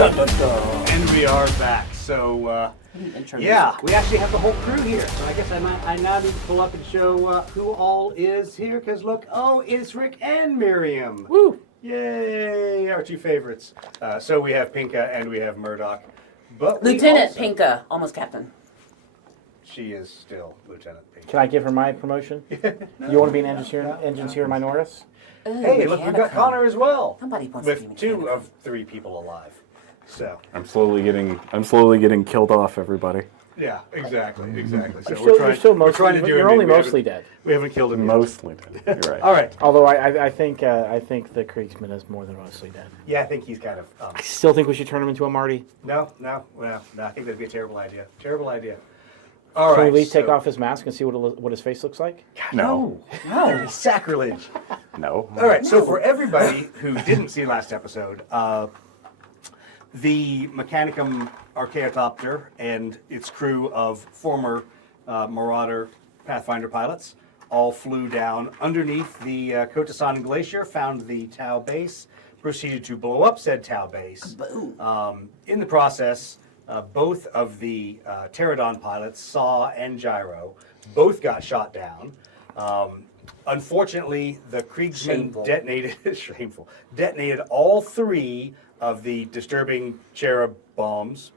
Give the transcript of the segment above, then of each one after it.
Dun, dun, dun. And we are back. So, yeah, we actually have the whole crew here. So I guess I now need to pull up and show who all is here. Because look, it's Rick and Miriam. Woo! Yay, our two favorites. So we have Pinka and we have Murdoch. But Lieutenant Pinka, almost captain. She is still Lieutenant Pinka. Can I give her my promotion? No, You want to be an engineer minoris? Hey, look, we've got Connor as well. Somebody wants to be With 2 of 3 people alive. So I'm slowly getting killed off, everybody. yeah, exactly. So You're still mostly, to do you're it. only We haven't- mostly dead. We haven't killed him yet. Mostly dead. You're right. All right. Although I think the Kriegsman is more than mostly dead. Yeah, I think he's kind of. I still think we should turn him into a Marty. No. I think that'd be a terrible idea. All Can right. we at least take off his mask and see what his face looks like? No. No, sacrilege. No. All right. So for everybody who didn't see last episode, the Mechanicum Archaeotopter and its crew of former Marauder Pathfinder pilots all flew down underneath the Kotasan Glacier, found the Tau base, proceeded to blow up said Tau base. In the process, both of the Pterodon pilots, Saw and Gyro, both got shot down. Unfortunately, the Kriegsman detonated all 3 of the disturbing cherub bombs,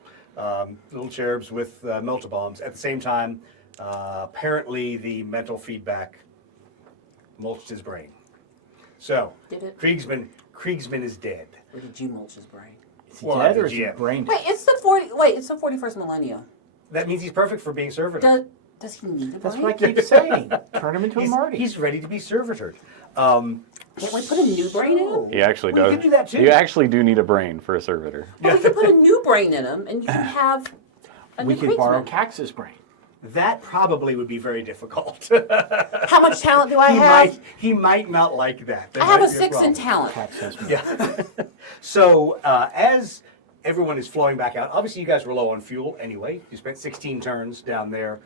little cherubs with melta bombs. At the same time, apparently the mental feedback mulched his brain. So, Did it? Kriegsman is dead. Or did you mulch his brain? Is he Well, dead the or is he GM. brain dead? Wait, it's the 41st millennium. That means he's perfect for being servitor. Does he need a That's brain? what I keep saying. Turn him into a Marty. He's ready to be servitored. Can't we put a new brain in him? He actually Well, you does. can do that too. You actually do need a brain for a servitor. Well, we could put a new brain in him, and you can have a We new could borrow Kriegsman. Cax's brain. That probably would be very difficult. How much talent do I have? He might not like that. There I have might a be 6 in problem. talent. Cax has brain. Yeah. So as everyone is flowing back out, obviously you guys were low on fuel anyway. You spent 16 turns down there,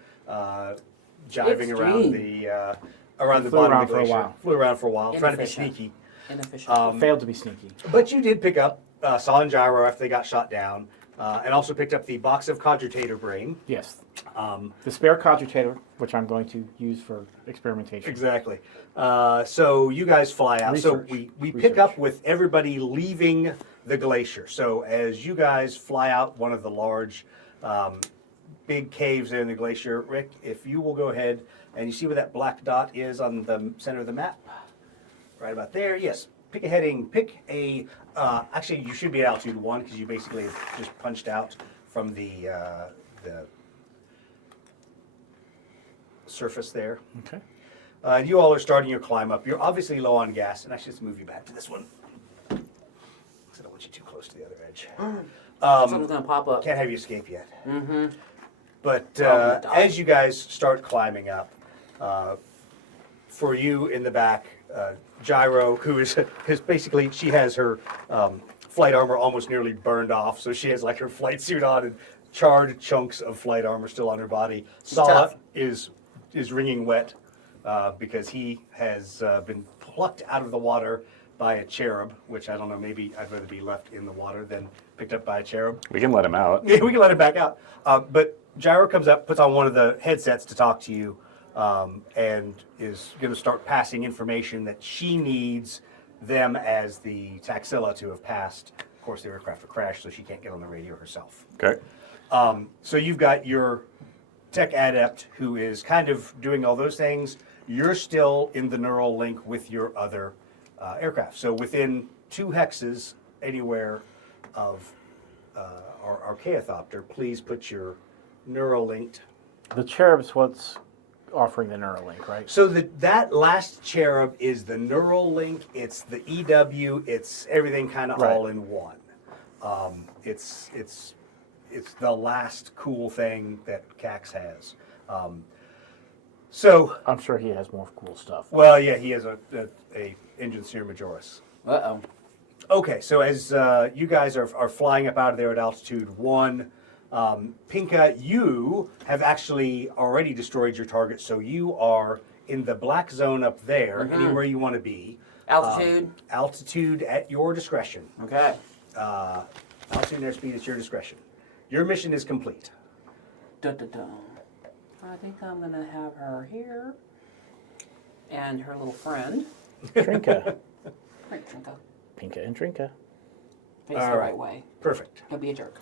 jiving around the Flew bottom around of the for a glacier. while. Flew around for a while, trying to be Inefficient. sneaky. Inefficient. Failed to be sneaky. But you did pick up Saw and Gyro after they got shot down, and also picked up the box of cogitator brain. Yes. The spare cogitator, which I'm going to use for experimentation. Exactly. So you guys fly out. Research. So we pick Research. up with everybody leaving the glacier. So as you guys fly out one of the large big caves in the glacier, Rick, if you will go ahead and you see where that black dot is on the center of the map? Right about there, yes. Pick a heading, pick a, actually you should be at altitude 1 because you basically have just punched out from the surface there. Okay. You all are starting your climb up. You're obviously low on gas, and actually let's move you back to this one. 'Cause I don't want you too close to the other edge. Something's gonna pop up. Can't have you escape yet. Mm-hmm. But gonna die. as you guys start climbing up, for you in the back, Gyro, who is basically, she has her flight armor almost nearly burned off, so she has like her flight suit on and charred chunks of flight armor still on her body. Sala tough. is wringing wet because he has been plucked out of the water by a cherub, which I don't know, maybe I'd rather be left in the water than picked up by a cherub. We can let him out. Yeah, we can let him back out. But Gyro comes up, puts on one of the headsets to talk to you, and is going to start passing information that she needs them as the Taxila to have passed. Of course, the aircraft will crash, so she can't get on the radio herself. Okay. So you've got your tech adept who is kind of doing all those things. You're still in the neural link with your other aircraft. So within 2 hexes anywhere of our Archaeothopter, please put your neural linked. The cherub's what's offering the Neuralink, right? So that last cherub is the neural link. It's the EW. It's everything kind of Right. all in one. It's the last cool thing that Cax has. So I'm sure he has more cool stuff. well, yeah, he has a engine seer majoris. Uh-oh. Okay, so as you guys are flying up out of there at altitude 1, Pinka, you have actually already destroyed your target, so you are in the black zone up there, anywhere you want to be. Altitude. Altitude at your discretion. Okay. Altitude and airspeed is your discretion. Your mission is complete. Dun, dun, dun. I think I'm gonna have her here, and her little friend. Trinka. Right, Trinka. Pinka and Trinka. Face All the right. right way. Perfect. Don't be a jerk.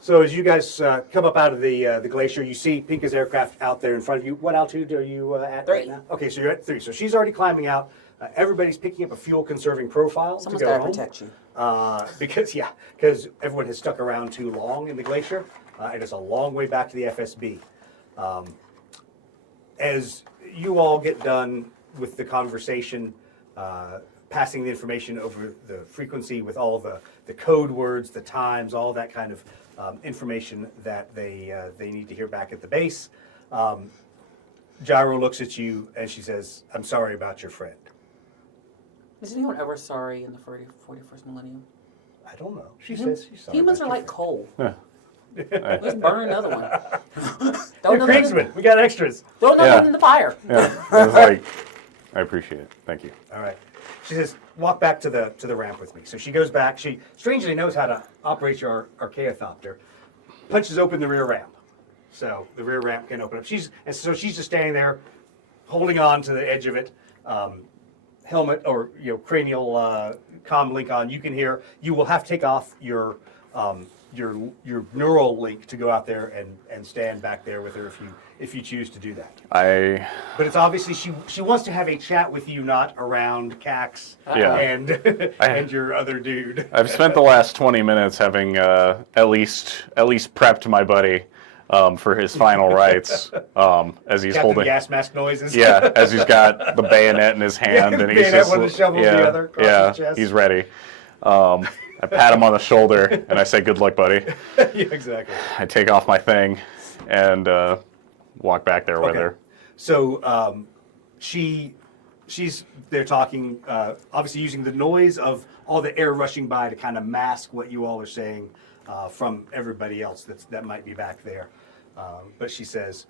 So as you guys come up out of the glacier, you see Pinka's aircraft out there in front of you. What altitude are you at 3. right now? Okay, so you're at 3. So she's already climbing out. Everybody's picking up a fuel-conserving profile Someone's to go gotta home. protect you. Because everyone has stuck around too long in the glacier, and it's a long way back to the FSB. As you all get done with the conversation, passing the information over the frequency with all the code words, the times, all that kind of information that they need to hear back at the base, Gyro looks at you and she says, "I'm sorry about your friend." Is anyone ever sorry in the 41st millennium? I don't know. She says she's sorry. Humans about are your like coal. Yeah. Let's burn another one. friend. Throw We're another one- Krigsman. We got extras. throw another Yeah. one in the fire. Yeah. I was like, I appreciate it. Thank you. All right. She says, "Walk back to the ramp with me." So she goes back. She strangely knows how to operate your archaeothopter. Punches open the rear ramp, so the rear ramp can open up. She's just standing there, holding on to the edge of it. Helmet or cranial comm link on. You can hear. You will have to take off your neural link to go out there and stand back there with her if you choose to do that. But it's obviously she wants to have a chat with you, not around Cax Yeah. and and your other dude. I've spent the last 20 minutes having at least prepped my buddy for his final rites as he's Captain holding. gas mask noises. Yeah, as he's got the bayonet in his hand and he's bayonet, just one of the shovels, yeah, the other across yeah, his chest. he's ready. I pat him on the shoulder and I say, "Good luck, buddy." yeah, exactly. I take off my thing and walk back there with Okay. her. So she's there talking, obviously using the noise of all the air rushing by to kind of mask what you all are saying from everybody else that might be back there. But she says,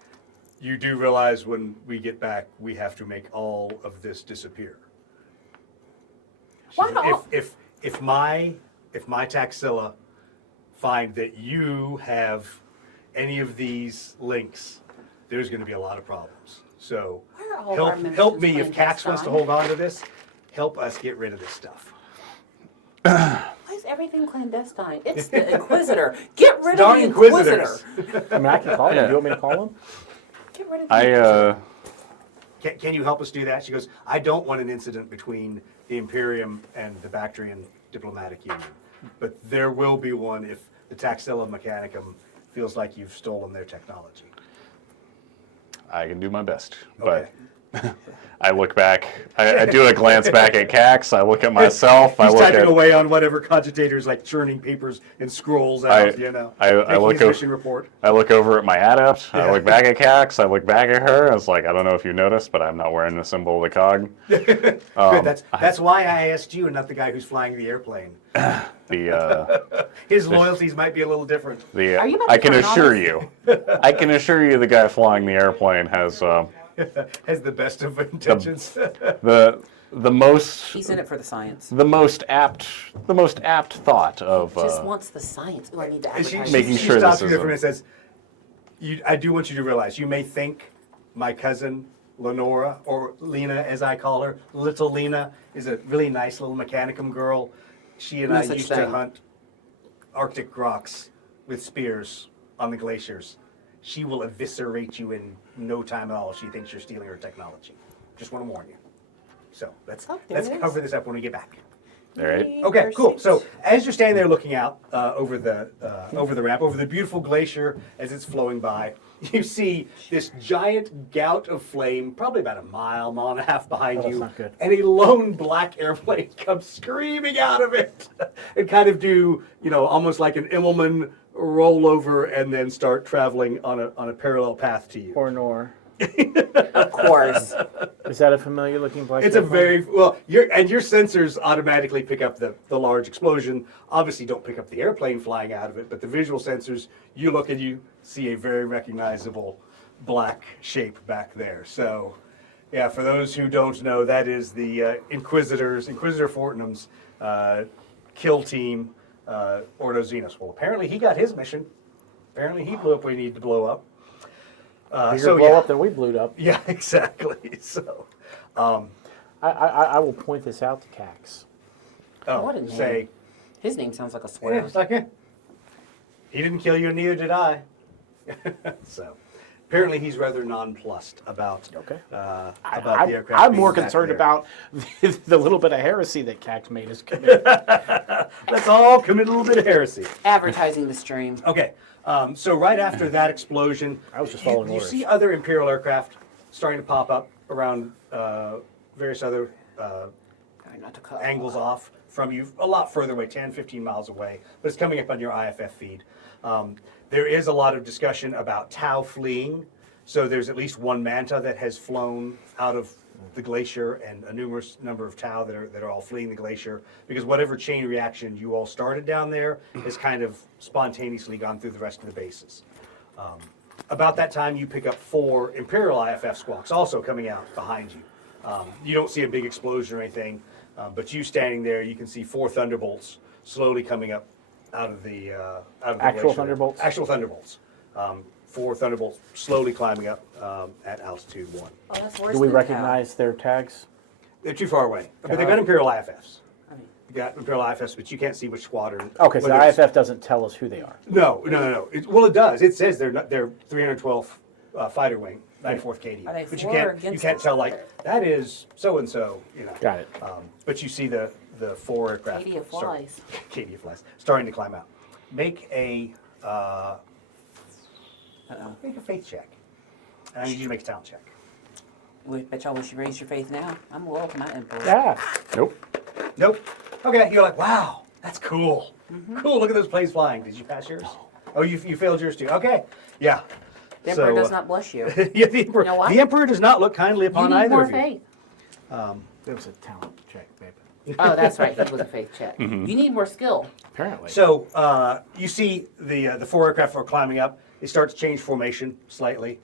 "You do realize when we get back, we have to make all of this disappear." She Why said, not? If my Taxila find that you have any of these links, there's going to be a lot of problems. So Why are all of our help me missions if Cax wants to clandestine? hold on to this. Help us get rid of this stuff. Why is everything clandestine? It's the Inquisitor. Get rid of Darn the Inquisitor. Inquisitors. I mean, I can call him. Yeah. Do you want me to call him? Get rid of the Inquisitor. Can you help us do that? She goes, "I don't want an incident between the Imperium and the Bactrian diplomatic union, but there will be one if the Taxila Mechanicum feels like you've stolen their technology." I can do my best, Okay. but I look back. I do a glance back at Cax. I look at myself. I He's look typing at. away on whatever cogitators, like churning papers and scrolls out, I making look his over. mission report. I look over at my adept. Yeah. I look back at Cax. I look back at her. I was like, I don't know if you noticed, but I'm not wearing the symbol of the cog. Good, that's why I asked you and not the guy who's flying the airplane. The His loyalties might be a little different. Are you about I to can turn on assure us? you, I can assure you, the guy flying the airplane has Has the best of intentions. the most He's in it for the science. the most apt thought of Just wants the science. Ooh, I need to And advertise. Making she sure stops this you is there for a minute and says, I do want you to realize, you may think my cousin Lenora, or Lena as I call her, little Lena, is a really nice little Mechanicum girl. She and No I such used to thing. hunt Arctic rocks with spears on the glaciers. She will eviscerate you in no time at all. She thinks you're stealing her technology. Just want to warn you. So let's Oh, there let's it is. cover this up when we get back. All right. Okay, cool. So as you're standing there looking out over the ramp, over the beautiful glacier as it's flowing by, you see this giant gout of flame, probably about a mile and a half behind Oh, that's you, not good. and a lone black airplane comes screaming out of it, and kind of do almost like an Immelman roll over and then start traveling on a parallel path to you. Or Nor. Of course. Is that a familiar looking black? It's a airplane? very well. Your sensors automatically pick up the large explosion. Obviously, don't pick up the airplane flying out of it, but the visual sensors. You look and you see a very recognizable black shape back there. So, yeah, for those who don't know, that is the Inquisitor Fortnum's kill team Ordo Xenos. Well, apparently he got his mission. Apparently he blew up what he needed to blow up. Bigger blow up than we blew up. Yeah, exactly. So, I will point this out to Cax. What a name. say, His name sounds like a yeah, swear. it's like, he didn't kill you, and neither did I. So, apparently he's rather nonplussed about Okay. about the aircraft. I'm being more back concerned there. about the little bit of heresy that Cax made us commit. Let's all commit a little bit of heresy. Advertising the stream. Okay, so right after that explosion, I was just following you orders. see other Imperial aircraft starting to pop up around various other Try not to cut angles off from you, a lot further away, 10, 15 miles away, but it's coming up on your IFF feed. There is a lot of discussion about Tau fleeing, so there's at least one Manta that has flown out of the glacier, and a numerous number of Tau that are all fleeing the glacier, because whatever chain reaction you all started down there has kind of spontaneously gone through the rest of the bases. About that time, you pick up 4 Imperial IFF squawks also coming out behind you. You don't see a big explosion or anything, but you standing there, you can see 4 Thunderbolts slowly coming up out of the Actual glacier. Thunderbolts? Actual Thunderbolts. 4 Thunderbolts slowly climbing up at altitude 1. Oh, that's worse Do we than recognize their tags? They're too far away, but they've got Imperial IFFs. You got Imperial IFFs, but you can't see which squadron. Okay, so whether the it's- IFF doesn't tell us who they are. No. Well, it does. It says they're 312th fighter wing, 94th KD. Are they But for or you against can't us? tell that is so and so. Got it. But you see the 4 aircraft. Katie of flies. Katie of flies starting to climb out. Make a faith check. And I need you to make a talent check. Bet y'all wish you raised your faith now. I'm loyal to my emperor. Yeah. Nope. Nope. Okay, you're like, wow, that's cool. Cool, look at those planes flying. Did you pass yours? Oh, you failed yours too. Okay, yeah. The emperor does So, not bless you. yeah, the emperor, You know what? the emperor does not look kindly You upon need either more of you. faith. It was a talent check, babe. Oh, that's right. It was a faith check. You need more skill. Apparently. So you see the 4 aircraft are climbing up. They start to change formation slightly.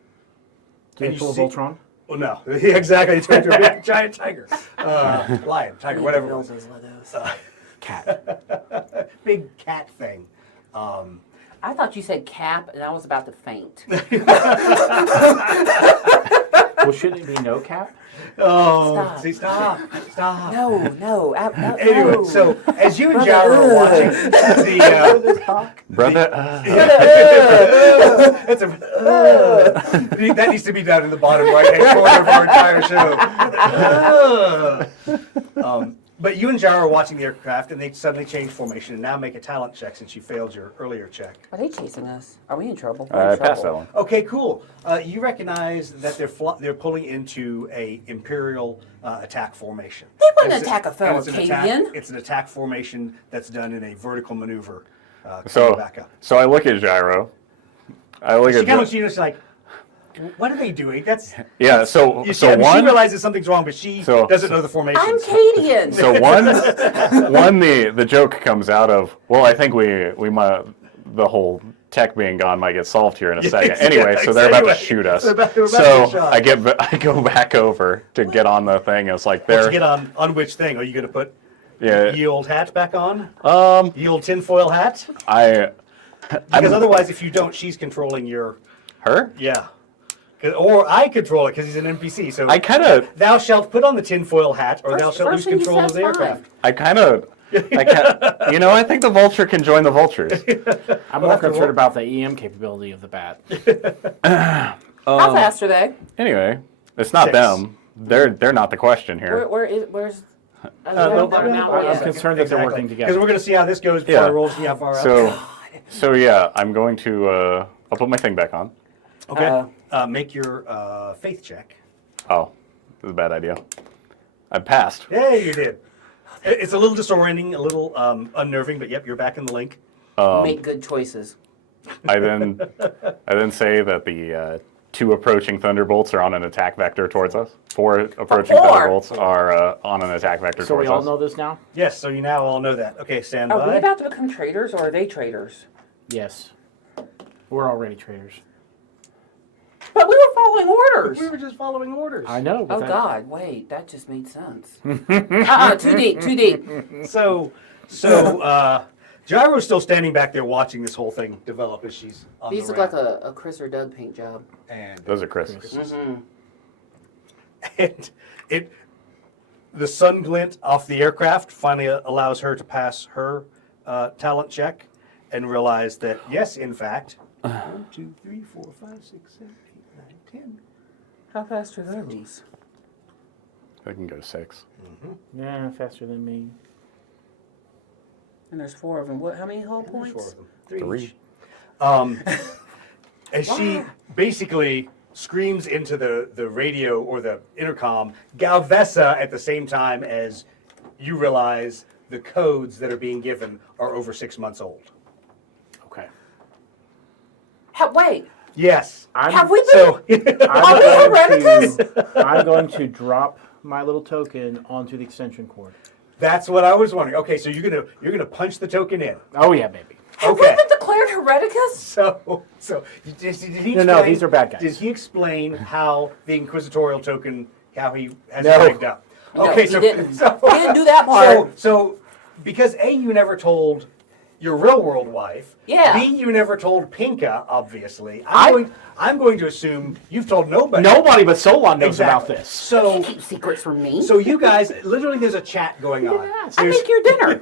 Do and you you pull see- Voltron? Oh no, yeah, exactly. They turned into a big giant tiger, lion, tiger, whatever. It was. Those those. Cat. Big cat thing. I thought you said cap, and I was about to faint. Well, shouldn't it be no cap? Oh, Stop. see, stop. No. Anyway, no. so as you and Jara are watching the, Brother. it's a, that needs to be done in the bottom right-hand corner of our entire show. But you and Jara are watching the aircraft, and they suddenly change formation, and now make a talent check since you failed your earlier check. Are they chasing us? Are we in trouble? I We're in passed that trouble. one. Okay, cool. You recognize that they're pulling into a Imperial attack formation. They wouldn't And it's attack a fellow and it's an attack- Cadian. It's an attack formation that's done in a vertical maneuver. Coming So, back up. so I look at Gyro. I look She at kind of looks at you and she's like, "What are they doing?" That's yeah. So you so I mean, she one. realizes something's wrong, but she So- doesn't know the formation. I'm Cadian. So one the joke comes out of, well, I think we might, the whole tech being gone might get solved here in a second. Anyway, so they're about to shoot us. They're about to So get shot. I go back over to get on the thing. It's like Once they're you get on which thing? Are you going to put yeah. ye old hat back on? Ye old tinfoil hat? I'm Because otherwise, if you don't, she's controlling your her. yeah. Or I control it because he's an NPC. So I kind of thou shalt put on the tinfoil hat, or thou First- shalt lose first thing you control of said the is fine. aircraft. I think the vulture can join the vultures. I'm more concerned about the EM capability of the bat. How fast are they? Anyway, it's not 6. them. They're not the question here. Where's? I'm Mountain concerned that they're working Because together. we're going to see how this goes before Yeah. I roll to see how far So up. so yeah, I'm going to I'll put my thing back on. Okay. Make your faith check. Oh, this is a bad idea. I passed. Yeah, you did. It's a little disorienting, a little unnerving, but yep, you're back in the link. Make good choices. I then say that the 2 approaching thunderbolts are on an attack vector towards us. 4 approaching 4? thunderbolts are on an attack vector So we towards all us. know this now? Yes, so you now all know that. Okay, stand Are we by. about to become traitors, or are they traitors? Yes. We're already traitors. But we were following orders. We were just following orders. I know. But Oh that- God! Wait, that just made sense. Too deep. Too deep. So Gyro's still standing back there watching this whole thing develop as she's on These the look like ramp. a Chris or Doug paint job. And Those are Chris. Mm-hmm. and the sun glint off the aircraft finally allows her to pass her talent check and realize that yes, in fact, 1, 2, 3, 4, 5, 6, 7, 8, 9, 10. How fast are those? I can go to 6. Yeah, faster than me. And there's 4 of them. What? How many hull points? 4 of them. 3. each. As she basically screams into the radio or the intercom, Galvesa, at the same time as you realize the codes that are being given are over 6 months old. Okay. Wait. Yes. Have we been? So I'm going to drop my little token onto the extension cord. that's what I was wondering. Okay, so you're gonna punch the token in. Oh yeah, baby. Have Okay. we been declared hereticus? So did he No, explain, these are bad guys. Did he explain how the inquisitorial token, how he has No. it rigged up? No, Okay, he so didn't. so He didn't do that part. So because A, you never told your real world wife. Yeah. B, you never told Pinka, obviously. I'm going to assume you've told nobody. Nobody but Solon knows Exactly. about this. So Keep secrets from me. so you guys, literally there's a chat going on. I make your dinner.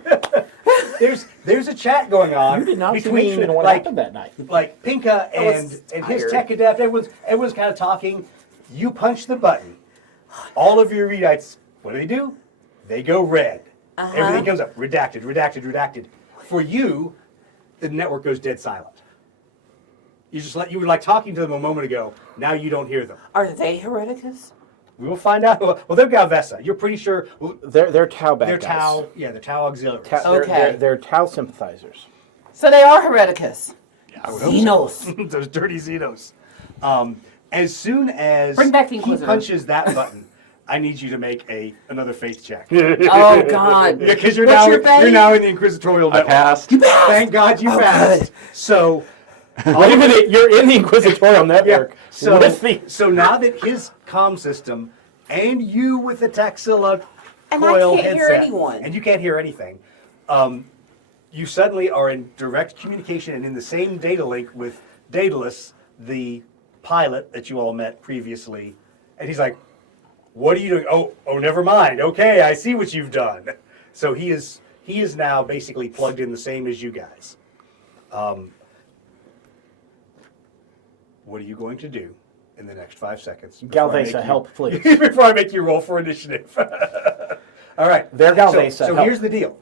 There's a chat going on You did not seem between interested in what like happened that night. like Pinka was and his tired. tech adept. Everyone's kind of talking. You punch the button. All of your readites, what do? They go red. Everything comes up redacted, redacted, redacted. For you, the network goes dead silent. You were like talking to them a moment ago. Now you don't hear them. Are they hereticus? We will find out. Well, they're Galvesa. You're pretty sure. Well, They're Tau bad they're guys. Tau. Yeah, they're Tau auxiliaries. Okay. They're Tau sympathizers. So they are hereticus. I would hope so. Xenos. Those dirty Xenos. As soon as Bring back the he Inquisitor. punches that button, I need you to make another faith check. Oh God. Because you're What's now your base? you're now in the inquisitorial I network. passed. Thank God you passed. good. So Wait a minute, you're in the Inquisitorial network. so with the so now that his comm system and you with the Taxila And I Coil can't hear headset, anyone. and you can't hear anything, you suddenly are in direct communication and in the same data link with Daedalus, the pilot that you all met previously, and he's like, "What are you doing? Oh, never mind. Okay, I see what you've done." So he is now basically plugged in the same as you guys. What are you going to do in the next 5 seconds? before I make Galvesa, you- help, please. before I make you roll for initiative. All right. They're Galvesa, So help. here's the deal.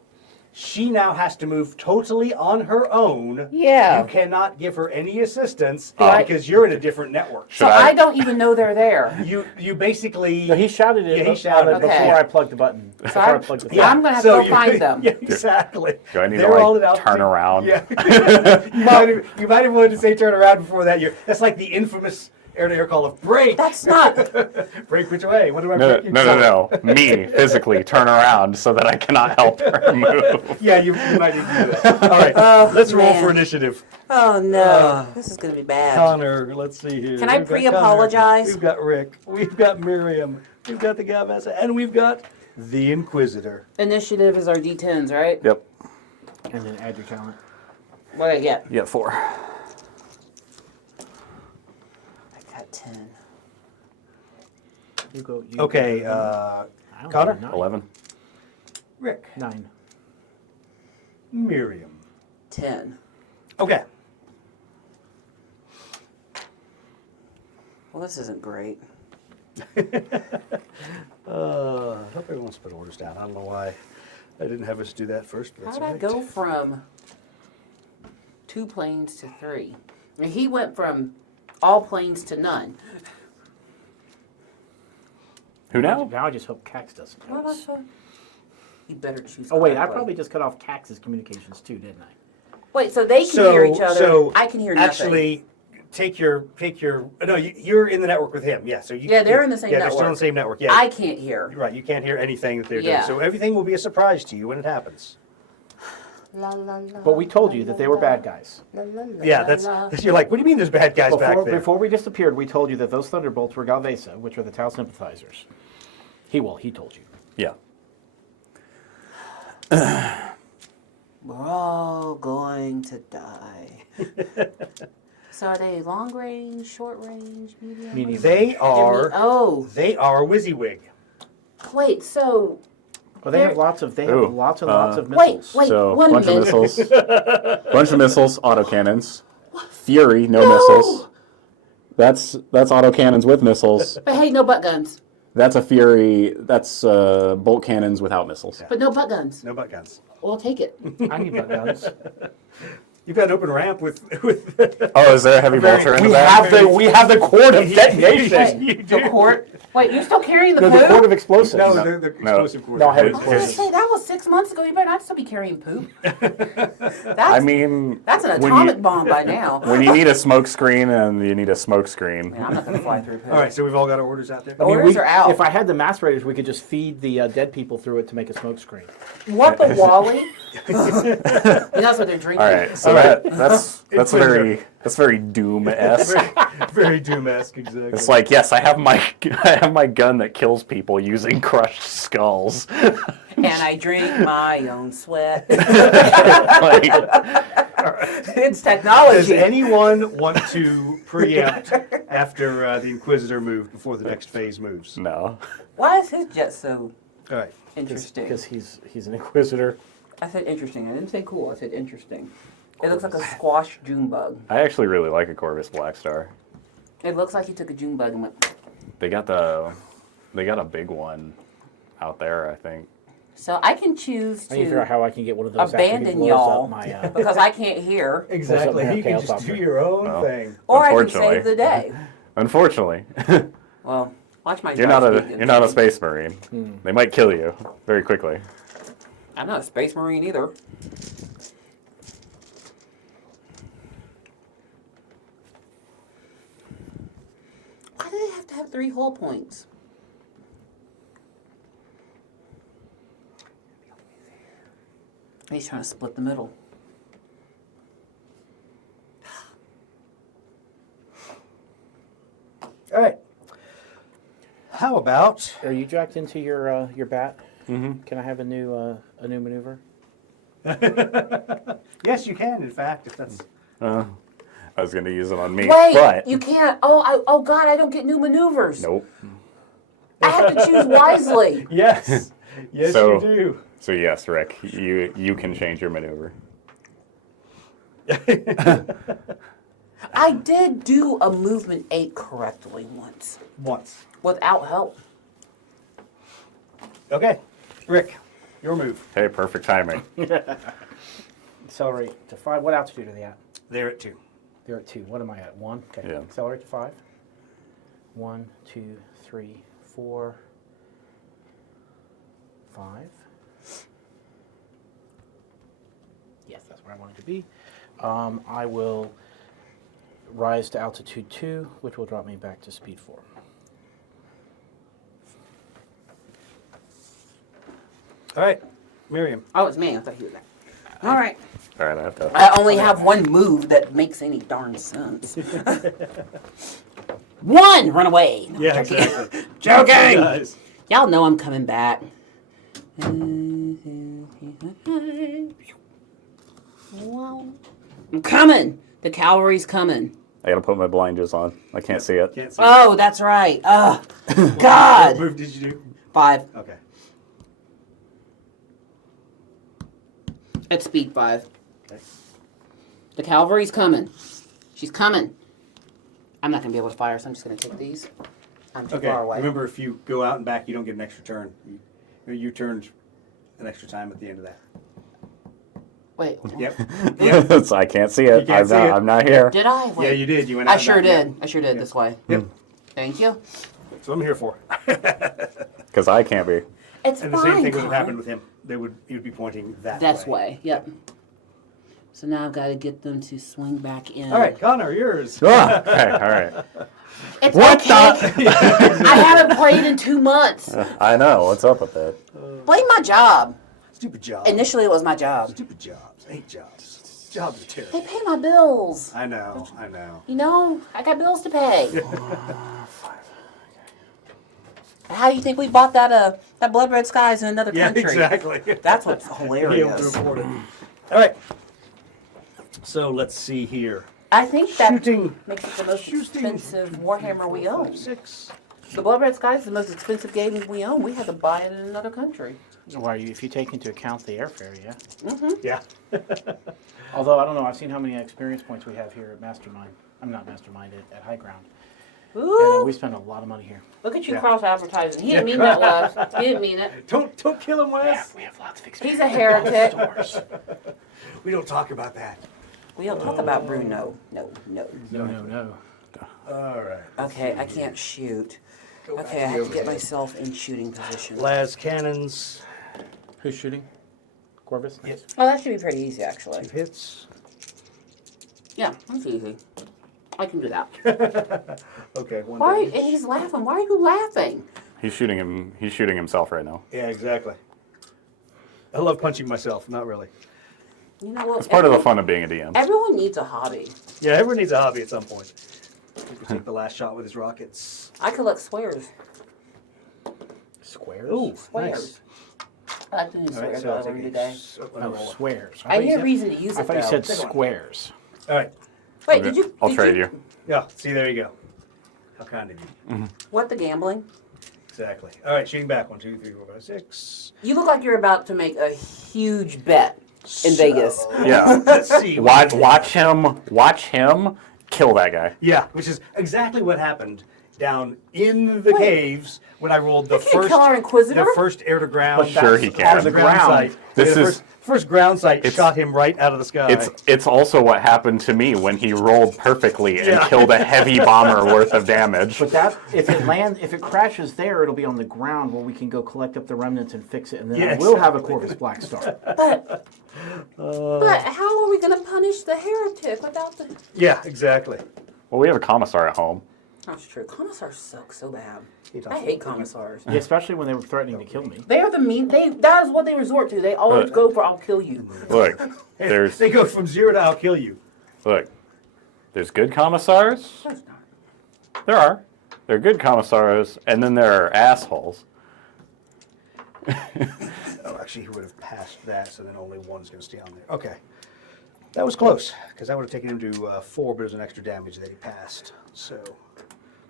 She now has to move totally on her own. Yeah. You cannot give her any assistance Right. because you're in a different network. So I don't even know they're there. You basically. No, he shouted it, Yeah, he shouted before Okay. I plugged the button. Before I plugged the I'm gonna have to go find them. Yeah, exactly. Do I need They're all at to altitude. turn around? Yeah. you might have wanted to say turn around before that. That's like the infamous air-to-air call of break. That's not. Break which way? What do I No, break? no. Me, physically, turn around so that I cannot help her move. Yeah, you might need to do that. All right, let's roll man. for initiative. Oh no. This is gonna be bad. Connor, let's see here. Can I We've got pre-apologize? Connor, We've got Rick. We've got Miriam. We've got the Galvesa, and we've got the Inquisitor. Initiative is our D10s, right? Yep. And then add your talent. What did I get? You got 4. I got 10. You go. You Okay, go. I don't Connor? know, 11. Rick, 9. Miriam. 10. Okay. Well, this isn't great. I hope everyone's put orders down. I don't know why I didn't have us do that first. But How that's did I all right. go from 2 planes to 3? And he went from all planes to none. Who now? Now I just hope Cax doesn't What notice. about you better choose. Oh wait, I correctly. probably just cut off Cax's communications too, didn't I? Wait, so they can hear each other. So I can hear nothing. Actually, take your. No, you're in the network with him. Yeah. So you. Yeah, they're in the same Yeah, they're still in network. the same network. Yeah. I can't hear. Right. You can't hear anything that they're Yeah. doing. So everything will be a surprise to you when it happens. La, la, la, But we told you that they were bad guys. la, la, la, Yeah. la. You're like, what do you mean? There's bad guys back there? Before we disappeared, we told you that those thunderbolts were Galvesa, which are the Tau sympathizers. He told you. Yeah. We're all going to die. So are they long range, short range, medium? Medium. They are. Oh, They are WYSIWYG. wait. So Well, they have lots of Ooh, lots and lots of wait, missiles. wait. So one bunch of minute. missiles, bunch of missiles, autocannons. Fury, no No! missiles. That's autocannons with missiles. But hey, no butt guns. That's a Fury. That's bolt cannons without missiles. But no butt guns. No butt guns. We'll take it. I need butt guns. You've got an open ramp with. Oh, is there a heavy bolter in the back? we have the cord of detonation. You The do. court. Wait, you're still carrying the No, poo? the cord of explosives. No, No. the No. explosive cord. No, I have I was gonna explosives. say that was 6 months ago. You better not still be carrying poop. I mean, That's an when atomic you- bomb by now. when you need a smoke screen and you need a smoke screen. Man, I'm not gonna fly through poop. All right, so we've all got our orders out there. I mean, Orders are out. If I had the macerators, we could just feed the dead people through it to make a smoke screen. What the Wally? That's what they're drinking. All right, so All right. that's very Doom-esque. Very Doom-esque, exactly. It's like, yes, I have my gun that kills people using crushed skulls. And I drink my own sweat. Like, It's Does technology. anyone want to preempt after the Inquisitor moved before the next phase moves? no. Why is his jet so All right. interesting? Because he's an inquisitor. I said interesting. I didn't say cool. I said interesting. It looks like a squash June bug. I actually really like a Corvus Black Star. It looks like he took a June bug and went. They got a big one out there, I think. So I can choose I need to figure out to how I can get one of those after abandon he blows y'all up my. because I can't hear, Exactly. Something You can else just out do there. your own Well. thing. or I can Unfortunately. save the day. Unfortunately, Well, watch my. you're not dice a speak you're not a into me. space marine. They might kill you very quickly. I'm not a space marine either. Why do they have to have 3 hull points? He's trying to split the middle. All right. How about? Are you jacked into your bat? Mm-hmm. Can I have a new maneuver? Yes, you can. In fact, if that's. I was going to use it on me, Wait, but you can't. Oh God, I don't get new maneuvers. nope. I have to choose wisely. Yes. Yes, So- you do. So yes, Rick, you can change your maneuver. I did do a movement 8 correctly once Once. without help. Okay. Rick, your move. Hey, perfect timing. Accelerate to 5. What altitude are they at? They're at 2. They're at 2. What am I at? 1. Okay. Yeah. Accelerate to 5. 1, 2, 3, 4, 5. Yes, that's where I wanted to be. I will rise to altitude 2, which will drop me back to speed 4. All right. Miriam. Oh, it's me. I thought you were there. All right. All right, I have to. I only have one move that makes any darn sense. 1, run away. No, Yeah, joking. exactly. Joking. Guys. Y'all know I'm coming back. I'm coming. The cavalry's coming. I got to put my blinders on. I can't see it. Can't see. Oh, that's right. What God. move did you do? 5. Okay. At speed 5. Okay. The cavalry's coming. She's coming. I'm not going to be able to fire, so I'm just going to take these. I'm too Okay. far away. Remember, if you go out and back, you don't get an extra turn. You turned an extra time at the end of that. Wait. Yep. Yep. So I can't see You it. can't see it. I'm not here. Did I? Wait. Yeah, you did. You went out. I and sure back. did. I sure did this way. Yep. Thank you. That's what I'm here for. Because I can't be. It's And the fine. same thing would have Connor. happened with him. You'd be pointing that That's way. way. Yep. So now I've got to get them to swing back in. All right, Connor, yours. Ah, okay, all right. It's What okay. the? I haven't played in 2 months. I know. What's up with that? Blame my job. Stupid job. Initially, it was my job. Stupid jobs. I hate jobs. Jobs are terrible. They pay my bills. I know. I know. You know, I got bills to pay. How do you think we bought that Blood Red Skies in another Yeah, country? exactly. That's what's Be able to hilarious. afford it. All right. So let's see here. I think that Shooting. makes it the most expensive Warhammer we own. 6. The Blood Red Sky is the most expensive game we own. We had to buy it in another country. Why, if you take into account the airfare, yeah. Yeah. Although, I don't know, I've seen how many experience points we have here at Mastermind. I'm not Mastermind, at High Ground. Ooh, And we spend a lot of money here. look at you Yeah. cross-advertising. He didn't mean that, Les. He didn't mean it. Don't kill him, Wes. We have lots of experience. He's a heretic. Stores. We don't talk about that. We don't talk about Bruno. No. No. All right. Okay, I can't shoot. Okay, I have to get myself in shooting position. Las cannons. Who's shooting? Corvus? Yes. Oh, that should be pretty easy, actually. 2 hits. Yeah, that's easy. I can do that. Okay. 1 Why? damage. And he's laughing. Why are you laughing? He's shooting him. He's shooting himself right now. Yeah, exactly. I love punching myself. Not really. You know what? It's part of the fun of being a DM. Everyone needs a hobby. Yeah, everyone needs a hobby at some point. People take the last shot with his rockets. I collect squares. Squares? Ooh, Squares. nice. I like to do All right, squares so all I'll take every a day. Oh, squares. I thought you need a said- reason to use I it, thought you though. said Take one. squares. All right. Wait, Okay. did you? I'll did trade you. Yeah. See, there you go. How kind of you. What, the gambling? Exactly. All right, shooting back. 1, 2, 3, 4, 5, 6. You look like you're about to make a huge bet in Vegas. Yeah. Let's see. Watch him kill that guy. Yeah, which is exactly what happened down in the caves when I rolled the can't kill our Inquisitor? air to ground. Sure he can. On the ground site. This the is- first ground site it's- shot him right out of the sky. It's also what happened to me when he rolled perfectly and Yeah. killed a heavy bomber worth of damage. But if it crashes there, it'll be on the ground where we can go collect up the remnants and fix it, and then Yeah, I will have a exactly. Corvus Black Star. But how are we going to punish the heretic without the... Yeah, exactly. Well, we have a commissar at home. That's true. Commissars suck so bad. He I hate commissars. Yeah, especially when they were threatening to kill me. They are the mean... That is what they resort to. They always But- go for, I'll kill you. Look, there's They go from 0 to I'll kill you. there's good commissars. There's not. There are. There are good commissars, and then there are assholes. Oh, actually, he would have passed that, so then only one's going to stay on there. Okay. That was close, because that would have taken him to 4, but it was an extra damage that he passed. So,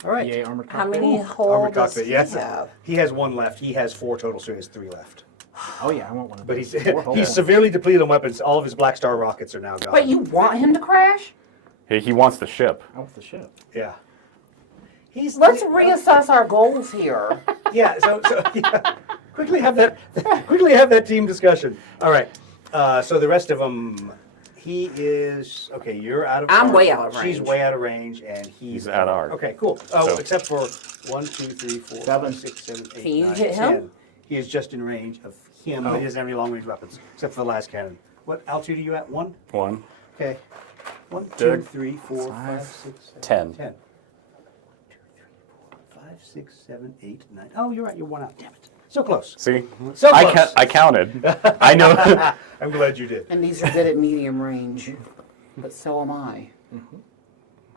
all right. Yay, armored How cockpit. many Armored holes does cockpit, he yes. have? He has 1 left. He has 4 total, so he has 3 left. Oh yeah, I want one of But those. he's 4 holes. he's severely depleted on weapons. All of his Black Star rockets are now gone. Wait, you want him to crash? He wants the ship. I want the ship. Yeah. Let's reassess our goals here. Yeah. So yeah. Quickly have that team discussion. All right. So the rest of them, he is okay. You're out of. I'm arc. way out of She's range. way out of range, and He's out of arc. Okay, cool. Oh, So- except for 1, 2, 3, 4, 7. 5, 6, 7, 8, Can you 9, hit him? 10. He is just in range of him, but he doesn't have any long range weapons except for the last cannon. What altitude are you at? 1. 1, Okay. 1, 2, Doug. 3, 4, 5, 5, 6, 10. 10. 2, 3, 4, 5, 6, 7, 8, 9. Oh, you're right. You're 1 out. Damn it. So close. See, So close. I counted. I know. I'm glad you did. And these are good at medium range. But so am I.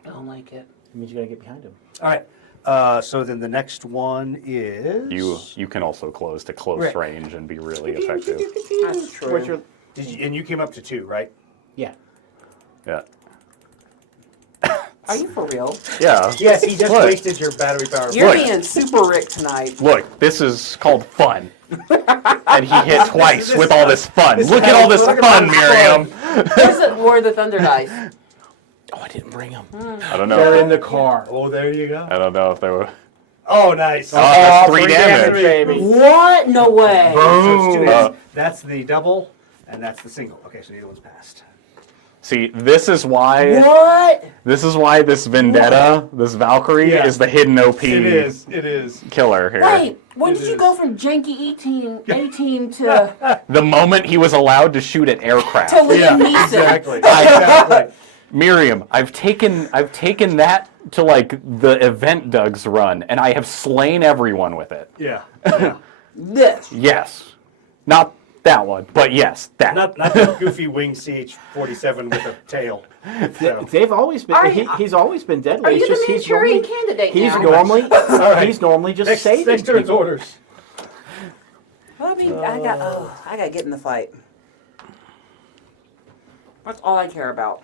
I don't like it. It means you gotta get behind him. All right. So then the next one is You can also close to close Right. range and be really effective. That's true. What's your? and you came up to 2, right? Yeah. Yeah. Are you for real? Yeah. Yes, he just Look. wasted your battery power. You're Look. being super Rick tonight. Look, this is called fun. And he hit twice this with all this fun. this Look at all this look at fun, all Miriam. Where's the War of the Thunder dice? Oh, I didn't bring them. I don't They're in know. the car. Oh, there you go. I don't know if they were. Oh, nice. That's 3 damage. baby. What? No way. So it's 2 hits. Uh, That's the double, and that's the single. Okay, so neither one's passed. See, this is why What? this Vendetta, this Valkyrie, Yeah. is the hidden OP It is. killer here. Wait, when It did you is. go from janky A-team to The moment he was allowed to shoot at aircraft. to Liam Neeson? Exactly. Exactly. Miriam, I've taken that to like the event Doug's run, and I have slain everyone with it. Yeah. Yeah. This. Yes, not that one, but yes, that. Not the goofy wing CH-47 with a tail. So. They've always been. Are He's always been deadly. Are It's you just the he's Manchurian normally, candidate he's now? normally right. he's normally just Next saving turn's people. orders. I mean, I got to get in the fight. That's all I care about.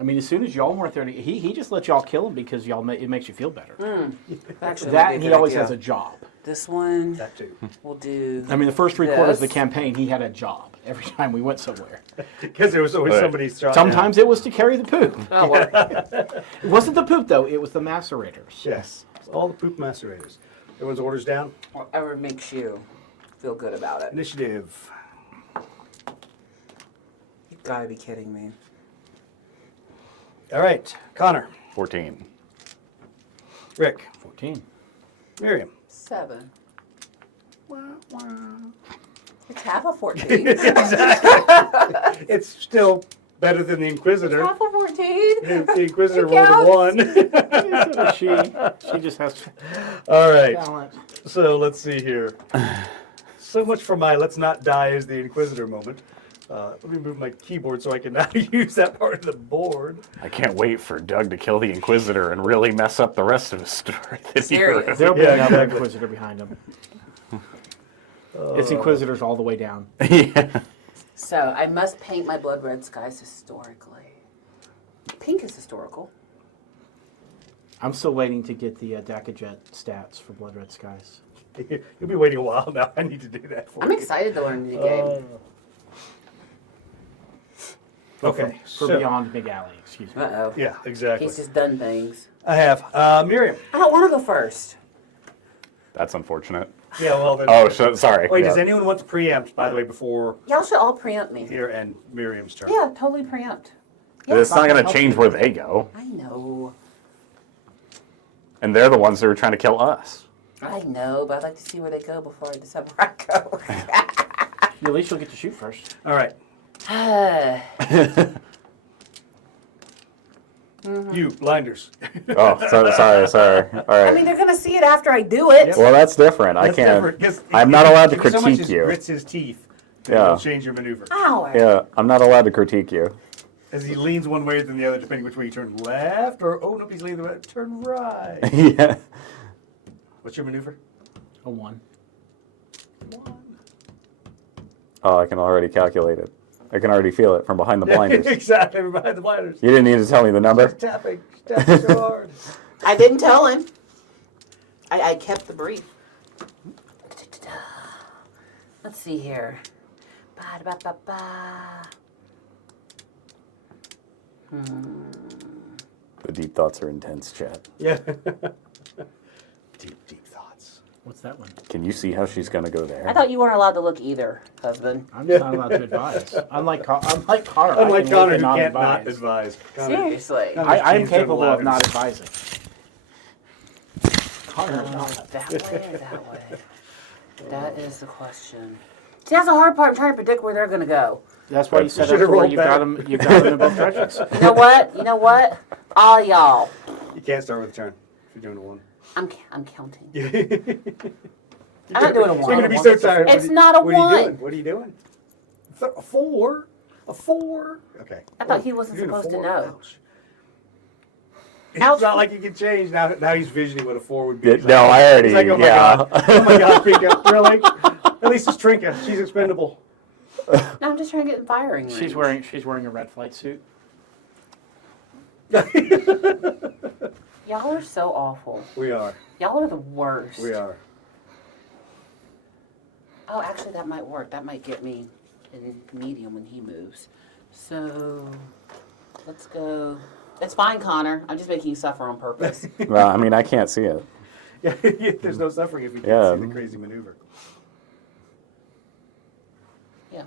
I mean, as soon as y'all weren't there, he just let y'all kill him because it makes you feel better. Actually, That would and be he a good always idea. has a job. This one That too. will do. I mean, the first 3 quarters of the this. campaign, he had a job every time we went somewhere. Because there was always Right. somebody's job. Sometimes it was to carry the poop. Oh, well, It wasn't the poop, though. It was the macerators. Yes. All the poop macerators. Everyone's orders down. whatever makes you feel good about it. Initiative. You gotta be kidding me. All right. Connor. 14. Rick. 14. Miriam. 7. It's half a 14. It's still better than the Inquisitor. half a 14. The Inquisitor It rolled a 1. She just has All right. talent. So let's see here. So much for my let's not die as the Inquisitor moment. Let me move my keyboard so I can now use that part of the board. I can't wait for Doug to kill the Inquisitor and really mess up the rest of his story. Serious. There'll be Yeah, another exactly. Inquisitor behind him. It's Inquisitors all the way down. Yeah. So I must paint my blood red skies historically. Pink is historical. I'm still waiting to get the Dakajet stats for Blood Red Skies. You'll be waiting a while now. I need to do that for I'm you. excited to learn the new game. Okay. For so- Beyond Big Alley, excuse me. Uh-oh. Yeah, exactly. He's just done things. I have. Miriam. I don't want to go first. That's unfortunate. Yeah, well then. Oh, sorry. Wait, Yeah. does anyone want to preempt, by the way, before Y'all should all preempt me. here and Miriam's turn? Yeah, totally preempt. It's not going to change where they go. I know. And they're the ones that are trying to kill us. I know, but I'd like to see where they go before I decide where I go. At least you'll get to shoot first. All right. You, blinders. Oh, sorry. All right. I mean, they're going to see it after I do it. Yep. Well, that's different. I That's can't. different, 'cause I'm if- not allowed to if so much critique as you. grits his teeth, Yeah. it'll change your maneuver. Ow. Yeah, I'm not allowed to critique you. As he leans one way than the other, depending which way you turn left, or oh, nope, he's leaning the way. Turn right. Yeah. What's your maneuver? A 1. 1. Oh, I can already calculate it. I can already feel it from behind the blinders. Exactly, behind the blinders. You didn't need to tell me the number. Just tapping so hard. I didn't tell him. I kept the brief. Let's see here. Ba-da-ba-ba-ba. The deep thoughts are intense, chat. Yeah. Deep thoughts. What's that one? Can you see how she's going to go there? I thought you weren't allowed to look either, husband. I'm just not allowed to advise. Unlike Connor. Unlike I can Connor, look who and not can't not advise. advise. Connor, Seriously. Connor- I am Change their capable of not ladders. advising. Connor, not. That way or that way? That is the question. See, that's the hard part. I'm trying to predict where they're going to go. That's why you set up should've to where rolled you've got better. them in both directions. You know what? You know what? All y'all. You can't start with a turn if you're doing a 1. I'm counting. You're I'm not doing a 1. You're going to be so tired. It's not a What are you doing? 1. What are you doing? A 4? A 4? Okay. I thought he wasn't You're doing a supposed to 4? know. Ouch. Ouch. It's not like you can change. Now he's visioning what a 4 would be. Yeah, He's no, like, I already. He's like, oh my yeah. god. Oh my god, Pika. Really? At least it's Trinka. She's expendable. No, I'm just trying to get in firing range. She's wearing a red flight suit. Y'all are so awful. We are. Y'all are the worst. We are. Oh, actually, that might work. That might get me in medium when he moves. So, let's go. It's fine, Connor. I'm just making you suffer on purpose. Well, I mean, I can't see it. Yeah, there's no suffering if we can't Yeah. see the crazy maneuver. Yeah.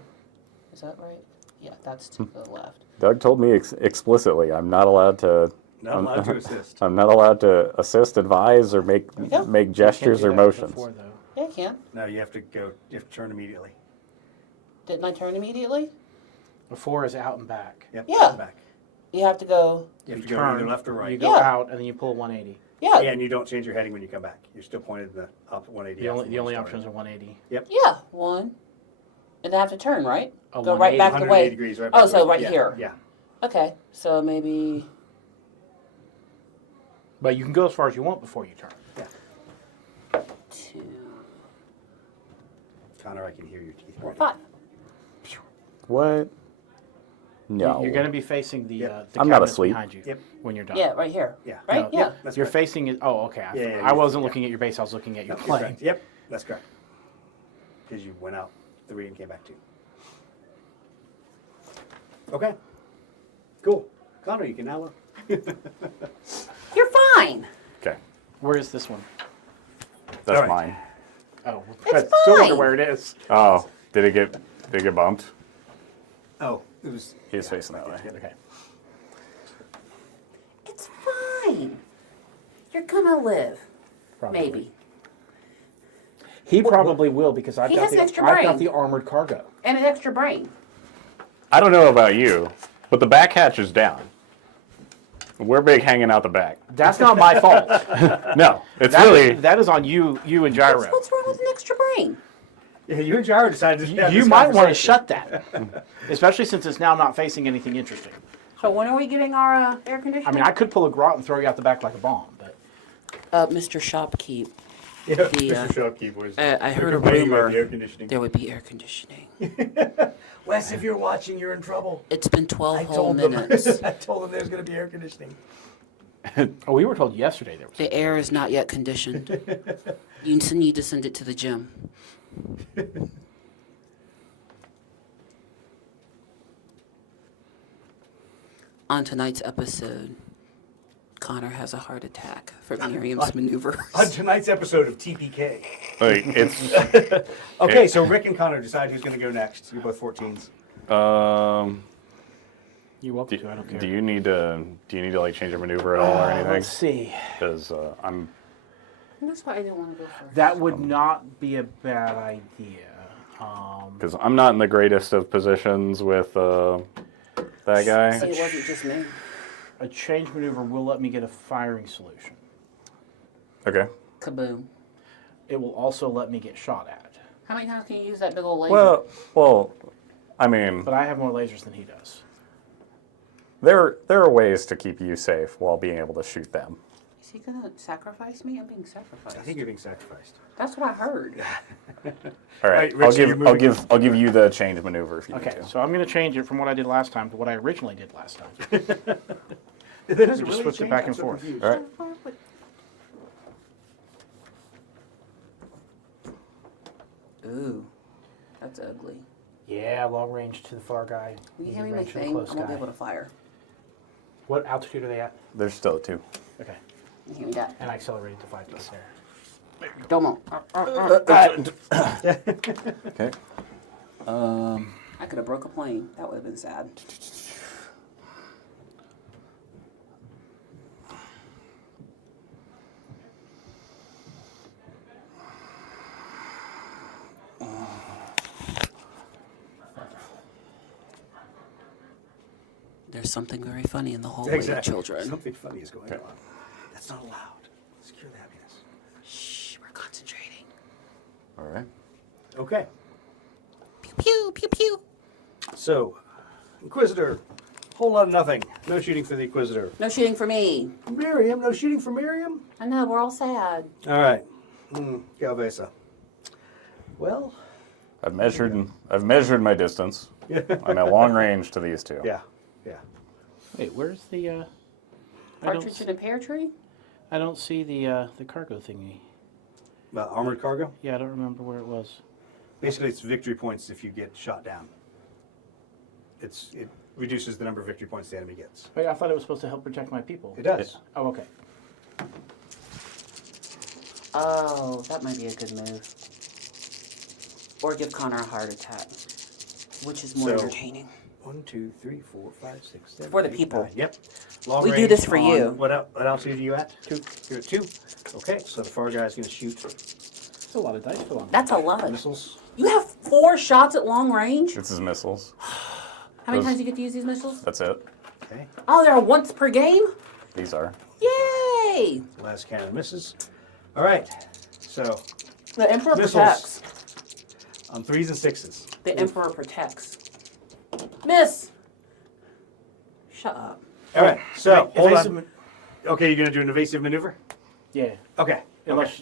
Is that right? Yeah, that's to the left. Doug told me explicitly I'm not allowed to. Not allowed to assist. I'm not allowed to assist, advise, or make Yeah. make gestures or Can't do that motions. before, though. Yeah, I can. No, you have to go. You have to turn immediately. Didn't I turn immediately? Before is out and back. Yep. Yeah. Back. You have to go. You have to You go turn, either left or right. You go Yeah. out and then you pull 180. Yeah. And you don't change your heading when you come back. You're still pointed in the up 180. The out only from the only where you options started. are 180. Yeah. One. And then I have to turn, right? A Go right 180. back the 180 way. degrees, right Oh, back so the way. right Yeah, here. Yeah. Okay. So maybe. But you can go as far as you want before you turn. 2, Connor, I can hear your teeth. 4, grinding. 5. What? No. You're going to be facing the, Yep. the I'm not cabinets asleep. behind you Yep. when you're done. Yeah, right here. Yeah. Right? No, Yeah. Yep, that's You're correct. facing it. Oh, okay. Yeah, I wasn't yeah. looking at your base. I was looking at your No, you're plane. correct. Yep, that's correct. Because you went out 3 and came back 2. Okay. Cool. Connor, you can now look. You're fine. Okay. Where is this one? That's All right. mine. Oh, It's I still wonder fine. where it is. Oh, did it get bumped? Oh, it was. He's facing that way. Okay. It's fine. You're gonna live. Probably. Maybe. He probably will because I've He got has the an extra I've got brain. the armored cargo. And an extra brain. I don't know about you, but the back hatch is down. We're big hanging out the back. That's not my fault. No, it's really. That is on you and Gyro. What's wrong with an extra brain? Yeah, you and Jared decided to have You this might want to conversation. shut that, especially since it's now not facing anything interesting. So when are we getting our air conditioning? I mean, I could pull a grot and throw you out the back like a bomb, but Mr. Shopkeep, Yeah, The, Mr. Shopkeep was. I heard a complaining about rumor the air conditioning. there would be air conditioning. Wes, if you're watching, you're in trouble. It's been 12 I whole told them. minutes. I told them there's going to be air conditioning. oh, we were told yesterday there was. The air is not yet conditioned. You need to send it to the gym. On tonight's episode, Connor has a heart attack for Miriam's maneuver. On tonight's episode of TPK. Like, it's. Okay, so Rick and Connor decide who's going to go next. You're both 14s. You're welcome to. I don't care. Do you need to like change your maneuver at all or anything? Let's see. Because I'm. That's why I didn't want to go first. That would not be a bad idea. Because I'm not in the greatest of positions with that guy. See, it wasn't just me. A change maneuver will let me get a firing solution. Okay. Kaboom. It will also let me get shot at. How many times can you use that big old laser? Well, I mean, But I have more lasers than he does. there are ways to keep you safe while being able to shoot them. Is he gonna sacrifice me? I'm being sacrificed. I think you're being sacrificed. That's what I heard. All Right, right, Rich, you're moving I'll give you the change maneuver if you Okay, need to. so I'm going to change it from what I did last time to what I originally did last time. That doesn't We just really switched it change. back I'm and so forth. confused. All right. Ooh, that's ugly. Yeah, long range to the far guy. Will you medium hand me my range to the thing? I close won't be guy. able to fire. What altitude are they at? There's still two. Okay, Hand me that. and I accelerated to 5 plus there. Domo. Okay. I could have broke a plane. That would have been sad. There's something very funny in the hallway, Exactly. children. Something funny is going Okay. on. That's not allowed. Secure the happiness. Shh, we're concentrating. All right. Okay. Pew pew pew pew. So, Inquisitor, whole lot of nothing. No shooting for the Inquisitor. No shooting for me. Miriam, no shooting for Miriam? I know, we're all sad. All right. Galvesa. Well, I've measured my distance. I'm at long range to these two. yeah. Wait, where's the? I Partridge don't. in a pear tree? I don't see the cargo thingy. Armored cargo? Yeah, I don't remember where it was. Basically, it's victory points if you get shot down. It reduces the number of victory points the enemy gets. Wait, I thought it was supposed to help protect my people. It does. Oh, okay. Oh, that might be a good move. Or give Connor a heart attack, which is more So- entertaining. 1, 2, 3, 4, 5, 6, 7. For the 8, people. 9. Yep. Long We do range this for on- you. What altitude are you at? 2. You're at 2. Okay, so the far guy's going to shoot That's a lot of dice to on. That's a lot. missiles. You have 4 shots at long range? This is missiles. How many Those- times do you get to use these missiles? That's it. Okay. Oh, they're once per game? These are. Yay! Last cannon misses. All right. So The Emperor Missiles. protects. on 3s and 6s. The Emperor protects. Miss! Shut up. All right. So hold Evasive on. man- Okay, you're going to do an evasive maneuver? Yeah. Okay. Unless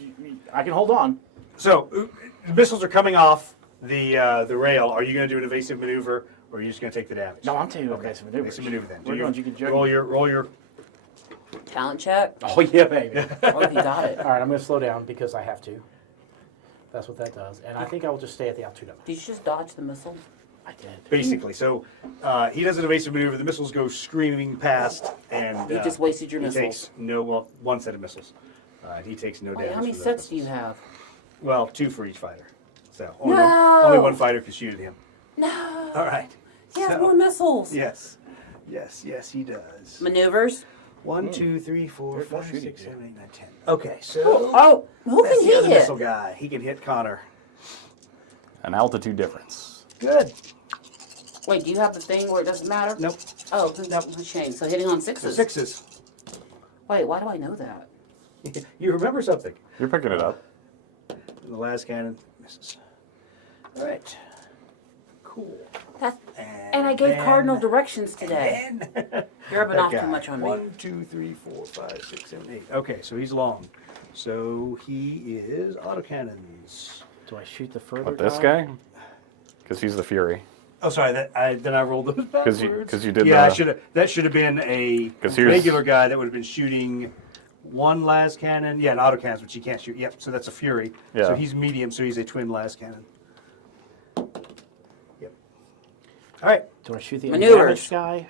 I can hold on. So the missiles are coming off the rail. Are you going to do an evasive maneuver, or are you just going to take the damage? No, I'm taking evasive maneuver. Evasive maneuver then. We're going jiggy roll your. Talent check. Oh yeah, baby. Oh, you got it. All right, I'm going to slow down because I have to. That's what that does, and I think I will just stay at the altitude of it. Did you just dodge the missile? I did. Basically, so he does an evasive maneuver. The missiles go screaming past, and You just wasted your he missiles. takes one set of missiles. He takes no damage. Wait, how many for those sets do you missiles. have? Well, 2 for each fighter. So No! only one fighter can shoot at him. No. All right. He has So- more missiles. Yes, he does. Maneuvers. 1, 2, 3, 4, There's more 5, shooting 6, here. 7, 8, 9, 10. Okay, so Oh, who that's can the he other hit? missile guy. He can hit Connor. An altitude difference. Good. Wait, do you have the thing where it doesn't matter? Nope. Oh, nope. Shame. So hitting on So sixes. 6s. Wait, why do I know that? You remember something. You're picking it up. The last cannon misses. All right. Cool. That's, and I gave then- cardinal directions today. And You're rubbing that off guy. too much on me. 1, 2, 3, 4, 5, 6, 7, 8. Okay, so he's long. So he is autocannons. Do I shoot the further What, this guy? Because he's the Fury. Oh, sorry. Then I rolled those backwards. 'cause you did Yeah, the- that should have been a 'Cause here's- regular guy that would have been shooting one las cannon. Yeah, an autocannons, which he can't shoot. Yep. So that's a Fury. Yeah. So he's medium. So he's a twin las cannon. Yep. All right. Do I shoot the Maneuvers. undamaged guy?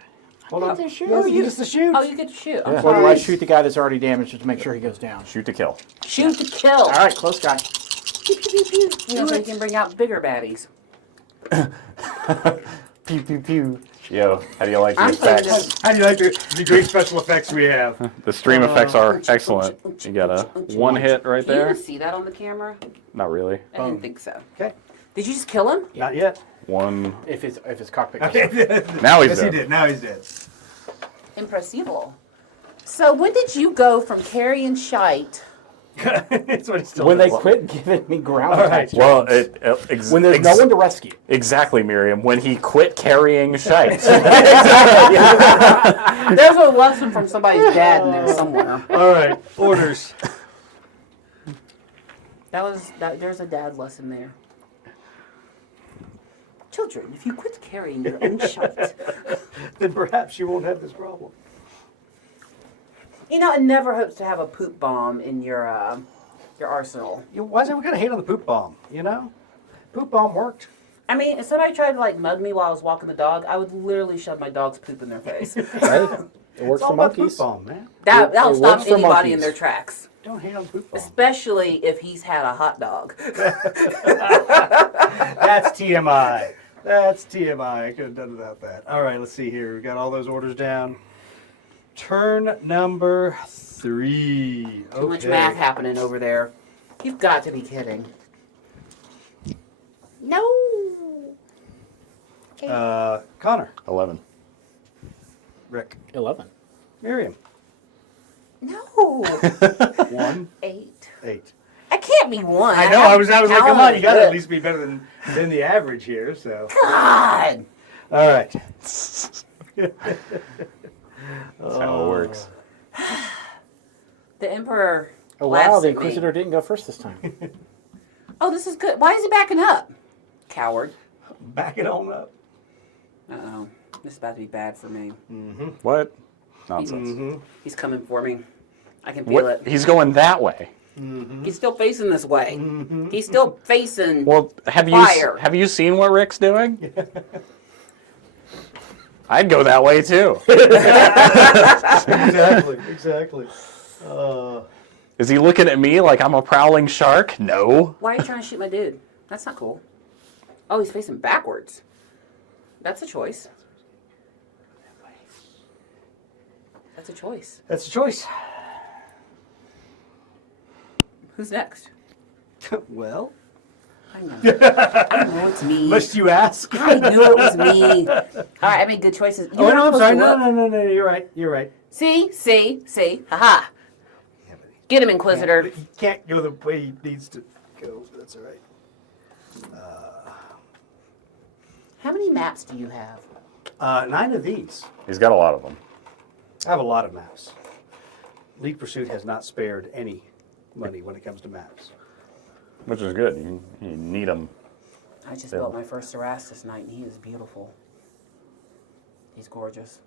Hold on. to shoot. Yes, Oh, he gets to shoot. Oh, you get to shoot. I'm Yeah. Or sorry. do I shoot the guy that's already damaged just to make sure he goes down? Shoot to kill. Shoot to kill. All right, close guy. Pew, pew, pew, pew. You know, so you can bring out bigger baddies. Pew pew pew. Yo, how do you like the I'm playing effects? this. How do you like the great special effects we have? The stream effects are excellent. You got a one hit right Can you there. even see that on the camera? Not really. I didn't think so. Okay. Did you just kill him? Not yet. One. If his cockpit goes Okay. Now he's yes, he dead. did. Now he's dead. Impressible. So when did you go from carrying shite? That's what he's still when they does. quit giving me ground All right. attacks. Well, when there's no one to rescue. Exactly, Miriam. When he quit carrying shite. There's a lesson from somebody's dad in there somewhere. All right. Orders. There's a dad lesson there. Children, if you quit carrying your own shite. Then perhaps you won't have this problem. You know, I never hopes to have a poop bomb in your arsenal. Why is everyone kind of hate on the poop bomb? You know, poop bomb worked. I mean, if somebody tried to like mug me while I was walking the dog, I would literally shove my dog's poop in their face. Hey, it It's works all for about monkeys. poop bomb, man. That'll It stop works for anybody in monkeys. their tracks. Don't hate on poop bomb. Especially if he's had a hot dog. That's TMI. That's TMI. I could have done without that. All right, let's see here. We got all those orders down. Turn number 3. Too much math happening over there. You've got to be kidding. No. Connor, 11. Rick, 11. Miriam, No. 1, 8. 8. I can't be 1. I know. I was like, come on, you got to at Good. least be better than the average here. So, God. all right. That's how it works. The Emperor. Oh laughs wow, the at me. Inquisitor didn't go first this time. Oh, this is good. Why is he backing up? Coward. Back it on up. Uh-oh. This is about to be bad for me. What? Nonsense. Mm-hmm. He's coming for me. I can feel What? it. He's going that way. He's still facing this way. He's still facing. Well, have Fire. you seen what Rick's doing? I'd go that way too. Exactly. Is he looking at me like I'm a prowling shark? No. Why are you trying to shoot my dude? That's not cool. Oh, he's facing backwards. That's a choice. That's a choice. That's a choice. Who's next? Well, I know. I know it's me. must you ask? I knew it was me. All right, I made good choices. You Oh, weren't no, I'm supposed sorry. to No, look. no. You're right. See? Haha. Get him, Inquisitor. He can't go the way he needs to go. That's all right. How many maps do you have? 9 of these. He's got a lot of them. I have a lot of maps. League Pursuit has not spared any money when it comes to maps. Which is good. You need them. I just built my first Erastus Knight, and he is beautiful. He's gorgeous.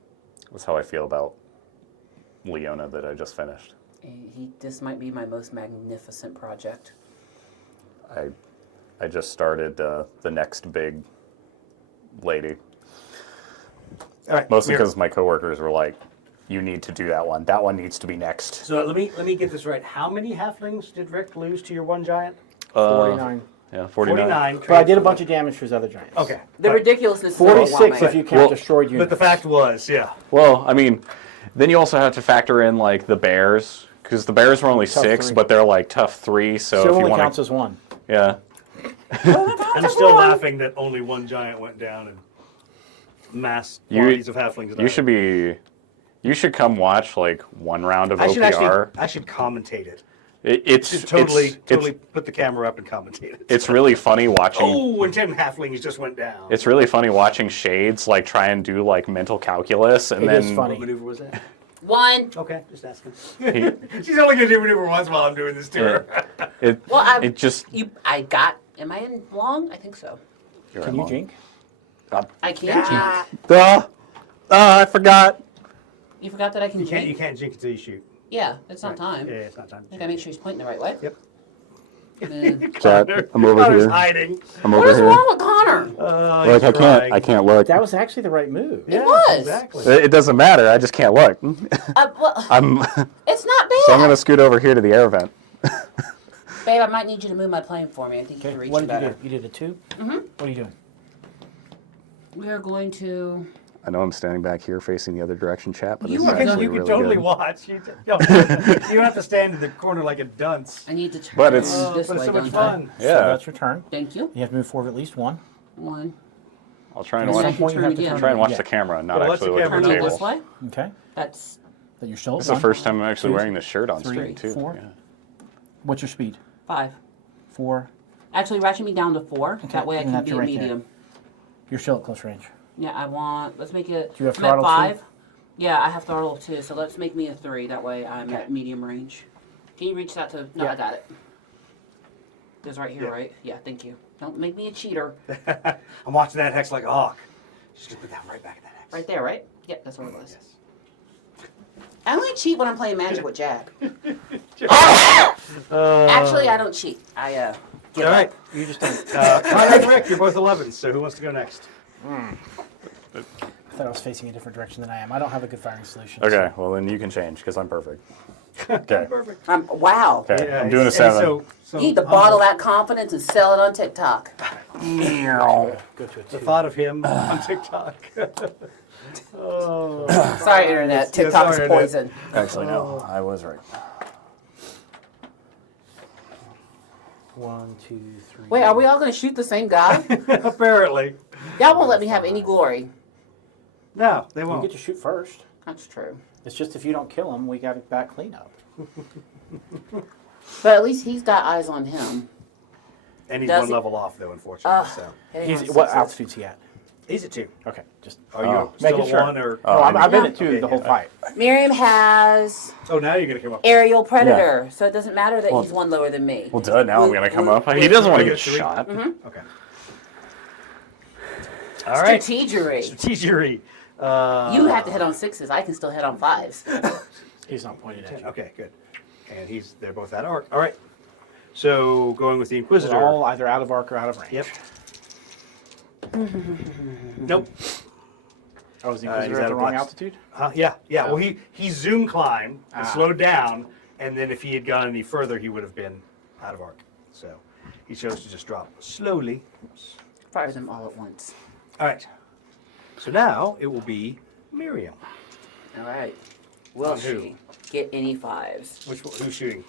That's how I feel about Leona that I just finished. This might be my most magnificent project. I just started the next big lady. All right, Mostly because my coworkers were like, "You need to do that one. That one needs to be next." So let me get this right. How many halflings did Rick lose to your one giant? 49. Yeah, 49. 49. But I did a bunch of damage to his other giants. Okay. The but- ridiculousness is overwhelming. 46 if you count Well, destroyed units. But the fact was, yeah. Well, I mean, then you also have to factor in like the bears, because the bears were only Tough 6, 3. but they're like tough 3. So Still if you only want counts to, as one. yeah, I'm still laughing that only one giant went down and mass quantities of halflings died. you should come watch like one round of I should OPR. I should commentate it. It's Just totally it's, put the camera up and commentate it. it's really funny watching. Oh, and 10 halflings just went down. It's really funny watching Shades like try and do like mental calculus, and It then is funny. What maneuver was that? 1. Okay, just asking. he- She's only going to do maneuver once while I'm doing this to her. it Well, it just Am I in long? I think so. Can you jink? I can jink. I forgot. You forgot that I can You jink? can't jink until you shoot. Yeah, it's not time. Yeah, it's not time. I gotta make sure he's pointing the right way. Yep. Then- Chat, I'm over Connor's here. hiding. I'm What over is here. wrong with Connor? Like He's crying. I can't look. That was actually the right move. Yeah, was. Exactly. It doesn't matter. I just can't look. Well, I'm. it's not bad. So I'm gonna scoot over here to the air vent. Babe, I might need you to move my plane for me. I think you Okay. can reach What it did you better. do? You did a 2? Mm-hmm. What are you doing? We are going to. I know I'm standing back here facing the other direction, chat, but You this is are- actually You can really totally good. watch. You don't have to stand in the corner like a dunce. I need to turn But it's- this But it's way, so much don't fun. So Yeah, that's your turn. I? Thank you. You have to move forward at least 1. 1. I'll try and And then I watch. can point you turn have to again. turn. Try and watch Yeah. the camera, not Well, actually watch look the at the Turn it camera. this table. way. Okay. That's That you're still at It's the 1. first time I'm actually 2, wearing this shirt on 3, stream too. 4. Yeah. What's your speed? 5. 4. Actually, ratchet me down to 4. Okay, That way I and can that's be a right there. medium. You're still at close range. Yeah, I want. Let's make it. Do you have I'm at throttle 5. too? Yeah, I have throttle too. So let's make me a 3. That way I'm Okay. at medium range. Can you reach that to? No, Yeah. I got it. It's right here, Yeah. right? Yeah, thank you. Don't make me a cheater. I'm watching that hex like a hawk. Just gonna put that right back in that hex. Right there, right? Yep, that's what it was. Yes. I only cheat when I'm playing Magic with Jack. Actually, I don't cheat. I give All up. right. You just don't. Connor and Rick, you're both 11s, so who wants to go next? I thought I was facing a different direction than I am. I don't have a good firing solution. Okay, well then you can change because I'm perfect. Okay. Perfect. Wow. Okay, Yeah, I'm doing a and 7. So You need to bottle that confidence and sell it on TikTok. Go to a 2. The thought of him on TikTok. Oh. Sorry, Internet. Yeah, TikTok is sorry, poison. Actually, no, I was right. 1, 2, 3. Wait, are we all going to shoot the same guy? Apparently. Y'all won't let me have any glory. No, they You won't. get to shoot first. That's true. It's just if you don't kill him, we got it back cleanup. But at least he's got eyes on him. And he's Does one he- level off, though, unfortunately. So He's, what altitude's he at? he's at 2. Okay, just. Are you Oh. still Making at sure. 1 or? No, I've been Yeah. at 2 Okay, the whole yeah. fight. Miriam has Oh, now you're gonna come up. aerial predator, so it doesn't matter that Well- he's one lower than me. Well, duh. Now I'm gonna come up. we- He doesn't want to we- get shot. Okay. All right. Strategery. Strategery. You have to hit on 6s. I can still hit on 5s. He's not pointed at you. Okay, good. And they're both at arc. All right. So going with the They're Inquisitor. all either out of arc or out of range. Yep. Nope. Oh, is the He's Inquisitor out at the of wrong box. altitude? Yeah. Well, he zoom climbed and Ah. slowed down, and then if he had gone any further, he would have been out of arc. So he chose to just drop slowly. Fire them all at once. All right. So now it will be Miriam. All right. Will On who? she get any 5s? Who's shooting?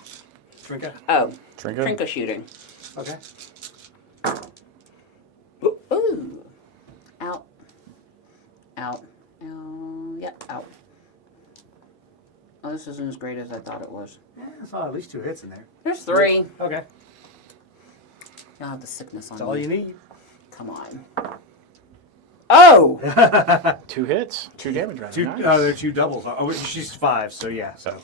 Trinka? Oh, Trinket? Trinka shooting. Okay. Ooh. Out. Out. Yep, out. Oh, this isn't as great as I thought it was. Yeah, I saw at least 2 hits in there. There's 3. Okay. You'll have the sickness on That's all me. you need. Come on. Oh! 2 hits. 2 damage rather. 2. Nice. They're 2 doubles. Oh, she's 5. So yeah. So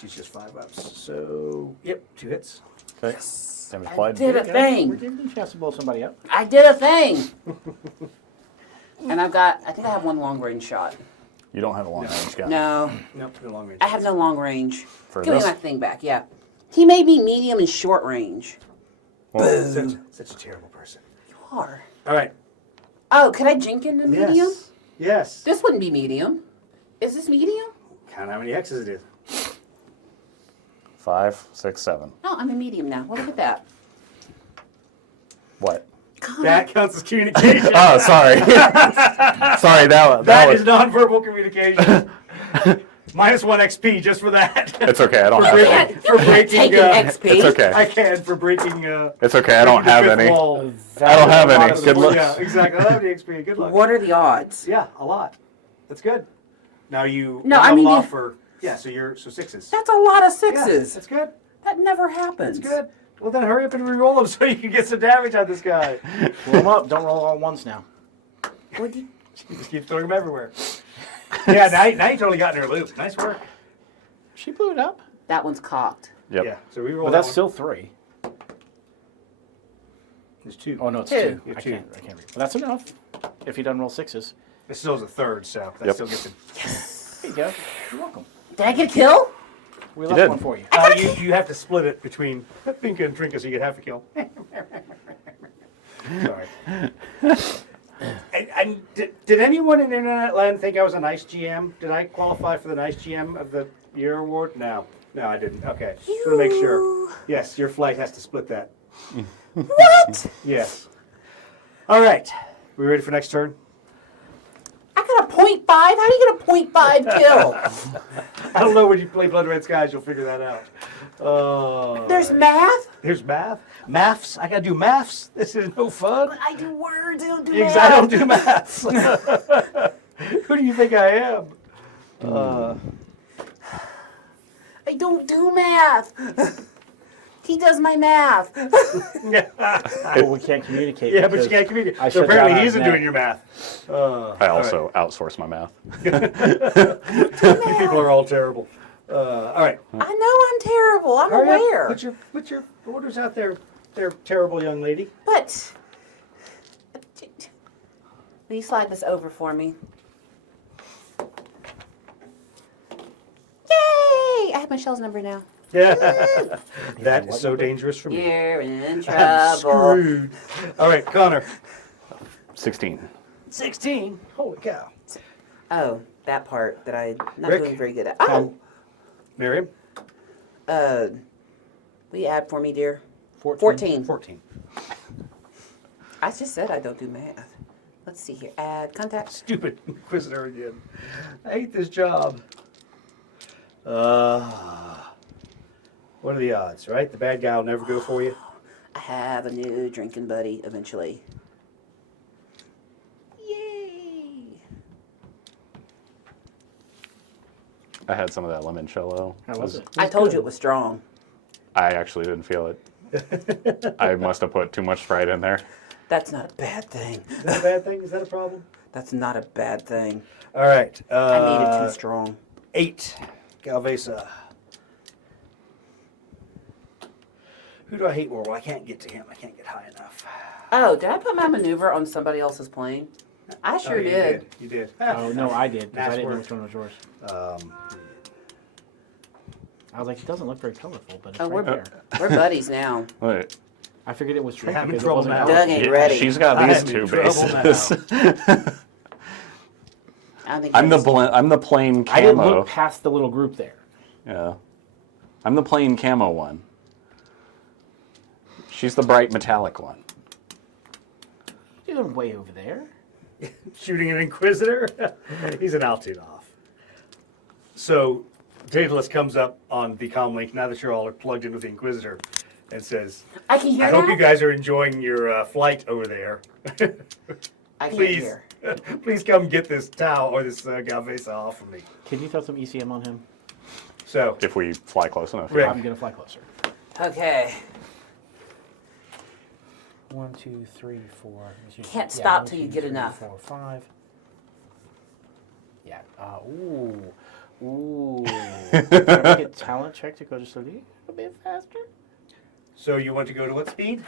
she's just 5 ups. So, yep, 2 hits. Okay. Damage applied. did a thing. We're giving you a chance to blow somebody up. I did a thing. And I think I have one long range shot. You don't have a long range gun. No, Nope, no long range. I have no long range. For Give me this? my thing back, yeah. He made me medium and short range. Well, Such a terrible person. You are. All right. Oh, could I jink into medium? Yes. Yes. This wouldn't be medium. Is this medium? Count how many hexes it is. 5, 6, 7. No, I'm a medium now. Well, look at that. What? That counts as communication. Oh, sorry. Sorry, that That was. is nonverbal communication. -1 XP just for that. It's okay. I don't have any. For breaking. Taking XP. It's okay. I can for breaking. It's okay. I don't the have fifth any. wall. I don't have any. Good Good luck. Yeah, exactly. I don't have any XP. Good luck. What are the odds? Yeah, a lot. That's good. Now you. No, you I mean, level you- off for. Yeah, so you're 6s. That's a lot of Yeah, sixes. that's good. That never happens. That's good. Well, then hurry up and re-roll them so you can get some damage on this guy. Blow them up. Don't roll all ones now. Would you? You just keep throwing them everywhere. Yeah, now you totally got in her loop. Nice work. She blew it up. That one's cocked. Yep. Yeah, so re-roll But that that's one. still 3. There's 2. Oh no, it's 2. Two. You I have 2. can't read. Well, that's enough. If he doesn't roll 6s. It still is a 3rd, so that Yep. still gets it. There you go. You're welcome. Did I get a kill? We did. left one for you. You have to split it between Pinka and Trinka so you get half a kill. Sorry. And did anyone in Internet Land think I was a nice GM? Did I qualify for the nice GM of the Year award? No. No, I didn't. Okay. Just want to make sure. Yes, your flight has to split that. What? Yes. All right. We ready for next turn? I got a 0.5? How do you get a 0.5 kill? I don't know, when you play Blood Red Skies, you'll figure that out. There's math? There's math. Maths. I gotta do maths. This is no fun. I do words, I don't do Because math. I don't do maths. Who do you think I am? I don't do math. He does my math. Well, we can't communicate. Yeah, but you because can't communicate. I So shut apparently down he our isn't net. doing your math. I also outsource my math. You people are all terrible. All right. I know I'm terrible. I'm Hurry up. aware. Put your orders out there, terrible young lady. But will you slide this over for me? Yay! I have Michelle's number now. Yeah. That is so dangerous for me. You're in I'm trouble. screwed. All right, Connor. 16. 16. Holy cow. Oh, that part that I'm not Rick? doing very good at. Oh, Miriam. will you add for me, dear? 14. 14. I just said I don't do math. Let's see here. Add contact. Stupid Inquisitor again. I hate this job. What are the odds, right? The bad guy will never go for you. I have a new drinking buddy eventually. Yay! I had some of that limoncello. How was it? I told you it was strong. I actually didn't feel it. I must have put too much Sprite in there. That's not a bad thing. Is that a bad thing? Is that a problem? That's not a bad thing. All right. I made it too strong. 8. Galvesa. Who do I hate more? Well, I can't get to him. I can't get high enough. Oh, did I put my maneuver on somebody else's plane? I sure Oh, you did. You did. Oh, no, I did. Because Nice I didn't know work. which one was yours. Um, I was like, it doesn't look very colorful, but it's Oh, right there. We're buddies now. Wait, I figured it was I'm Trinket in because it trouble wasn't now. colorful. Doug ain't ready. she's got I'm these in two trouble bases. I don't think I'm the he's- I'm the plain I didn't camo. look past the little group there. Yeah, I'm the plain camo one. She's the bright metallic one. You're doing way over there. shooting an Inquisitor. He's an altitude off. So Daedalus comes up on the comlink now that you're all plugged in with the Inquisitor and says, I can hear I that. hope you guys are enjoying your flight over there. I can't Please, hear. please come get this Tau or this Galvesa off of me. Can you throw some ECM on him? So, If we fly close enough. Rick. I'm going to fly closer. Okay. 1, 2, 3, 4. Can't stop till you get enough. 4, 5. Yeah. Ooh. Ooh. Can I make a talent check to go just a little bit faster? So you want to go to what speed?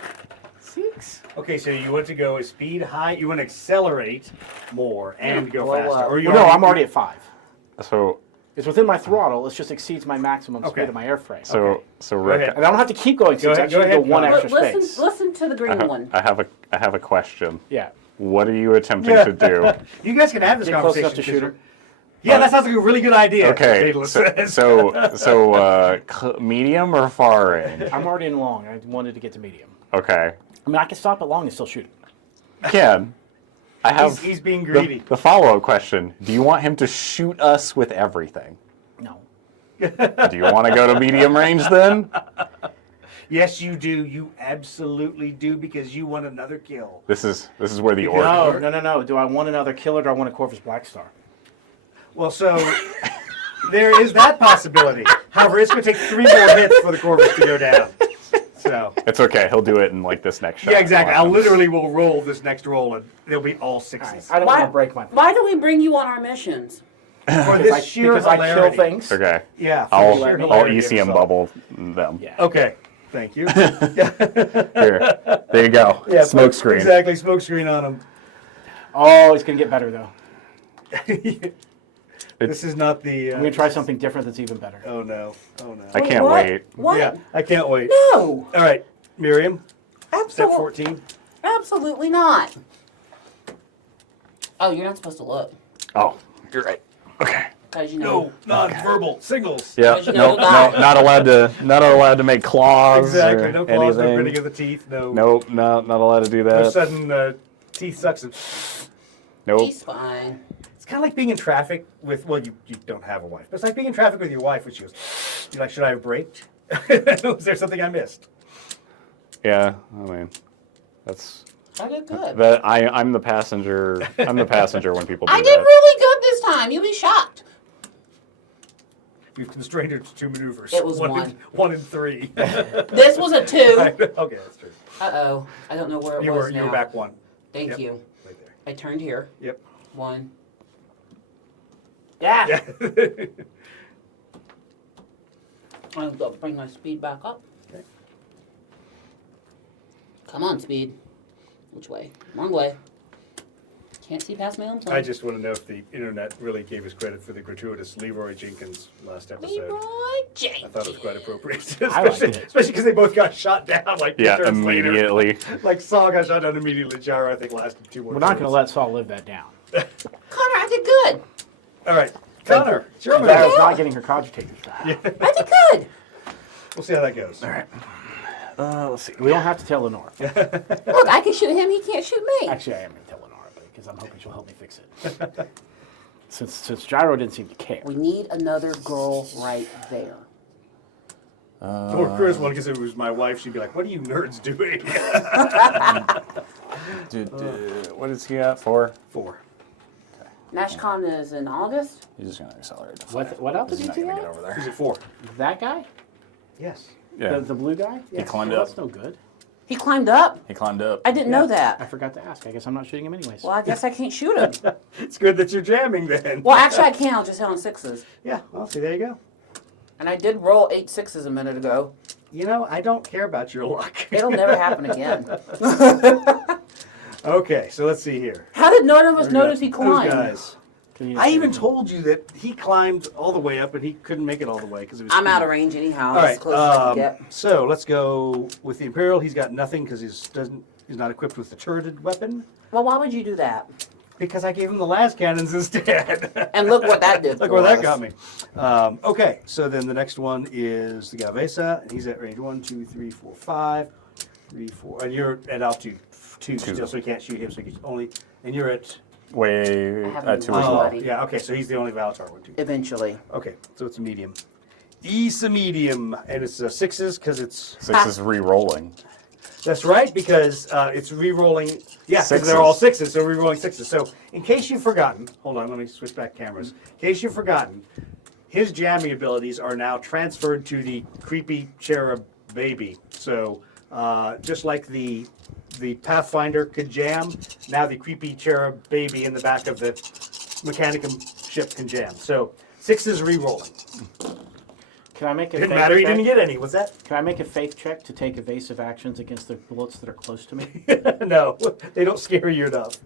6. Okay, so you want to go a speed high. You want to accelerate more and go Blow faster. up. Or you Well, no, I'm already at 5. So It's within my throttle. It just exceeds my maximum Okay. speed of my airframe. so Rick, ahead. And I don't have to keep going. Go It's ahead, go actually ahead, go one Connor. extra space. Listen to the green one. I have a question. Yeah. What are you attempting to do? You guys can have this Get close conversation. enough to shoot her. Yeah, that sounds like a really good idea. Okay, Daedalus so says. medium or far range? I'm already in long. I wanted to get to medium. Okay, I mean, I can stop at long and still shoot it. Ken, I have He's being greedy. the follow-up question. Do you want him to shoot us with everything? No. Do you want to go to medium range then? Yes, you do. You absolutely do because you want another kill. This is where the Because- order. No. Do I want another kill or do I want a Corvus Black Star? Well, so there is that possibility. However, it's going to take 3 more hits for the Corvus to go down. So It's okay. He'll do it in like this next shot. yeah, exactly. I Watch him. literally will roll this next roll, and they'll be all 6s. I don't want to break my. Why do we bring you on our missions? For Because this sheer I kill hilarity. things. Okay. Yeah. For I'll the sheer I'll hilarity of ECM it. bubble them. Yeah. Okay. Thank you. Here. There you go. Yeah, Smoke screen. Exactly. Smoke screen on them. Oh, it's gonna get better though. This is not the. I'm gonna try something different that's even better. Oh no! Oh no! I can't What? wait. What? Yeah, I can't wait. No, All right, Miriam, step absolutely, 14. absolutely not. Oh, you're not supposed to look, Oh, you're right. Okay. because you know. No, non-verbal signals. Yeah. Because you No. know that. No. Not allowed to make claws. Exactly. Or No claws, no anything. gritting of the teeth. No. Nope. No. Not allowed to do No that. sudden teeth suction. Nope. He's fine. It's kind of like being in traffic with. Well, you don't have a wife, but it's like being in traffic with your wife, when she goes, "You're like, should I have braked? Was there something I missed?" Yeah. I mean, that's I did good. that. I'm the passenger. I'm the passenger when people do I that. did really good this time. You'll be shocked. We've constrained her to 2 maneuvers. It was one. one. 1 and 3. This was a 2. Okay, that's true. Uh-oh. I don't know where it You was were now. you were back 1. Thank Yep. you. Right there. I turned here. Yep. 1. Yeah. Yeah. I'm going to bring my speed back up. Okay. Come on, speed. Which way? Wrong way. Can't see past my own plane. I just want to know if the internet really gave us credit for the gratuitous Leroy Jenkins last episode. Leroy Jenkins. I thought it was quite appropriate, I liked especially it. because they both got shot down like 2 Yeah. turns later. Immediately. Like Saul got shot down immediately. Gyro, I think, lasted 2 more. We're not turns. gonna let Saul live that down. Connor, I did good. All right, Connor, it's your Vera's move. not getting her cogitators back. I did good. We'll see how that goes. All right. Let's see. We don't have to tell Lenora. Look, I can shoot him. He can't shoot me. Actually, I am gonna tell Lenora because I'm hoping she'll help me fix it. Since Gyro didn't seem to care. We need another girl right there. Or Chris one, because if it was my wife, she'd be like, "What are you nerds doing?" What is he at for? 4. NashCon is in August. He's just gonna accelerate. to What- 5. what else He's did not he gonna say? get over Who's there. at 4? That guy? Yes. Yeah. The blue guy? He climbed Well, up. that's no good. He climbed up. He climbed up. I didn't know I that. forgot to ask. I guess I'm not shooting him anyways. Well, I guess I can't shoot him. It's good that you're jamming then. Well, actually, I can. I'll just hit on 6s. Yeah. Well, see, there you go. And I did roll 8 6s a minute ago. You know, I don't care about your luck. It'll never happen again. Okay, so let's see here. How did none of us There we go. notice he Those climbed? guys. Can you I even told you that he climbed all the way up and he couldn't make it all the way because it was. I'm out of steep. range anyhow. All That's right. as close as I can get. So let's go with the Imperial. He's got nothing because he's not equipped with the turreted weapon Well, why would you do that? because I gave him the las cannons instead. And look what that did Look for where that us. got me. Okay, so then the next one is the Galvesa, and he's at range 1, 2, 3, 4, 5, 3, 4, and you're at altitude 2 still, so you can't shoot him. So you can only, and you're at. Way I haven't at 2 even as watched well. Buddy. Yeah. Okay, so he's the only Valatar one too. Eventually. Okay, so it's a medium. It's a medium, and it's 6s because it's. 6 is re-rolling. That's right, because it's re-rolling. Yeah, because Sixes. they're all 6s, so re-rolling 6s. So in case you've forgotten, hold on, let me switch back cameras. In case you've forgotten, his jamming abilities are now transferred to the creepy cherub baby. So just like the Pathfinder could jam, now the creepy cherub baby in the back of the Mechanicum ship can jam. So 6 is re-rolling. Can I make a Didn't faith matter, you check? didn't get any. What's that? Can I make a faith check to take evasive actions against the bullets that are close to me? No, they don't scare you enough.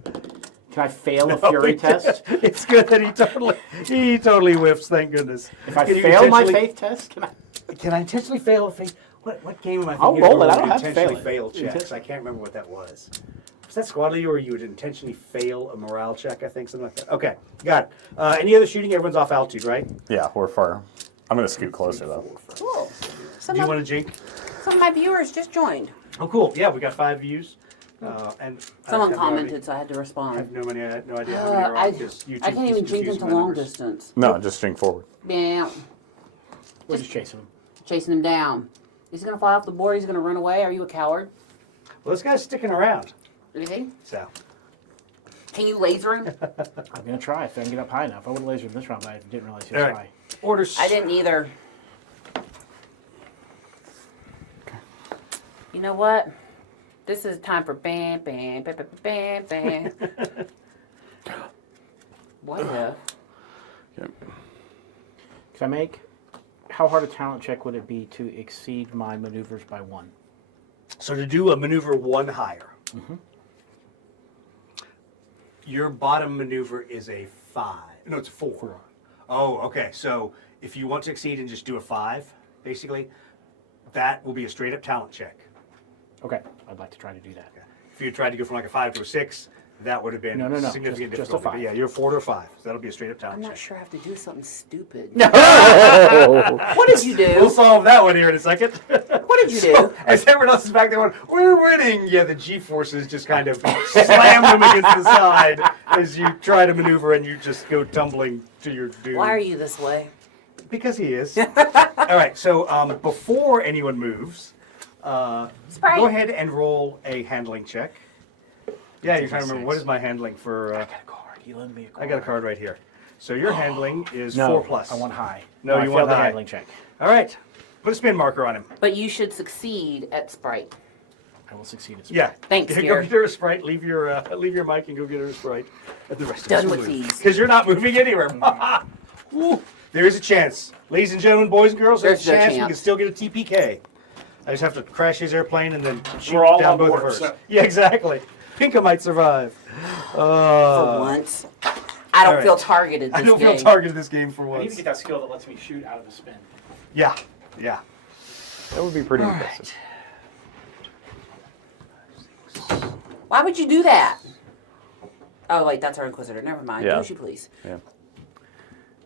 Can I fail a fury test? It's good that he totally whiffs, thank goodness. If I Can you fail my intentionally- faith test, can I? Can I intentionally fail a faith? What game am I I'll thinking? roll of it, I where don't we have to fail intentionally it. fail checks. I can't remember what that was. Was that squad leader or you would intentionally fail a morale check, I think, something like that? Okay, got it. Any other shooting? Everyone's off altitude, right? Yeah, we're far. I'm going to scoot closer, though. Cool. Do you want to jink? Some of my viewers just joined. Oh, cool. Yeah, we got 5 views. And Someone I have commented, so I had to I respond. have no idea how many are on because YouTube I can't keeps even drink confusing into my long numbers. distance. No, just drink forward. Yeah, We're just chasing him. chasing him down. Is he gonna fly off the board? He's gonna run away? Are you a coward? Well, this guy's sticking around. Anything? So, Can you laser him? I'm gonna try if I can get up high enough. I would have lasered this round, but I didn't realize he all was right. high. Orders. I didn't either. You know what? This is time for bam, bam, bam, bam, bam, bam. What the? Yep. Can I make? How hard a talent check would it be to exceed my maneuvers by 1? So to do a maneuver 1 higher, your bottom maneuver is a 5. No, it's a 4. Oh, okay. So if you want to exceed and just do a 5, basically, that will be a straight up talent check. Okay, I'd like to try to do that. If you tried to go from like a 5 to a 6, that would have been No, significant just a difficulty. 5. But yeah, you're 4 to a 5. So that'll be a straight up I'm talent not check. sure I have to do something stupid. Oh. What did you We'll do? solve that one here in a second. What did you do? As everyone else is back there going, we're winning. Yeah, the G-forces just kind of slam them against the side as you try to maneuver and you just go tumbling to your doom. Why are you this way? Because he is. All right, so before anyone moves, Sprite. go ahead and roll a handling check. Yeah, you're trying to remember, what is my handling for... I got a card. You lend me a card. I got a card right here. So your handling is No, 4+. I want high. No, I you want failed the high. handling check. All right, put a spin marker on him. But you should succeed at Sprite. I will succeed at Yeah. Thanks, Go dear. get her a Sprite. Leave your mic and go get her a Sprite. At the rest Done with these. Because you're not moving anywhere. Ooh, there is a chance. Ladies and gentlemen, boys and girls, there's a There's no chance we chance. can still get a TPK. I just have to crash his airplane and then shoot We're all down on both board, of hers. so- Yeah, exactly. Pinka might survive. For once. I don't all feel right. targeted this I don't game. feel targeted this game for I need to once. get that skill that lets me shoot out of a spin. Yeah, yeah. That would be pretty impressive. Why would you do that? Oh, wait, that's our Inquisitor. Never mind. Yeah. Do as you please. Yeah.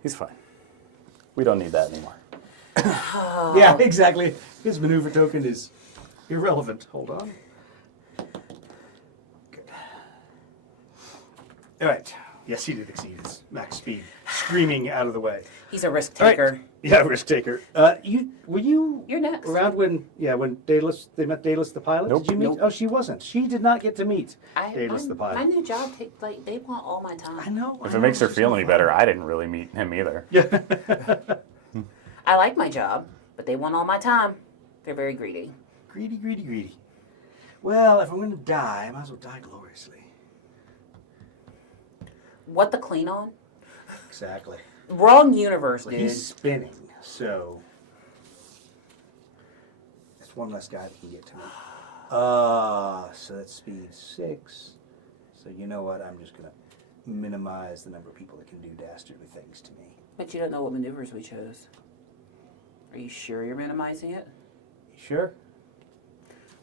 He's fine. We don't need that anymore. Yeah, exactly. His maneuver token is irrelevant. Hold on. Good. All right. Yes, he did exceed his max speed, screaming out of the way. He's a risk All right. taker. Yeah, risk taker. Were you You're next. around when Daedalus, they met Daedalus the pilot? Nope. Did you meet? Nope. Oh, she wasn't. She did not get to meet Daedalus the My pilot. new job, they want all my time. I know. If it makes her feel any better, I didn't really meet him either. Yeah. I like my job, but they want all my time. They're very greedy. Greedy, greedy, greedy. Well, if I'm going to die, I might as well die gloriously. What the clean on? Exactly. Wrong universe, Well, dude. he's spinning, so that's one less guy that can get to me. So that's speed 6. So you know what? I'm just gonna minimize the number of people that can do dastardly things to me. But you don't know what maneuvers we chose. Are you sure you're minimizing it? You sure?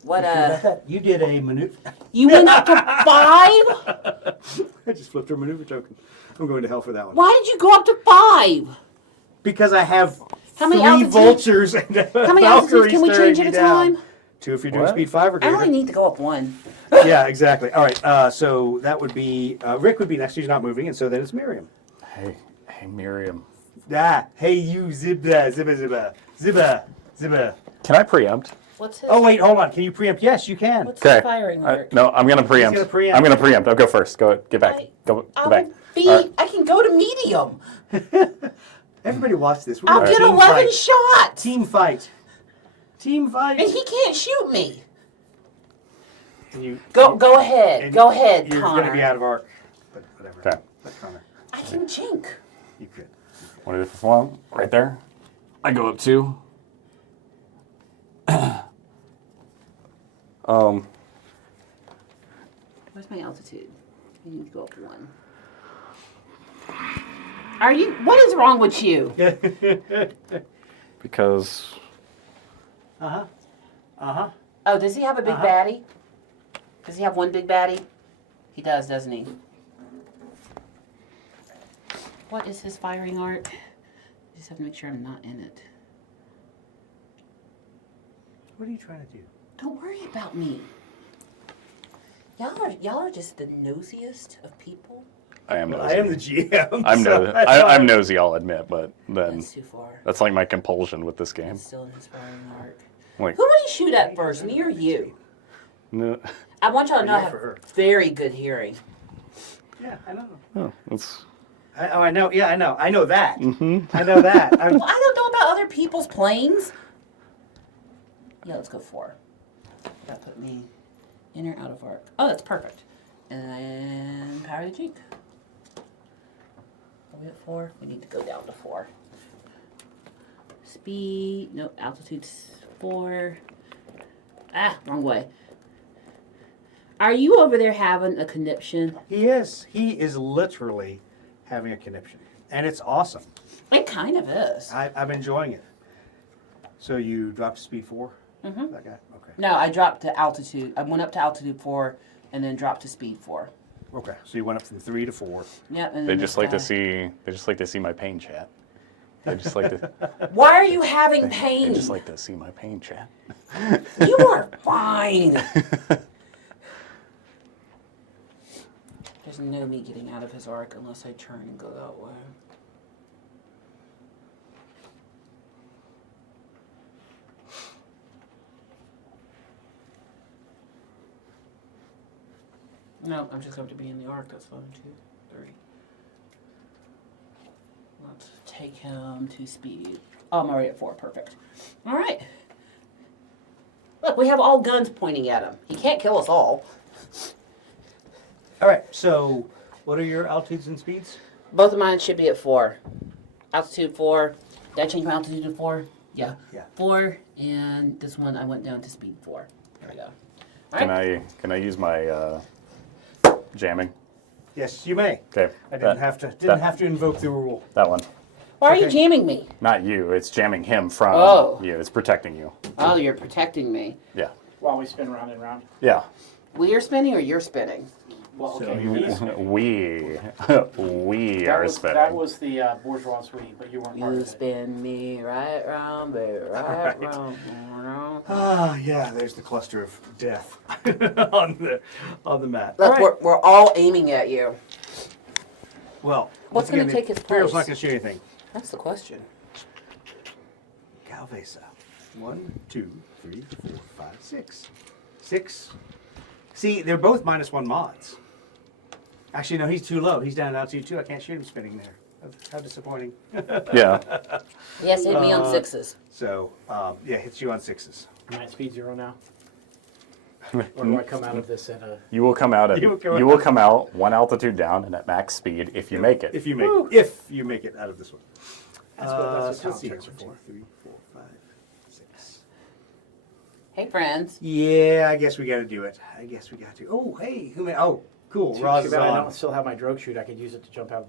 What, You sure about that? You did a maneuver. you went up to 5? I just flipped her maneuver token. I'm going to hell for that one. Why did you go up to 5? Because I have How many 3 altitudes? vultures and a How many Valkyrie altitudes can we staring change at me a down. time? 2 if you're doing What? speed 5 or I greater. only need to go up 1. Yeah, exactly. All right, so that would be, Rick would be next. He's not moving, and so then it's Miriam. Hey, Miriam. Ah, hey you, zibba, zibba, zibba, zibba, zibba. Can I preempt? What's his, Oh wait, hold on. Can you preempt? Yes, you can. what's his Okay. firing order? No, I'm gonna preempt. gonna preempt. I'm gonna preempt. I'll go first. Get back. Go back. I can go to medium. Everybody watch this. We're I'll doing a get team 11 fight. shots. Team fight. Team fight. And he can't shoot me. And you, Go ahead. and Go ahead, You're Connor. going to be out of arc. But whatever. Okay. Let Connor. I can jink. You could. What if one right there? I go up 2. Where's my altitude? I need to go up 1. Are you? What is wrong with you? Because Uh-huh. Oh, does he have a big baddie? Does he have one big baddie? He does, doesn't he? What is his firing arc? I just have to make sure I'm not in it. What are you trying to do? Don't worry about me. Y'all are just the nosiest of people. I am Well, nosy. I am the GM. I'm so nosy. I thought- I'm nosy, I'll admit, but then That's too far. that's like my compulsion with this game. It's still in his firing arc. Like, Who would he shoot at first, me or you? no, I want y'all to know I You have for her. very good hearing. Yeah, I know. oh, that's I know. Yeah, I know. I know that. mm-hmm. I know that. Well, I don't know about other people's planes. Yeah, let's go 4. That put me in or out of arc. Oh, that's perfect. And then power the Jeep. Are we at 4? We need to go down to 4. Speed. No, altitude's 4. Ah, wrong way. Are you over there having a conniption? He is. He is literally having a conniption, and it's awesome. It kind of is. I'm enjoying it. So you dropped to speed 4. Mhm. That guy. Okay. No, I dropped to altitude. I went up to altitude 4 and then dropped to speed 4. Okay. So you went up from 3 to 4. Yep. And They then just this like to guy. see. They just like to see my pain chat. They just like to. Why are you having They pain? just like to see my pain chat. You are fine. There's no me getting out of his arc unless I turn and go that way. No, I'm just going to be in the arc. That's fine. 2, 3. Let's take him to speed. Oh, I'm already at 4. Perfect. All right. Look, we have all guns pointing at him. He can't kill us all. All right. So what are your altitudes and speeds? Both of mine should be at 4. Altitude 4. Did I change my altitude to 4? Yeah. Yeah. 4. And this one I went down to speed 4. There we go. All Can right. I can my jamming? Yes, you may. Okay. I didn't that- have to invoke the rule. That one. Why are you okay. jamming me? Not you. It's jamming him from Oh. you. It's protecting you. Oh, you're protecting me. Yeah. While we spin round and round. Yeah. We are spinning or you're spinning? Well, So okay. you- he's spinning. we That are was, spinning. that was the bourgeois suite, but you weren't part You of it. spin me right round, baby, right round. Ah, yeah. There's the cluster of death on the mat. Look, All right. we're all aiming at you. Well, What's once gonna again, take the his Imperial's place? not going to shoot anything. That's the question. Calvesa. 1, 2, 3, 4, 5, 6. 6. See, they're both -1 mods. Actually, no, he's too low. He's down at altitude 2. I can't shoot him spinning there. How disappointing. Yeah. Yes, hit me on 6s. So, yeah, hits you on 6s. Am I at speed 0 now? Or do I come out of this at a... You will come out at You will you will come out 1 altitude down and at max speed if you make it. If you make it out of this one. That's what So let's see. Tom 1, turns 2, into. 3, 4, 5, 6. Hey, friends. Yeah, I guess we got to do it. I guess we got to. Oh, hey, who made? Oh, cool. Too Roz's bad I on. don't still have my drogue chute. I could use it to jump out.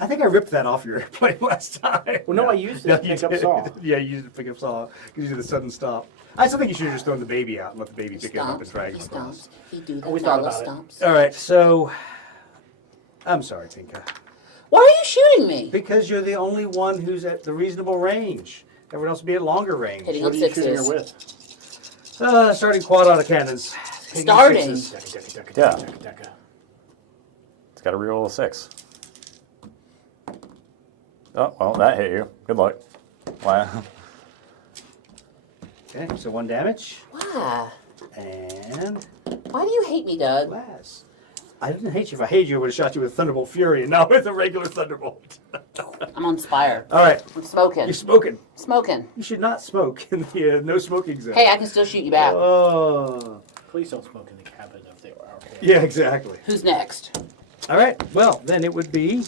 I think I ripped that off your airplane last time. Well, no, I used it to you pick up did. saw. Yeah, you used it to pick up saw. You did the sudden stop. I still think you should have just thrown the baby out and let the baby pick it up and drag He him across. stomps. He do the we thought Taxila about it. stomps. All right, so I'm sorry, Tinka, Why are you shooting me? because you're the only one who's at the reasonable range. Everyone else will be at longer range. Hitting What on are you shooting her 6s. with? Starting quad autocannons. Taking Starting. 6s. Yeah. Decca. It's got a reroll of 6. Oh well, that hit you. Good luck. Wow. Okay, so 1 damage Why? and Why do you hate me, Doug? glass. I didn't hate you. If I hated you, I would have shot you with Thunderbolt Fury and not with a regular Thunderbolt. I'm on Spire. All right, I'm smoking. you're smoking. Smoking. You should not smoke in the no smoking zone. Hey, I can still shoot you back. Oh. Please don't smoke in the cabin of the airplane. Yeah, exactly. Who's next? All right. Well, then it would be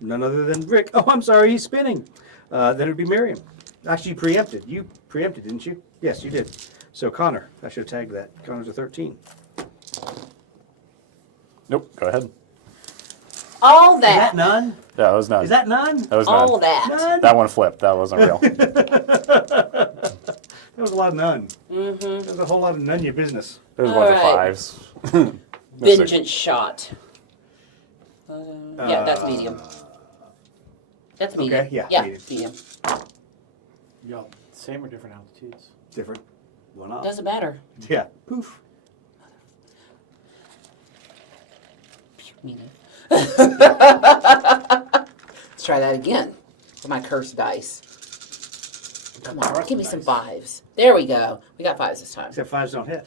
None other than Rick. Oh, I'm sorry, he's spinning. Then it'd be Miriam. Actually, you preempted. You preempted, didn't you? Yes, you did. So Connor, I should have tagged that. Connor's a 13. Nope. Go ahead. All Is that that. none? Yeah, that was none. Is that none? That was All none. that. None? That one flipped. That wasn't real. That was a lot of none. Mm-hmm. That was a whole lot of none your business. There's a bunch of Alright. fives. Vengeance shot. Yeah, that's medium. That's medium. Okay, yeah, Yeah, medium. medium. Y'all, same or different altitudes? Different. One off. Doesn't matter. Yeah. Poof. Medium. Let's try that again for my cursed dice. Come on, give me some fives. There we go. We got fives this time. Except fives don't hit.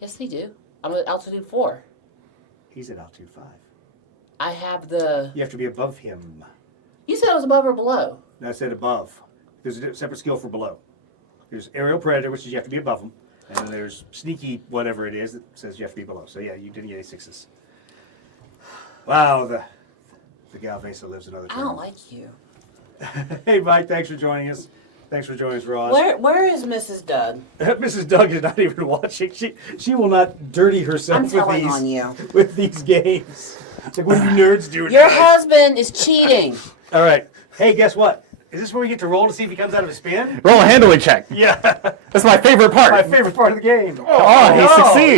Yes, they do. I'm at altitude 4. He's at altitude 5. I have the. You have to be above him. You said I was above or below. No, I said above. There's a separate skill for below. There's aerial predator, which is you have to be above him. And then there's sneaky whatever it is that says you have to be below. So yeah, you didn't get any 6s. Wow, the Galvesa lives another I turn. don't like you. Hey, Mike, thanks for joining us. Thanks for joining us, Ross. Where is Mrs. Doug? Mrs. Doug is not even watching. She will not dirty herself I'm with telling these on you. with these games. It's like, what are you nerds doing? Your tonight? husband is cheating. All right. Hey, guess what? Is this where we get to roll to see if he comes out of a spin? Roll a handling check. Yeah. That's my favorite part. My favorite part of the game. Oh, he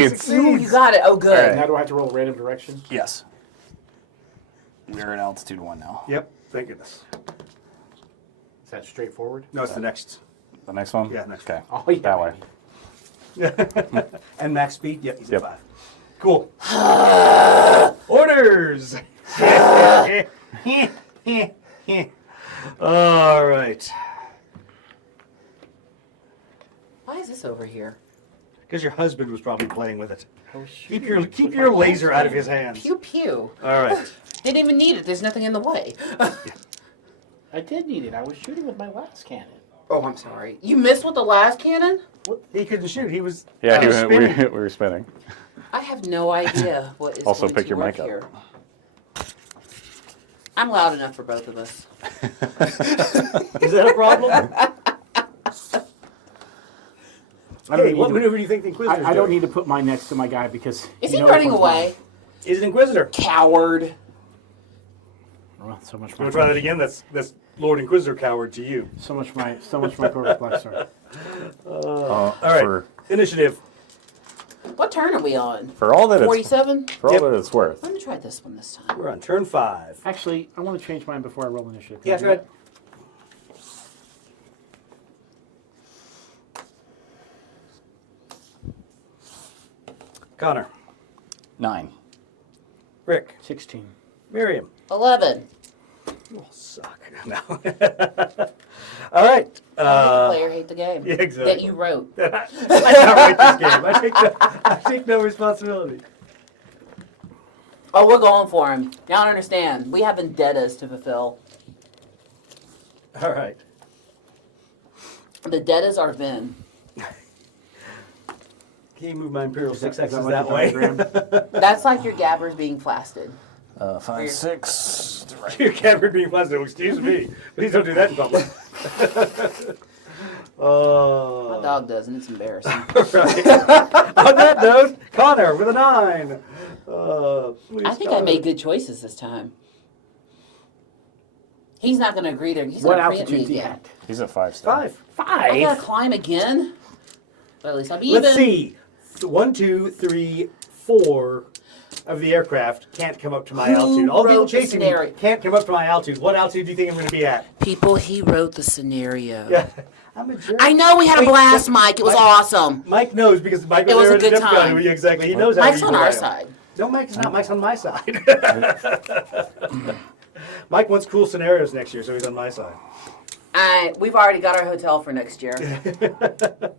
succeeds. Ooh, you got it. Oh, good. Alright. Now do I have to roll a random direction? Yes. We're at altitude 1 now. Yep. Thank goodness. Is that straightforward? No, it's the next. The next one? Yeah, next Okay. Oh, yeah. That way. And max speed? Yep, he's Yep. at 5. Cool. Orders! All right. Why is this over here? Because your husband was probably playing with it. Oh, Keep your laser out of his hands. Pew pew. All right. Didn't even need it. There's nothing in the way. I did need it. I was shooting with my last cannon. Oh, I'm sorry. You missed with the last cannon? He couldn't shoot. He was. Yeah, he was spinning. we were spinning. I have no idea what is Also going pick to your work mic up. here. I'm loud enough for both of us. Is that a problem? I don't, Hey, need what to, maneuver do you think the Inquisitor's I don't doing? need to put mine next to my guy because... Is you he know running which one's away? He's an Inquisitor. Coward. mine. Well, so much You my want to try that again? That's Lord Inquisitor coward to you. So much my perfect black star. All right. Initiative. What turn are we on? For all that it's 47? for all Yep. that it's worth. I'm going to try this one this time. We're on turn 5. Actually, I want to change mine before I roll initiative. Yeah, go ahead. Connor. 9. Rick. 16. Miriam. 11. You all suck. No. All right. Hate the player, hate the game. yeah, exactly. That you wrote. I did not write this game. I take no responsibility. Oh, we're going for him. Now I don't understand. We have vendettas to fulfill. All right. The vendettas are Vin. Can you move my Imperial Is that 6X's like that a way? diagram? That's like your gabbers being flasted. 5, 6. Your camera being plastic. Excuse me. Please don't do that in public. My dog does, and it's embarrassing. Right. On that note, Connor with a 9. Please, I think Connor. I made good choices this time. He's not going to agree to. He's What going to preempt me altitude's he again. at? He's at 5 still. 5. I got to climb again? But at least I'll be even. Let's see. 1, 2, 3, 4 of the aircraft can't come up to my Who altitude. All the people wrote the chasing me scenario? can't come up to my altitude. What altitude do you think I'm going to be at? People, he wrote the scenario. Yeah, I'm a jerk. I know we had a Wait, blast, wait, Mike. It was Mike- awesome. Mike knows because Mike It was was there a at the good Difficulty. time. Yeah, exactly. He knows how Mike's on evil I our am. side. No, Mike's not. Mike's on my side. Mike wants cool scenarios next year, so he's on my side. We've already got our hotel for next year.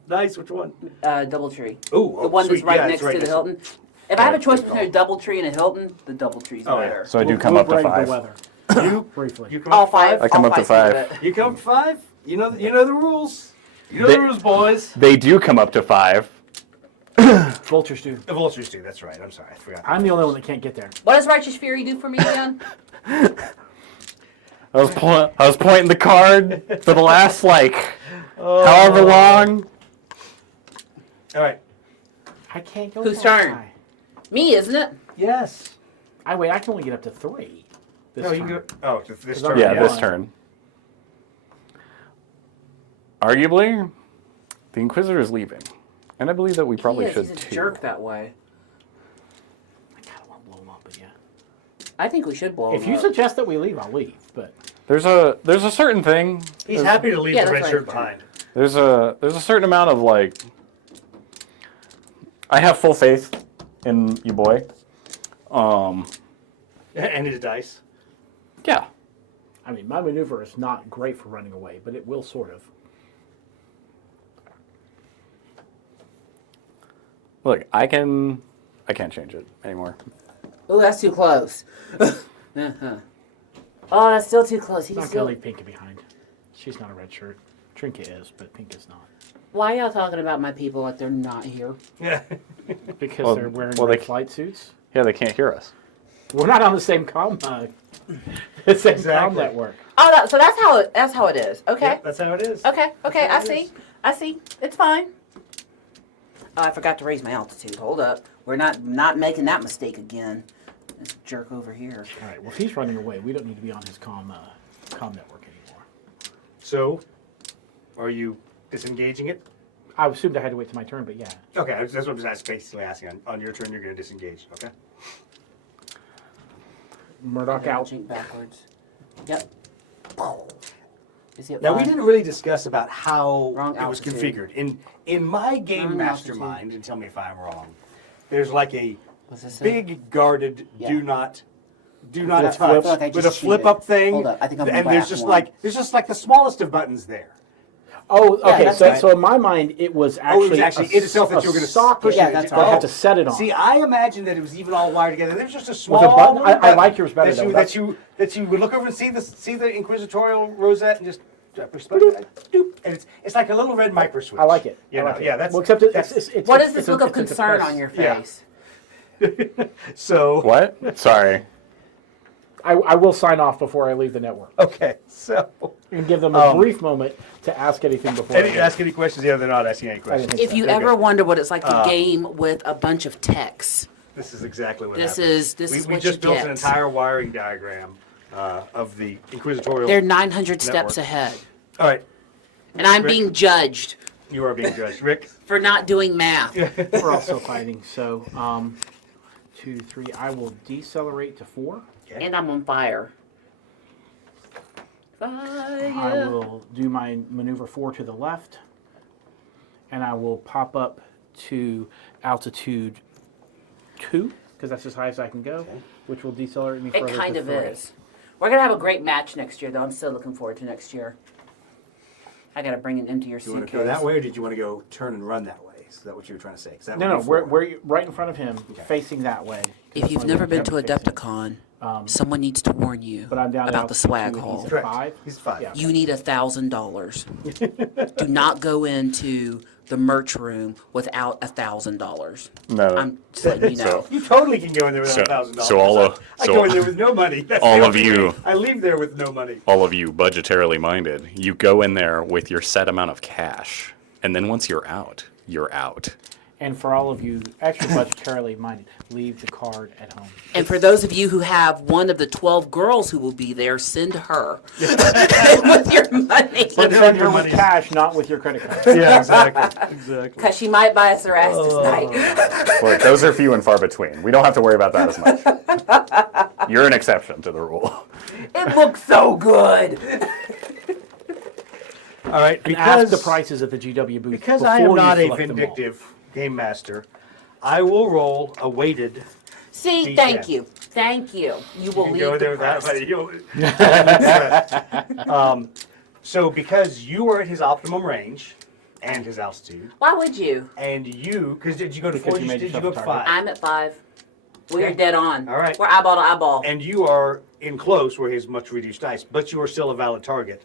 Nice. Which one? Doubletree. Ooh, The one sweet. that's right Yeah, next it's right to the next Hilton. If I have a choice good between a Doubletree and a Hilton, the Doubletree's Oh, yeah. better. So I do We'll- come we'll up to brave 5. the weather. You Briefly. you come All up to 5? I come All up to 5 5. seems You come up to 5? You know the rules. You know They- the rules, boys. They do come up to 5. Vultures do. The vultures do. That's right. I'm sorry. I forgot. I'm the only one that can't get there. What does Righteous Fury do for me again? I was pointing the card for the last, like, however long. All right. I can't go. Whose that turn? high. Me, isn't it? Yes. I can only get up to 3. This No, you can turn. go. Oh, this Because turn. I'm- Yeah, Yeah. this turn. Arguably, the Inquisitor is leaving. And I believe that we probably should He's a too. jerk that way. I kind of want to blow him up, but yeah. I think we should blow If him you up. suggest that we leave, I'll leave. But There's a certain thing. He's happy to leave Yeah, the red that's shirt right. behind. There's a certain amount of like. I have full faith in you, boy. And his dice. Yeah. I mean, my maneuver is not great for running away, but it will sort of. Look, I can't change it anymore. Oh, that's too close. Uh-huh. Oh, that's still too close. He's Not still... gonna leave Pinky behind. She's not a red shirt. Trinket is, but Pink is not. Why y'all talking about my people like they're not here? Yeah. Because Well- they're wearing well, red they- flight suits. Yeah, they can't hear us. We're not on the same the same Exactly. comm network. Oh, so that's how it is. Okay. Yep, that's how it is. Okay. Okay. That's I how it see. I see. It's fine. Oh, I forgot to raise my altitude. Hold up. We're not making that mistake again. This jerk over here. All right. Well, if he's running away, we don't need to be on his comm network anymore. So, are you disengaging it? I assumed I had to wait till my turn, but yeah. Okay, that's what I was basically asking. On your turn, you're going to disengage. Okay. Murdoch out. Jink backwards. Yep. Is it Now we fine? didn't really discuss about how Wrong it was altitude. configured. In my game Wrong mastermind, and tell me if I'm wrong, there's like a What's this say? big guarded Yeah. do not With a touch flip. I feel like I with a just flip cheated. up thing. Hold up, I think I'm and gonna there's back just one. like the smallest of buttons there. Oh, Yeah, okay. that's So, right. so in my mind, it was Oh, it was actually actually it itself that you were going to socket. push Yeah, it. that's I right. have to set it on. See, I imagined that it was even all wired together. There's just a small button? little I like yours better, though. that you would look over and see the inquisitorial rosette and just push the button, doop, and it's like a little red micro switch. I like it. You I know, like it. yeah, that's well, except that's it's What it's- is this it's a- look of it's a concern press. on your Yeah. face? so. What? Sorry. I will sign off before I leave the network Okay, so and give them a brief moment to ask anything before. ask any questions. Yeah, they're not asking any I didn't questions. think If you Very ever good. wonder what it's like to game with a bunch of techs, This is exactly what this happened. is we what just you built get. an entire wiring diagram of the inquisitorial. They're 900 steps network. ahead, All right, and I'm Rick? being judged you are being judged, Rick. for not doing math. We're also fighting. So 2, 3. I will decelerate to 4. And I'm on fire. I Fire. will do my maneuver 4 to the left, and I will pop up to altitude 2 because that's as high as I can go, which will decelerate me further. It kind to of 3. is. We're gonna have a great match next year, though. I'm still looking forward to next year. I gotta bring it into your Do you want suitcase. to go that way, or did you want to go turn and run that way? Is that what you were trying to say? 'Cause that No, would be we're forward. right in front of him, Okay. facing that way. If you've never been to Adepticon, someone needs to warn you But I'm down about the swag He's hall. at Correct. 5. He's 5. Yeah. You need $1,000. Do not go into the merch room without $1,000. No. I'm just letting you know. You totally can go in there without So- $1,000. so all of- I so- go in there with no money. That's all the of only you- way. I leave there with no money. All of you budgetarily minded, you go in there with your set amount of cash, and then once you're out, you're out. And for all of you extra budgetarily minded, leave the card at home. And for those of you who have one of the 12 girls who will be there, send her with your money. Send her Send your her with money. cash, not with your credit card. Yeah, exactly. Exactly. Because she might buy us a ass tonight. Look, those are few and far between. We don't have to worry about that as much. You're an exception to the rule. It looks so good. All right, And ask because the prices at the GW booth. because I am before you not a select them all. vindictive game master, I will roll a weighted. See, Yeah. thank you. Thank you. You will You leave go the there with that, press. buddy. So because you are at his optimum range and his altitude, Why would you? and you, because did you go to Because 4? you made Did you yourself go to a target. 5? I'm at 5. We are Okay. dead on. All right. We're eyeball to eyeball. And you are in close where he has much reduced dice, but you are still a valid target.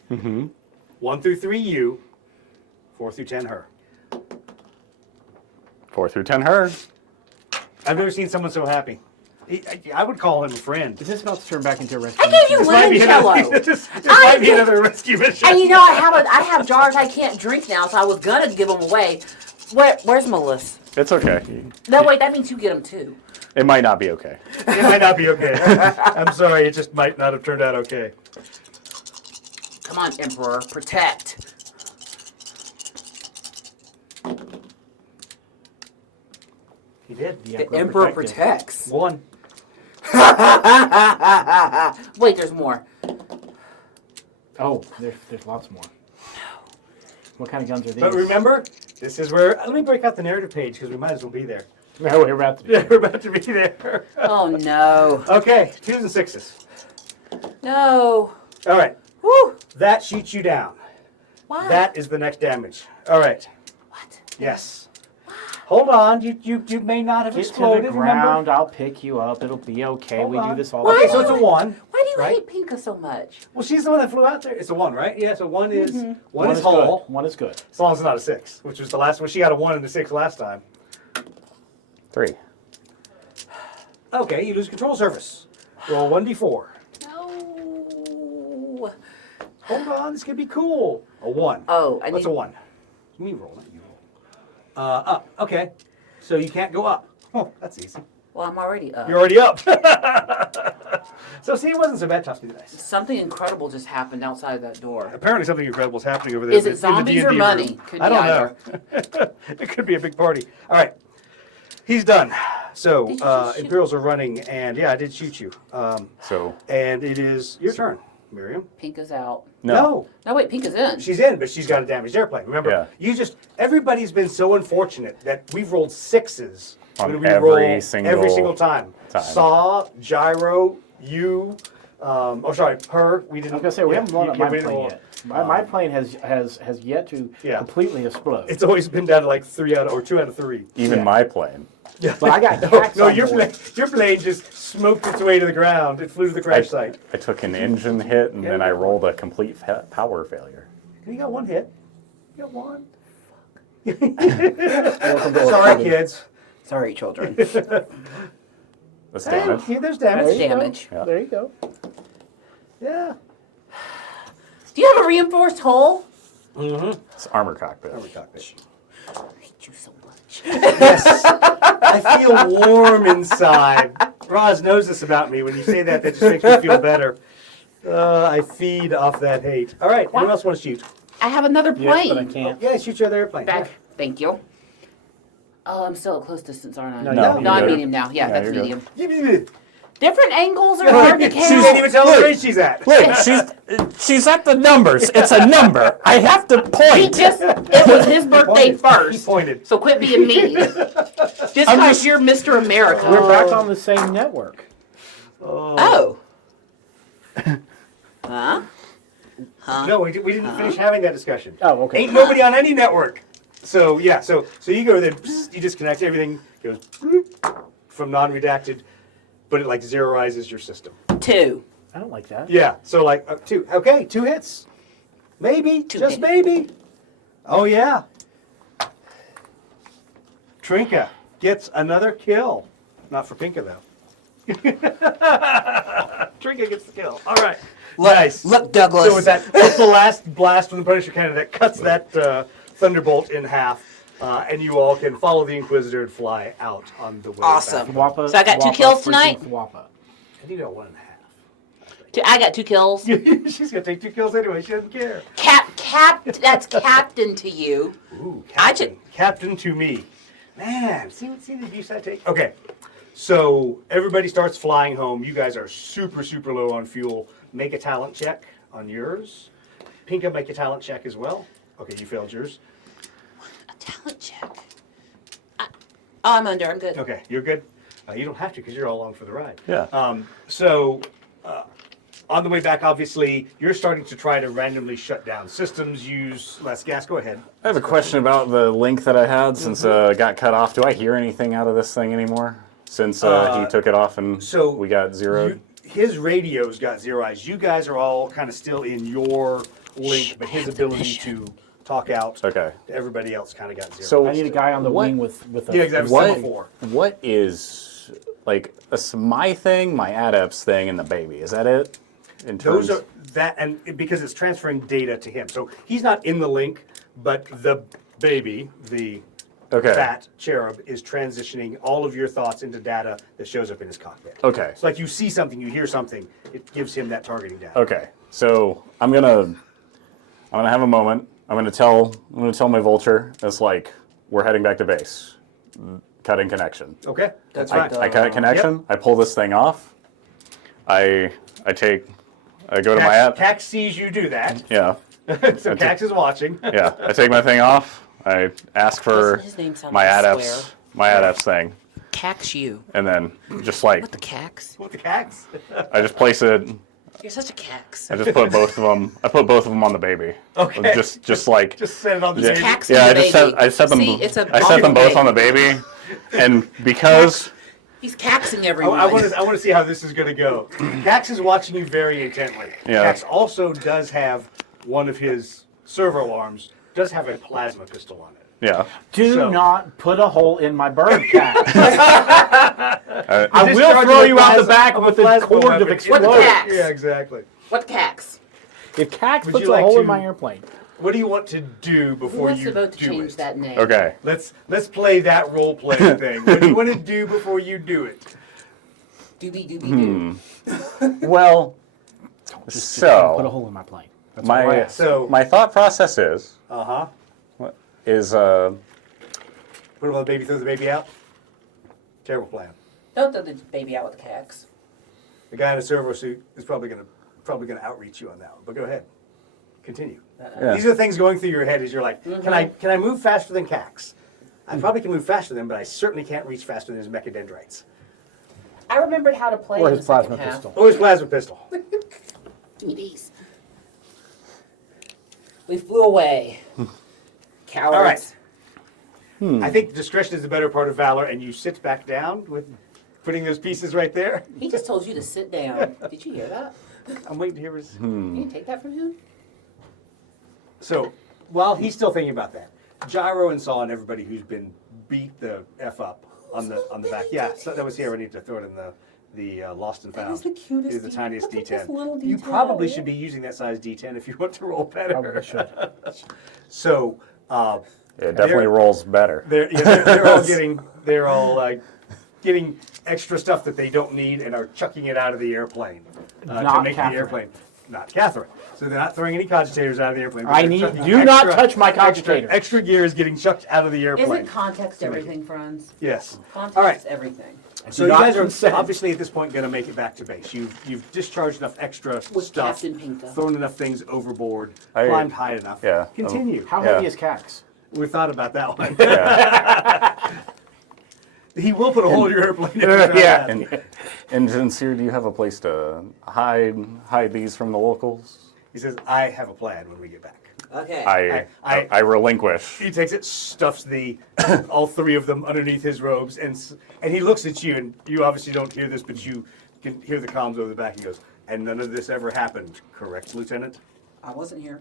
1 through 3, you. 4 through 10, her. 4 through 10 her. I've never seen someone so happy. I would call him a friend. Is this about to turn back into a rescue? I gave you This might be limoncello. this might be another rescue mission. And you know, I have jars I can't drink now, so I was gonna give them away. Where's Melissa? It's okay. No, wait, that means you get them too. It might not be okay. It might not be okay. I'm sorry, it just might not have turned out okay. Come on, Emperor, protect. He did. The Emperor protects. One. Wait, there's more. Oh, there's lots more. What kind of guns are these? But remember, this is where. Let me break out the narrative page because we might as well be there. No, we're about to be. Yeah, we're about to be there. Oh no. Okay, 2s and 6s. No. All right, Woo. that shoots you down. Why? That is the next damage. All right. What? Yes. Hold on. You may not have Get to exploded. the Remember? ground. I'll pick you up. It'll be okay. Hold we on. do this all Why the Okay, time. so it's a 1. Why do you Right? hate Pinka so much? Well, she's the one that flew out there. It's a 1, right? Yeah. So 1 is one is good. whole. One is good. As long as it's not a 6, which was the last one. She got a 1 and a 6 last time. 3. Okay, you lose control surface. Roll 1d4. No. Hold on, this could be cool. A 1. Oh, What's a 1? Me roll, not you roll. Up. Okay. So you can't go up. Oh, that's easy. Well, I'm already up. You're already up. So see, it wasn't so bad. Tough to do this. Something incredible just happened outside that door. Apparently, something incredible is happening over there. Is it in the zombies or D&D money? room. Could I be don't either. know. It could be a big party. All right, he's done. So Did you just shoot? Imperials are running, and yeah, I did shoot you. So And it is your turn, Miriam. Pinka's out. no. No, wait, Pinka's in. She's in, but she's got a damaged airplane. Remember, Yeah. everybody's been so unfortunate that we've rolled 6s On when we every roll single every single time. time. Saw, gyro, you, her. We I didn't. was gonna say we haven't blown up my we didn't plane roll- yet. My plane has yet to Yeah. completely explode. It's always been down to like 2 out of 3. Even Yeah. my plane. Yeah. But I got no, cats no, on your board. plane just smoked its way to the ground. It flew to the crash site. I took an engine hit and Yeah, then you I got rolled a complete power failure. You got 1 hit. You got 1. Welcome to Sorry, Orlando. kids. Sorry, children. That's damage. Yeah, there's There damage. you go. Damage. Yeah. There you go. Yeah. Do you have a reinforced hull? It's armor cockpit. Cockpit. I hate you so much. Yes. I feel warm inside. Roz knows this about me. When you say that, that just makes me feel better. I feed off that hate. All right, who else wants to shoot? I have another Yes, plane. but I can't. Yeah, shoot your other airplane. Back. Thank you. Oh, I'm still at close distance, aren't I? No, No, No, I'm you're medium now. Yeah, Yeah, that's you're good. medium. Yeah. Different angles are hard to She can't count. even tell what grade she's at. Look, she's at the numbers. It's a number. I have to He point. just, it was his birthday He first. pointed. So quit being mean. Just because you're Mr. America. We're back on the same network. Oh. Huh? No, we didn't finish having that discussion. Oh, okay. Ain't nobody on any network. So yeah, so you go there, you disconnect, everything goes from non-redacted, but it like zeroizes your system. 2. I don't like that. Yeah, so like 2. Okay, 2 hits. Maybe, Two just hits. maybe. Oh yeah. Trinka gets another kill. Not for Pinka though. Trinka gets the kill. All right. Nice. Look, Douglas. So with that's the last blast from the Punisher cannon that cuts that thunderbolt in half, and you all can follow the Inquisitor and fly out on the way. Awesome. Back. Wappa, So I got 2 Wappa, kills freaking tonight? Wappa. I think you got 1.5. I got 2 kills. She's gonna take 2 kills anyway. She doesn't care. That's captain to you. Ooh, I captain. Captain to me. Man, see the abuse I take? Okay. So everybody starts flying home. You guys are super, super low on fuel. Make a talent check on yours. Pinka, make a talent check as well. Okay, you failed yours. A talent check. I'm under. I'm good. Okay, you're good. You don't have to because you're all along for the ride. Yeah. On the way back, obviously, you're starting to try to randomly shut down systems, use less gas. Go ahead. I have a question about the link that I had since it got cut off. Do I hear anything out of this thing anymore? Since he took it off and so we got zeroed? His radio's got zeroized. You guys are all kind of still in your link, but his ability to talk out Okay. to everybody else kind of got zeroed. So I need a guy on the What- wing with a. yeah, exactly. What? Semaphore. What is like my thing, my adept's thing, and the baby. Is that it? In terms, Those are that, and because it's transferring data to him. So he's not in the link, but the baby, the okay. fat cherub, is transitioning all of your thoughts into data that shows up in his cockpit. Okay. So like you see something, you hear something, it gives him that targeting data. Okay. So I'm gonna have a moment. I'm gonna tell my vulture it's like we're heading back to base. Cutting connection. Okay, that's That's fine. right. I cut a connection. I pull this thing off. I go to my app. Cax sees you do that, Yeah. so Cax is watching. Yeah. I take my thing off. I ask for Doesn't his name sound my like a adept's swear? my adept's thing, Cax you. and then just like What the cax? What the Cax? I just place it. You're such a cax. I just put both of them. I put both of them on the baby. Okay. Just like. Just set it on the Yeah. baby. Cax Yeah, and the baby. I set them. See, it's a I set them both baby. on the baby, and because He's caxing I everyone. want to see how this is going to go. Cax is watching you very intently. Yeah. Cax also does have one of his servo arms does have a plasma pistol on it. yeah, Do So- not put a hole in my bird cat. I I will Discharge throw of you out the plasma- back of a with the plasma cord of weapon. explosion. What the cax? Yeah, exactly. What cax? If Cax Would puts you a like hole to- in my airplane, What do you want to do Who before wants you to vote to do change it? that name? okay. Let's play that role playing thing. What do you want to do before you do it? Doobie doobie doo. Well, just put a so hole in my plane. That's all I my ask. So my thought process is put uh him on the baby, throw the baby out. Terrible plan. Don't throw the baby out with the cax. The guy in a servo suit is probably gonna outreach you on that one. But go ahead, continue. Yeah. These are the things going through your head as you're like, can I move faster than Cax? I probably can move faster than him, but I certainly can't reach faster than his mechadendrites. I remembered how to play Or in his the second plasma half. pistol. Oh, his plasma pistol. Give me these. We flew away. Cowards. All right. I think discretion is the better part of valor, and you sit back down with putting those pieces right there. He just told you to sit down. Did you hear that? I'm waiting to hear his. Can you take that from him? So while he's still thinking about that, Gyro and Saw and everybody who's been beat the F up on the back. Yeah, so that was here. We need to throw it in the lost and found. is the cutest It is the detail. tiniest Look at this D10. little You detail, probably yeah. should be using that size D10 if you want to roll better. Probably should. So it definitely rolls better. they're all getting extra stuff that they don't need and are chucking it out of the airplane to Not make Catherine. the airplane. Not Catherine. So they're not throwing any cogitators out of the airplane. but I they're need. chucking Do not extra- touch my cogitator. Extra gear is getting chucked out of the airplane. Isn't context everything, friends? Yes. Context All right. is everything. So you not guys are consent. obviously at this point going to make it back to base. You've discharged enough extra With stuff, Captain Pinka. thrown enough things overboard, I- climbed high enough. Yeah. Continue. How Yeah. heavy is Cax? We thought about that one. Yeah. He will put a hole in your airplane. if you try Yeah. that. And Sincere, do you have a place to hide these from the locals? He says, "I have a plan when we get back." Okay. I relinquish. He takes it, stuffs all three of them underneath his robes, and he looks at you, and you obviously don't hear this, but you can hear the comms over the back. He goes, "And none of this ever happened, correct, Lieutenant?" I wasn't here.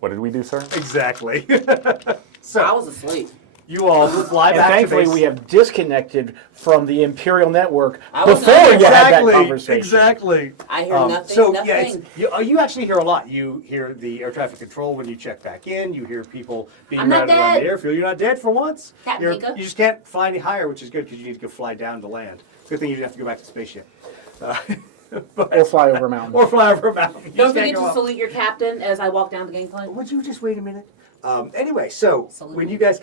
What did we do, sir? Exactly. I So was asleep. you all fly And back to thankfully, base. we have disconnected from the Imperial network I was before not- you had that exactly, conversation. exactly. I hear nothing. So nothing. yeah, you actually hear a lot. You hear the air traffic control when you check back in. You hear people being I'm not routed around the dead. airfield. You're not dead for once. Captain You're- Mika. You just can't fly any higher, which is good because you need to go fly down to land. Good thing you didn't have to go back to the spaceship. Or fly over a mountain. Or fly over a mountain. You Don't just can't forget go to up. salute your captain as I walk down the gangplank. Would you just wait a minute? Anyway, so Salute when me. you guys,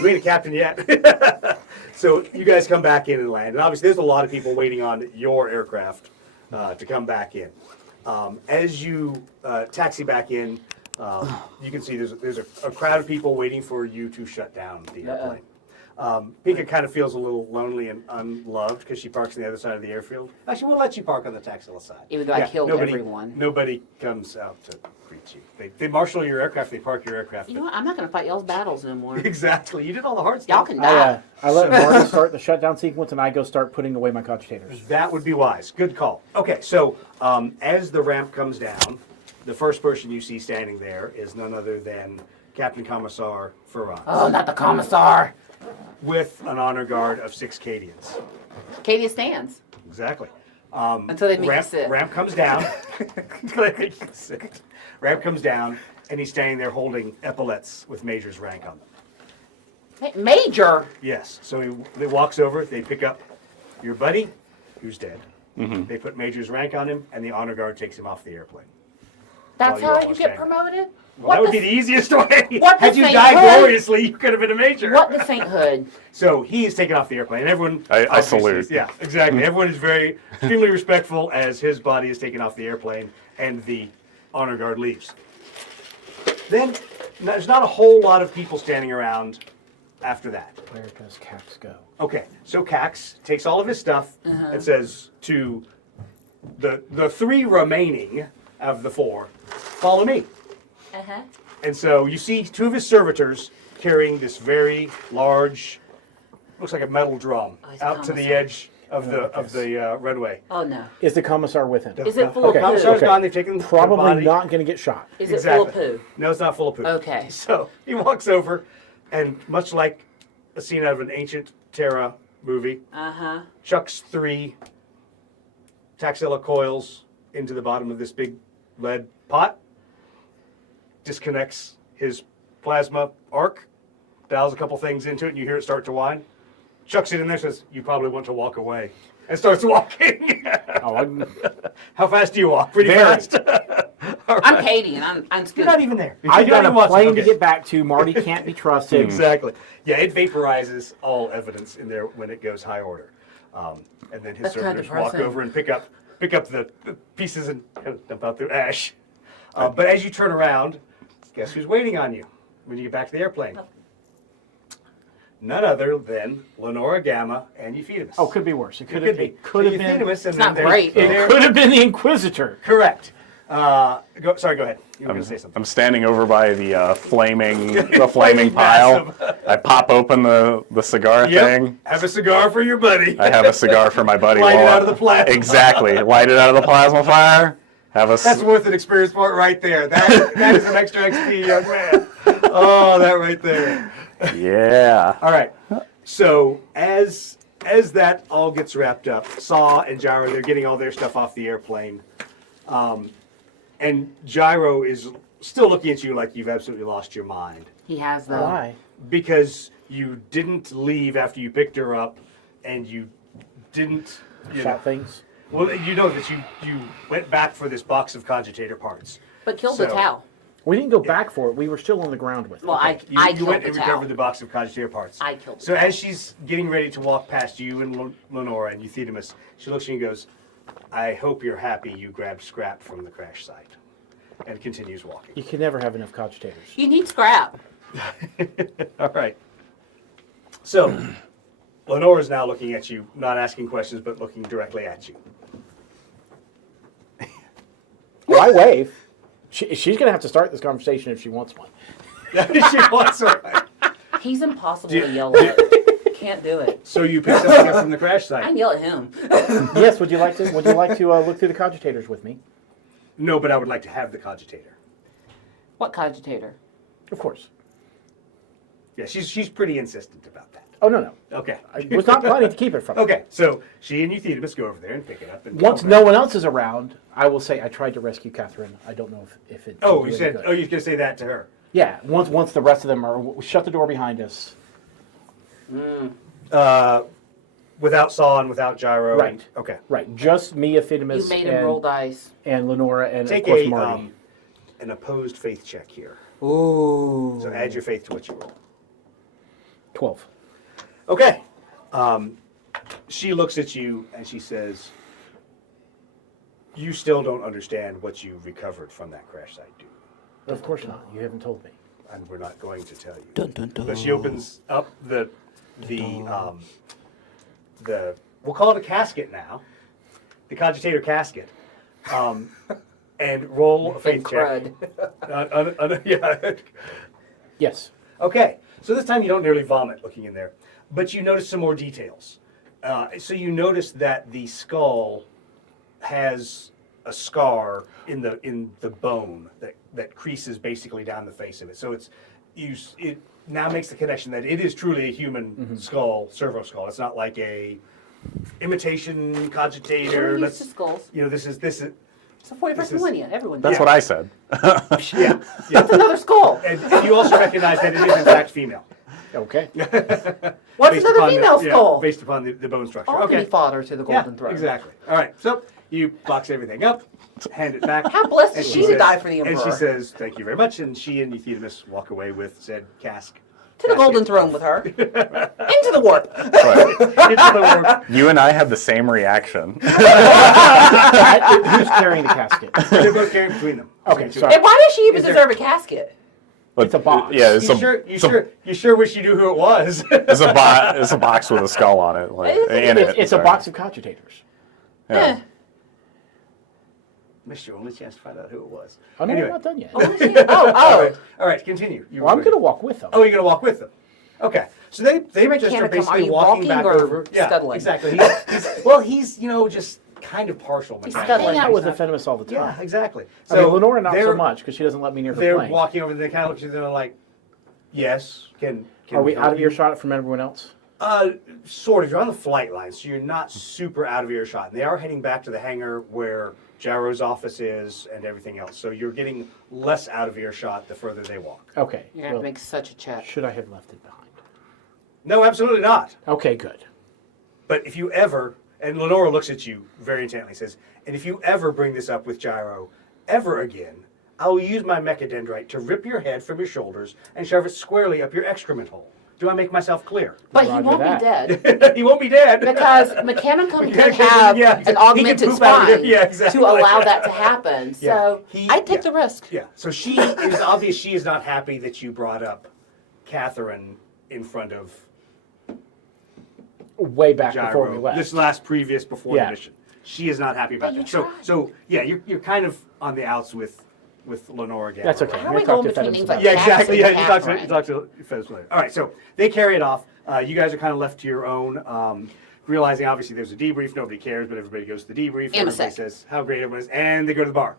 we ain't a captain yet. So you guys come back in and land, and obviously there's a lot of people waiting on your aircraft to come back in. As you taxi back in, you can see there's a crowd of people waiting for you to shut down the airplane. Pika kind of feels a little lonely and unloved because she parks on the other side of the airfield. Actually, we'll let you park on the Taxila side. Even though I killed everyone. Nobody comes out to greet you. They marshal your aircraft, they park your aircraft. You know what? I'm not going to fight y'all's battles no more. Exactly. You did all the hard stuff. Y'all can die. I let Marty start the shutdown sequence, and I go start putting away my cogitators. That would be wise. Good call. Okay, so as the ramp comes down, the first person you see standing there is none other than Captain Commissar Farad, Oh, not the commissar. with an honor guard of 6 Cadians. Katie stands Exactly. until they make you Ramp, sit. ramp comes down. Ramp comes down, and he's standing there holding epaulets with Major's rank on them. Hey, Major. Yes. So he walks over. They pick up your buddy, who's dead. They put Major's rank on him, and the honor guard takes him off the airplane. That's While you're how all you get standing. promoted? Well, that would be the easiest way. what Had the you Saint died Hood? gloriously, you could have been a major. What the sainthood? So he is taken off the airplane. Everyone, I obviously- salute. Yeah, exactly. Everyone is very extremely respectful as his body is taken off the airplane and the honor guard leaves. Then there's not a whole lot of people standing around after that. Where does Cax go? Okay, so Cax takes all of his stuff and says to the 3 remaining of the 4, "Follow me." Uh-huh. And so you see 2 of his servitors carrying this very large, looks like a metal drum, Oh, he's a out to the commissar. edge of the runway. Oh, no. Is the commissar with him? Is it full of Okay. poo? Commissar's Okay. gone. They've taken the Probably body. not going to get shot. Is it full of poo? No, it's not full of poo. Okay. So he walks over, and much like a scene out of an ancient Terra movie, Uh-huh. chucks 3 Taxila coils into the bottom of this big lead pot, disconnects his plasma arc, dials a couple things into it, and you hear it start to whine. Chucks it in there, says, "You probably want to walk away," and starts walking. Oh, I'm, How fast do you walk? Pretty Very. fast. All I'm right. Katie, and I'm You're scooping. not even there. I've You're got not a even watching. plane to Okay. get back to. Marty can't be trusted. Exactly. Yeah, it vaporizes all evidence in there when it goes high order, and then his That's kinda servitors walk depressing. over and pick up the pieces and kind of dump out the ash. But as you turn around, guess who's waiting on you when you get back to the airplane? None other than Lenora Gamma and Euphemus. Oh, could be worse. It could It have could be. been. Could have been. Euphemus and It's then not there's- great. there- It could have been the Inquisitor. Correct. Sorry, go ahead. You were going to say something. I'm standing over by the flaming pile. Massive. I pop open the cigar Yep. thing. Have a cigar for your buddy. I have a cigar for my buddy. Light it while out of the plasma. Exactly. Light it out of the plasma fire. Have a That's worth an experience point right there. That is an extra XP, young man. Oh, that right there. yeah. All right. So as that all gets wrapped up, Saw and Gyro, they're getting all their stuff off the airplane. And Gyro is still looking at you like you've absolutely lost your mind. He has though. Why? Because you didn't leave after you picked her up, and you didn't, you know, Shot things. well, you know that you went back for this box of cogitator parts. But killed the So- Tau. We didn't go back for it. We were still on the ground with it. Well, I You killed went the and Tau. recovered the box of cogitator parts. I killed the So Tau. as she's getting ready to walk past you and Lenora and Euthydemus, she looks at you and goes, "I hope you're happy you grabbed scrap from the crash site," and continues walking. You can never have enough cogitators. You need scrap. All right. So Lenora's now looking at you, not asking questions, but looking directly at you. Why wave? She's going to have to start this conversation if she wants one. She wants her. He's impossible to yell at. Can't do it. So you picked something up from the crash I can site? yell at him. Yes. Would you like to? Would you like to look through the cogitators with me? No, but I would like to have the cogitator. What cogitator? Of course. Yeah, she's pretty insistent about that. Oh no. Okay. I was not planning to keep it from her. Okay, so she and Euthydemus go over there and pick it up. And Once no one else is around, I will say I tried to rescue Catherine. I don't know if it. Oh, did you any said. good. Oh, you're gonna say that to her. Yeah. Once the rest of them are, we shut the door behind us. Without Saw and without Gyro. Right. And, okay. Right. Just me, Euthydemus, You made him roll dice. and Lenora, and Take of course Marty. an opposed faith check here. Ooh. So add your faith to what you roll. 12. Okay. She looks at you and she says, "You still don't understand what you recovered from that crash site, do you? Of course not. You haven't told me. And we're not going to tell you." But she opens up the we'll call it a casket now, the cogitator casket, and roll a faith check. Crud. Yeah. Yes. Okay, so this time you don't nearly vomit looking in there, but you notice some more details. So you notice that the skull has a scar in the bone that creases basically down the face of it. So it now makes the connection that it is truly a human skull, servo skull. It's not like a imitation cogitator. We're used to skulls. This is It's the 41st millennium. Everyone. That's does. what I said. yeah. That's another skull. And you also recognize that it is in fact female. Okay. What's Based another upon female the, skull? based upon the bone structure. All can Okay. be father to the Yeah, golden throne. exactly. All right. So you box everything up, hand it back. How blessed and is she to die for the And she emperor? says, "Thank you very much." And she and Euthydemus walk away with said cask. To the golden throne with her. Into the warp. Right. Into the work. You and I had the same reaction. Who's carrying the casket? They're both carrying between them. Okay, Between two. sorry. And why does she even Is there- deserve a casket? It's a box. Yeah, it's You sure wish you knew who it was. it's a box with a skull on it. Like, in it. It's a Sorry. box of cogitators. Yeah. Eh. Missed your only chance to find out who it was. Oh, no, Anyway. I'm not done yet. All right, continue. You Well, I'm were- going to walk with them. Oh, you're gonna walk with them. Okay, so they You're just are Mechanicum. Are basically you walking walking back or over. Yeah, scuttling? exactly. He's just kind of partial. He's I mechanical. hang out with He's the Fenimus all the time. Yeah, exactly. I mean, Lenora not so they're- much because she doesn't let me near her They're plane. walking over. They kind of look at you. They're like, "Yes, can Are we help out of you?" earshot from everyone else? Sort of. You're on the flight line, so you're not super out of earshot. And they are heading back to the hangar where Gyro's office is and everything else. So you're getting less out of earshot the further they walk. Okay. You're going to have well, to make such a check. should I have left it behind? No, absolutely not. Okay, good. But if you ever, and Lenora looks at you very intently, says, and if you ever bring this up with Gyro ever again, I will use my mechadendrite to rip your head from your shoulders and shove it squarely up your excrement hole. Do I make myself clear? But he Roger won't that. be dead He won't be dead. because Mechanicum can Mechanicum, have yeah, an he augmented can poop out of it. spine Yeah, exactly. to allow that to happen. Yeah. So I'd take the risk. Yeah. So she is obvious. She is not happy that you brought up Catherine in front of Way back before we Gyro. left. This last previous before Yeah. the mission. She is not happy about But you that. So tried. so yeah, you're kind of on the outs with Lenora again. That's okay. How I'm are we gonna talk going to between Fenimus things about like it. Yeah, exactly. Yeah, Catherine? you talk to Fez later. All right, so they carry it off. You guys are kind of left to your own, realizing obviously there's a debrief. Nobody cares, but everybody goes to the debrief. And a Everybody sec. says how great everyone is, and they go to the bar.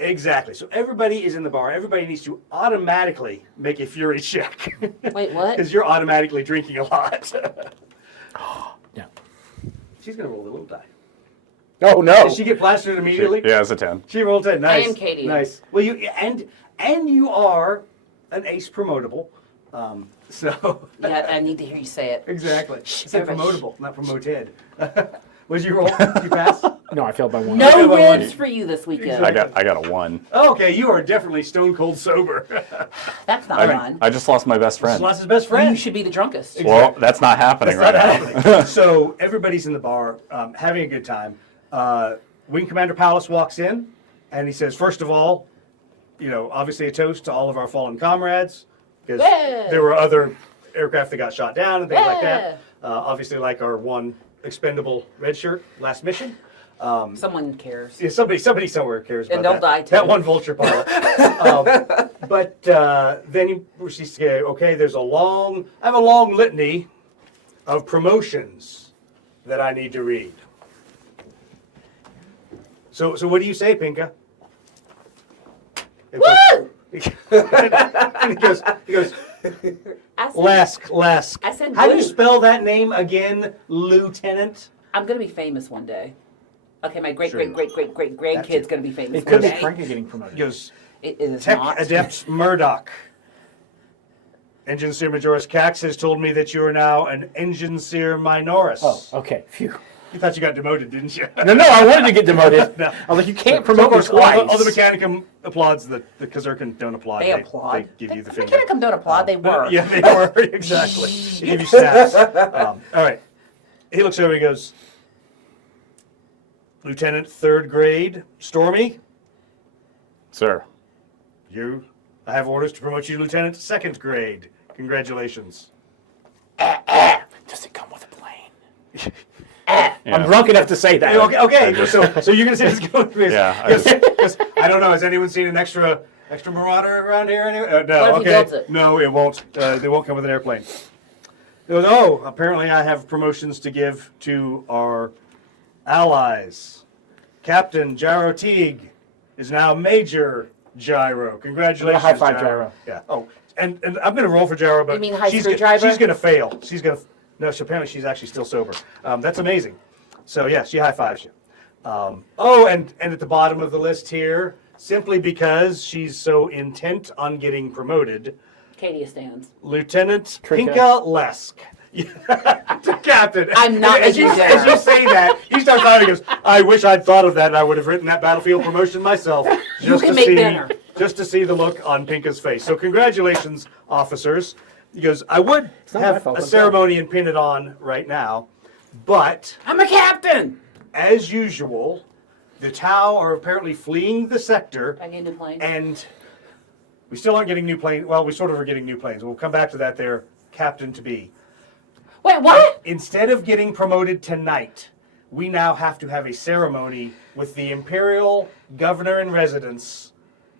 Exactly. So everybody is in the bar. Everybody needs to automatically make a fury check. Wait, what? Because you're automatically drinking a lot. No. She's gonna roll a little die. Oh, no. Did she get plastered immediately? Yeah, it's a 10. She rolled 10. Nice. am Katie. Nice. Well, you and you are an ace promotable. So Yeah, I need to hear you say it. exactly. I said everybody, promotable, not promoted. What'd you roll? Did you pass? No, I failed by one. No Okay, well, ribs for you this weekend. I got a 1. Oh, okay, you are definitely stone cold sober. That's not I, fun. I just lost my best friend. Slots' best You friend. should be the drunkest. Well, that's not happening That's right not now. happening. So everybody's in the bar having a good time. Wing Commander Palace walks in and he says, first of all, obviously a toast to all of our fallen comrades because Yeah. there were other aircraft that got shot down and things like Yeah. that. Obviously, like our one expendable red shirt last mission. Someone cares. Yeah, somebody somewhere cares about And they'll that. die, too. That one vulture pilot. But then he proceeds to go, okay, I have a long litany of promotions that I need to read. So what do you say, Pinka? And Woo! and he goes, I said, Lesk. I said How do you blue. spell that name again, Lieutenant? I'm gonna be famous one day. Okay, my great Sure great you great great great That's it. grandkid's gonna be famous It could one be day. Frankie getting He promoted. goes, It is Tech not. Adept Murdoch. Engine Seer Majoris Cax has told me that you are now an Engine Seer Minoris. Oh, okay. Phew. You thought you got demoted, didn't you? No, I wanted to get demoted. No. I was like, you can't So, of promote me course, twice. all the Mechanicum applauds, the Kazurkan don't applaud. They applaud. They give you the The finger. Mechanicum don't applaud. They were. Yeah, they were, exactly. They give you snaps. All right. He looks over and goes, Lieutenant 3rd grade, Stormy, Sir, I have orders to promote you to Lieutenant 2nd grade. Congratulations. Does it come with a plane? yeah. I'm drunk enough to say that. Okay. So you're gonna say this going to Yeah, Yes. I don't know. Has anyone seen an extra Marauder around here? Anyway? No. What if he Okay. builds it? No, it won't. They won't come with an airplane. He goes, oh, apparently I have promotions to give to our allies. Captain Gyro Teague is now Major Gyro. Congratulations, High five, Gyro. Yeah. Oh, and I'm going to roll for Gyro, but You mean high she's screwdriver? she's going to fail. She's going to. No, so apparently she's actually still sober. That's amazing. So yeah, she high fives you. And at the bottom of the list here, simply because she's so intent on getting promoted, Katie stands. Lieutenant Trinka. Pinka Lesk. To captain. I'm not as you, making as you dinner. say that, you start talking. Goes, I wish I'd thought of that, and I would have written that battlefield promotion myself. Just can to make see, dinner. just to see the look on Pinka's face. So congratulations, officers. He goes, I would not my have fault, a I'm ceremony and pin it on right now, but I'm a captain. as usual, the Tau are apparently fleeing the sector, I get a new plane. and we still aren't getting new planes. Well, we sort of are getting new planes. We'll come back to that there, Captain to be. Wait, what? Instead of getting promoted tonight, we now have to have a ceremony with the Imperial Governor in Residence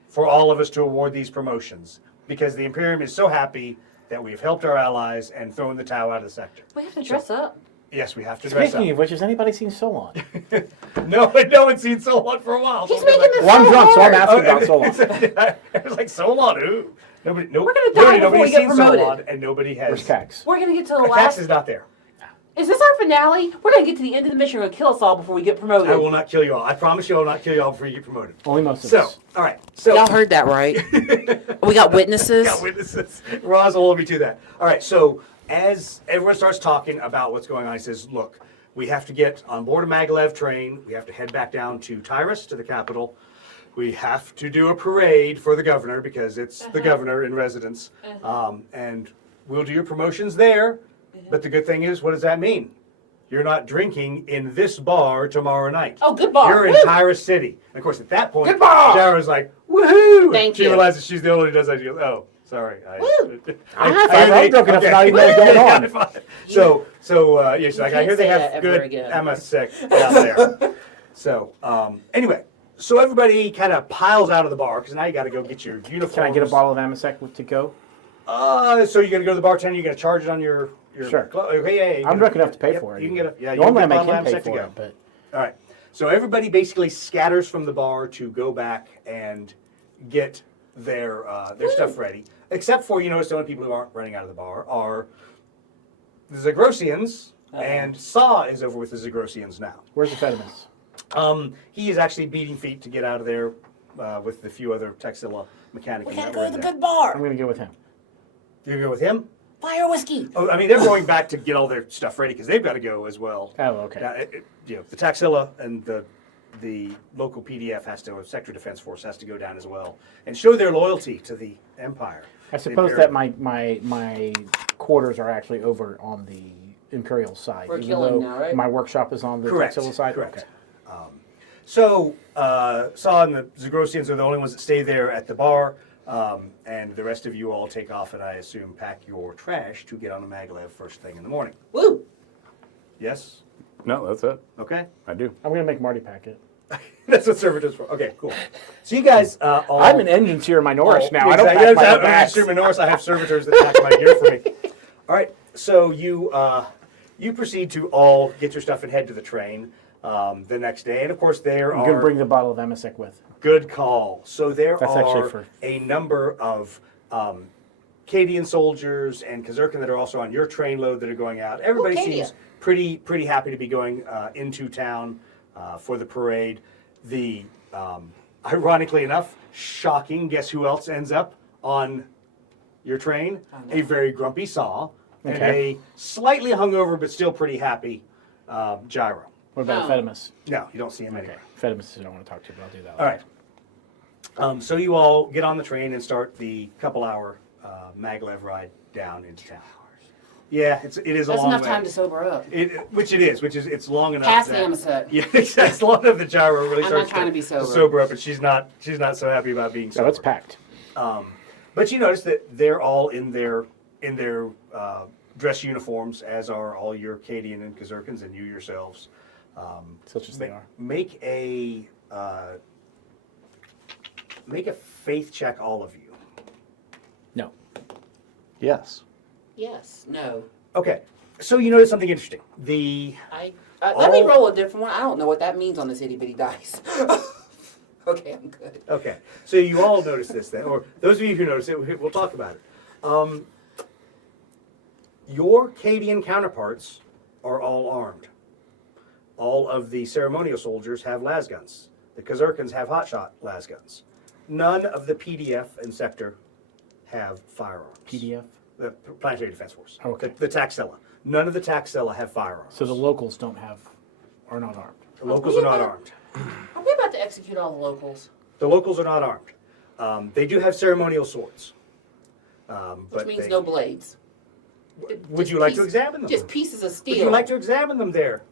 for all of us to award these promotions. Because the Imperium is so happy that we've helped our allies and thrown the Tau out of the sector. We have to dress up. Yes, we have to dress Speaking up. of which, has anybody seen Solon? No one's seen Solon for a while. He's So we're making like, this Well, I'm so drunk, so I'm hard. asking about Solon. It was like Solon, who? Nobody. Nope. We're gonna die before nobody's we get seen promoted. Solon, and nobody has. Where's Cax? We're gonna get to the Tax last. is not there. Is this our finale? We're gonna get to the end of the mission. We're gonna kill us all before we get promoted. I will not kill you all. I promise you, I will not kill you all before you get promoted. Only most of So, us. all right. So, Y'all heard that right? We got witnesses. got witnesses. Roz will hold me to that. All right. So, as everyone starts talking about what's going on, he says, "Look, we have to get on board a Maglev train. We have to head back down to Tyrus, to the capital. We have to do a parade for the governor because it's the governor in residence. And we'll do your promotions there. But the good thing is, what does that mean? You're not drinking in this bar tomorrow night. Oh, good bar. You're in Woo! Tyrus City. And of course, at that point, Good bar. Gyro's like, woohoo! Thank she you. realizes she's the only one who does that. She goes, oh, sorry. Woo! I'm high five. I'm drunk enough to not even know what's going on. So she's like, I can't hear they say have that ever good again. MS6 down there. So, anyway, so everybody kind of piles out of the bar because now you got to go get your uniforms. Can I get a bottle of Amasec to go? So you're going to go to the bartender, you're going to charge it on your Sure. Okay, yeah, you're I'm gonna- drunk enough to pay yep, for it. You can get a, yeah, you Normally I can get make a bottle him of pay Amsec to for go. it, but All right. So everybody basically scatters from the bar to go back and get their stuff ready. Except for, you notice the only people who aren't running out of the bar are the Zagrosians, and Saw is over with the Zagrosians now. where's the Fedimus? He is actually beating feet to get out of there with the few other Taxila mechanics. We gotta go to the good bar. I'm going to go with him. You go with him? Fire whiskey. Oh, I mean, they're going back to get all their stuff ready because they've got to go as well. Oh, okay. Now, the Taxila and the local PDF Sector Defense Force has to go down as well and show their loyalty to the Empire. I The suppose Imperial. that my quarters are actually over on the Imperial side. We're even killing though now, right? My workshop is on the Correct. Taxila side. Correct. Okay. So Saw and the Zagrosians are the only ones that stay there at the bar, and the rest of you all take off and I assume pack your trash to get on the Maglev first thing in the morning. Woo. Yes? No, that's it. Okay. I do. I'm going to make Marty pack it. That's what servitors for. Okay, cool. So you guys all... I'm an engine seer minoris now. Oh, I don't exactly. pack my own I'm bags. sure Minoris, I have servitors that pack my gear for me. All right, so you proceed to all get your stuff and head to the train the next day, and of course there I'm going to are bring the bottle of Amasec with. good call. So there That's actually are for- a number of Cadian soldiers and Kazurkan that are also on your train load that are going out. Everybody Cadia. seems pretty happy to be going into town for the parade. The ironically enough, shocking. Guess who else ends up on your train? A very grumpy Saw and Okay. a slightly hungover but still pretty happy Gyro. What about No. Fedimus? No, you don't see him Okay. anywhere. Fedimus I don't want to talk to, but I'll do that. All right. So you all get on the train and start the couple-hour Maglev ride down into town. Yeah, it is a That's long enough way. time to sober up. Which it's long enough. Pass the that- Amasec. Yeah, it's long enough that Gyro really I'm starts not trying to be sober. sober up, and she's not so happy about being So sober. it's packed. But you notice that they're all in their dress uniforms, as are all your Cadian and Kazurkans and you yourselves. Such as they are. Make a faith check, all of you. No. Yes. Yes. No. Okay, so you notice something interesting. Let me All- roll a different one. I don't know what that means on this itty bitty dice. Okay, I'm good. Okay, so you all notice this then, or those of you who notice it, we'll talk about it. Your Cadian counterparts are all armed. All of the ceremonial soldiers have las guns. The Kazurkans have hotshot las guns. None of the PDF and Sector have firearms. PDF. The Planetary Defense Force. Okay. The Taxila. None of the Taxila have firearms. So the locals are not armed. The locals are not armed. Are we about to execute all the locals? The locals are not armed. They do have ceremonial swords. Which means no blades. Would Just you like to examine them? Just pieces of steel. Would you like to examine them there?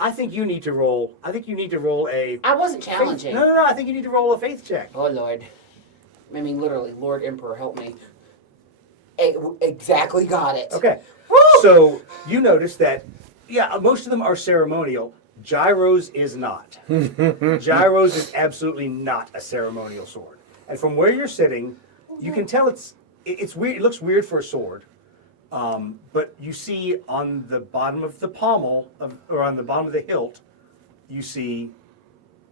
I think you need to roll. I think you need to roll a. I wasn't faith- challenging. No. I think you need to roll a faith check. Oh, Lord. I mean, literally, Lord Emperor, help me. Exactly got it. Okay. Woo! So you notice that, yeah, most of them are ceremonial. Gyros is not. Gyros is absolutely not a ceremonial sword. And from where you're sitting, you can tell it's weird. It looks weird for a sword. But you see on the bottom of the pommel, or on the bottom of the hilt, you see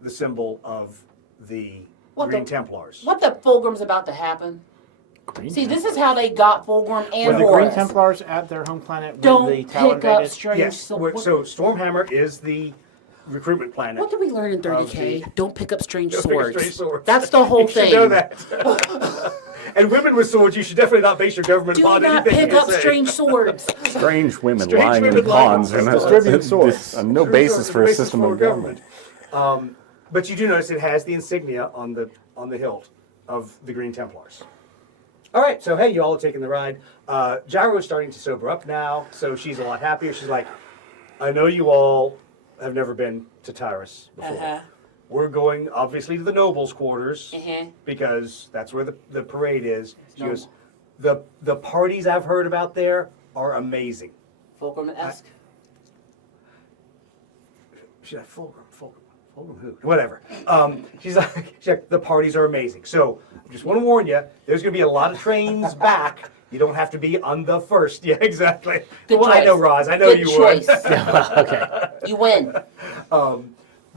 the symbol of the Green Templars. What the Fulgrim's about to happen? Green See, this is how they got Fulgrim and Were the Horus. Green Templars at their home planet when Don't the tower pick up invaded? strange Yes. So Stormhammer is the recruitment planet. What did we learn in 30K? Don't pick up strange Don't pick up swords. strange swords. That's the whole You should thing. know that. And women with swords, you should definitely not base your government Do upon not anything pick you up say. strange swords. Strange women Strange lying women in lying ponds in and ponds. Distributing swords. no True basis swords, for a basis system for of government. But you do notice it has the insignia on the hilt of the Green Templars. All right, so hey, you all are taking the ride. Gyro is starting to sober up now, so she's a lot happier. She's like, I know you all have never been to Tyrus before. Uh-huh. We're going, obviously, to the nobles' quarters, Uh-huh. because that's where the parade is. She No. goes, the parties I've heard about there are amazing. Fulgrim-esque. She's like, Fulgrim who? Whatever. She's like, the parties are amazing. So, I just want to warn you, there's going to be a lot of trains back. You don't have to be on the first. Yeah, exactly. Good Well, I know, choice. Roz. I know Good you choice. would. Okay. You win.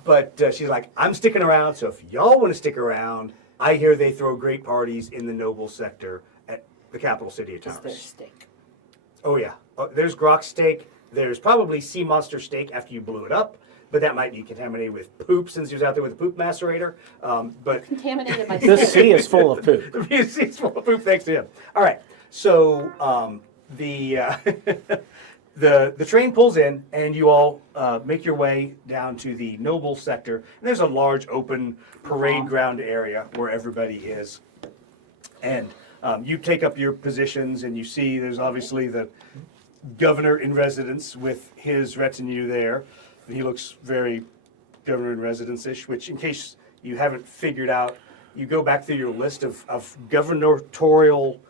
But she's like, I'm sticking around, so if y'all want to stick around, I hear they throw great parties in the noble sector at the capital city of It's their Towers. steak. Oh, yeah. There's grok steak. There's probably sea monster steak after you blew it up, but that might be contaminated with poop since he was out there with a poop macerator. But Contaminated my This steak. sea is full of poop. it's full of poop thanks to him. All right. So the train pulls in, and you all make your way down to the noble sector. And there's a large open parade ground area where everybody is. And you take up your positions, and you see there's obviously the governor in residence with his retinue there. And he looks very governor in residence-ish, which, in case you haven't figured out, you go back through your list of gubernatorial,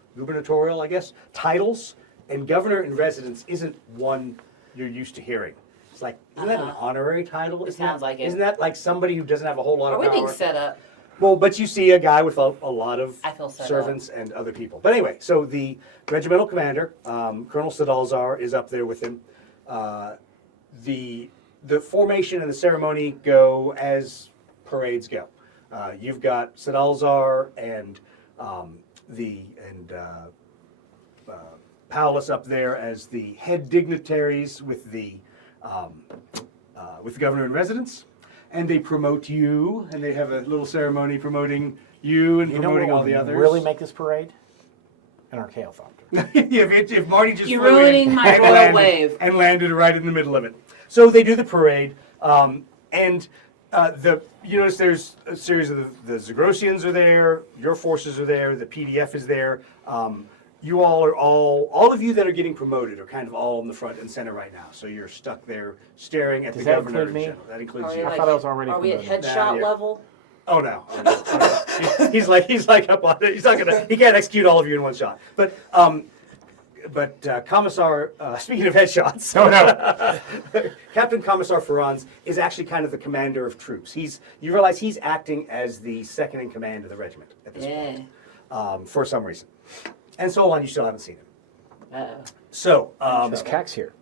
I guess, titles, and governor in residence isn't one you're used to hearing. It's like, isn't that an honorary title? Isn't sounds that, like it. Isn't that like somebody who doesn't have a whole lot Are of we power? being set up? Well, but you see a guy with a lot of I feel set servants and other people. But anyway, so the regimental commander, Colonel Sadalzar, is up there with him. The formation and the ceremony go as parades go. You've got Sadalzar and Paulus up there as the head dignitaries with the governor in residence. And they promote you, and they have a little ceremony promoting you and You know promoting what all would the others. really make this parade? An archaeophopter. Yeah, if Marty just You're flew in ruining my and royal landed- wave. and landed right in the middle of it. So they do the parade, and you notice there's a series of the Zagrosians are there, your forces are there, the PDF is there. You all of you that are getting promoted are kind of all in the front and center right now. So you're stuck there staring at Does the that governor. include me? General. That includes Are you. we thought I was already Are we at promoted. headshot yeah. level? Oh no. He's like up on it. He's not gonna. He can't execute all of you in one shot. But Commissar, speaking of headshots, Captain Commissar Ferranz is actually kind of the commander of troops. You realize he's acting as the second in command of the regiment at this point, for some reason. And Solon, you still haven't seen him. Uh-oh. So Is Cax here?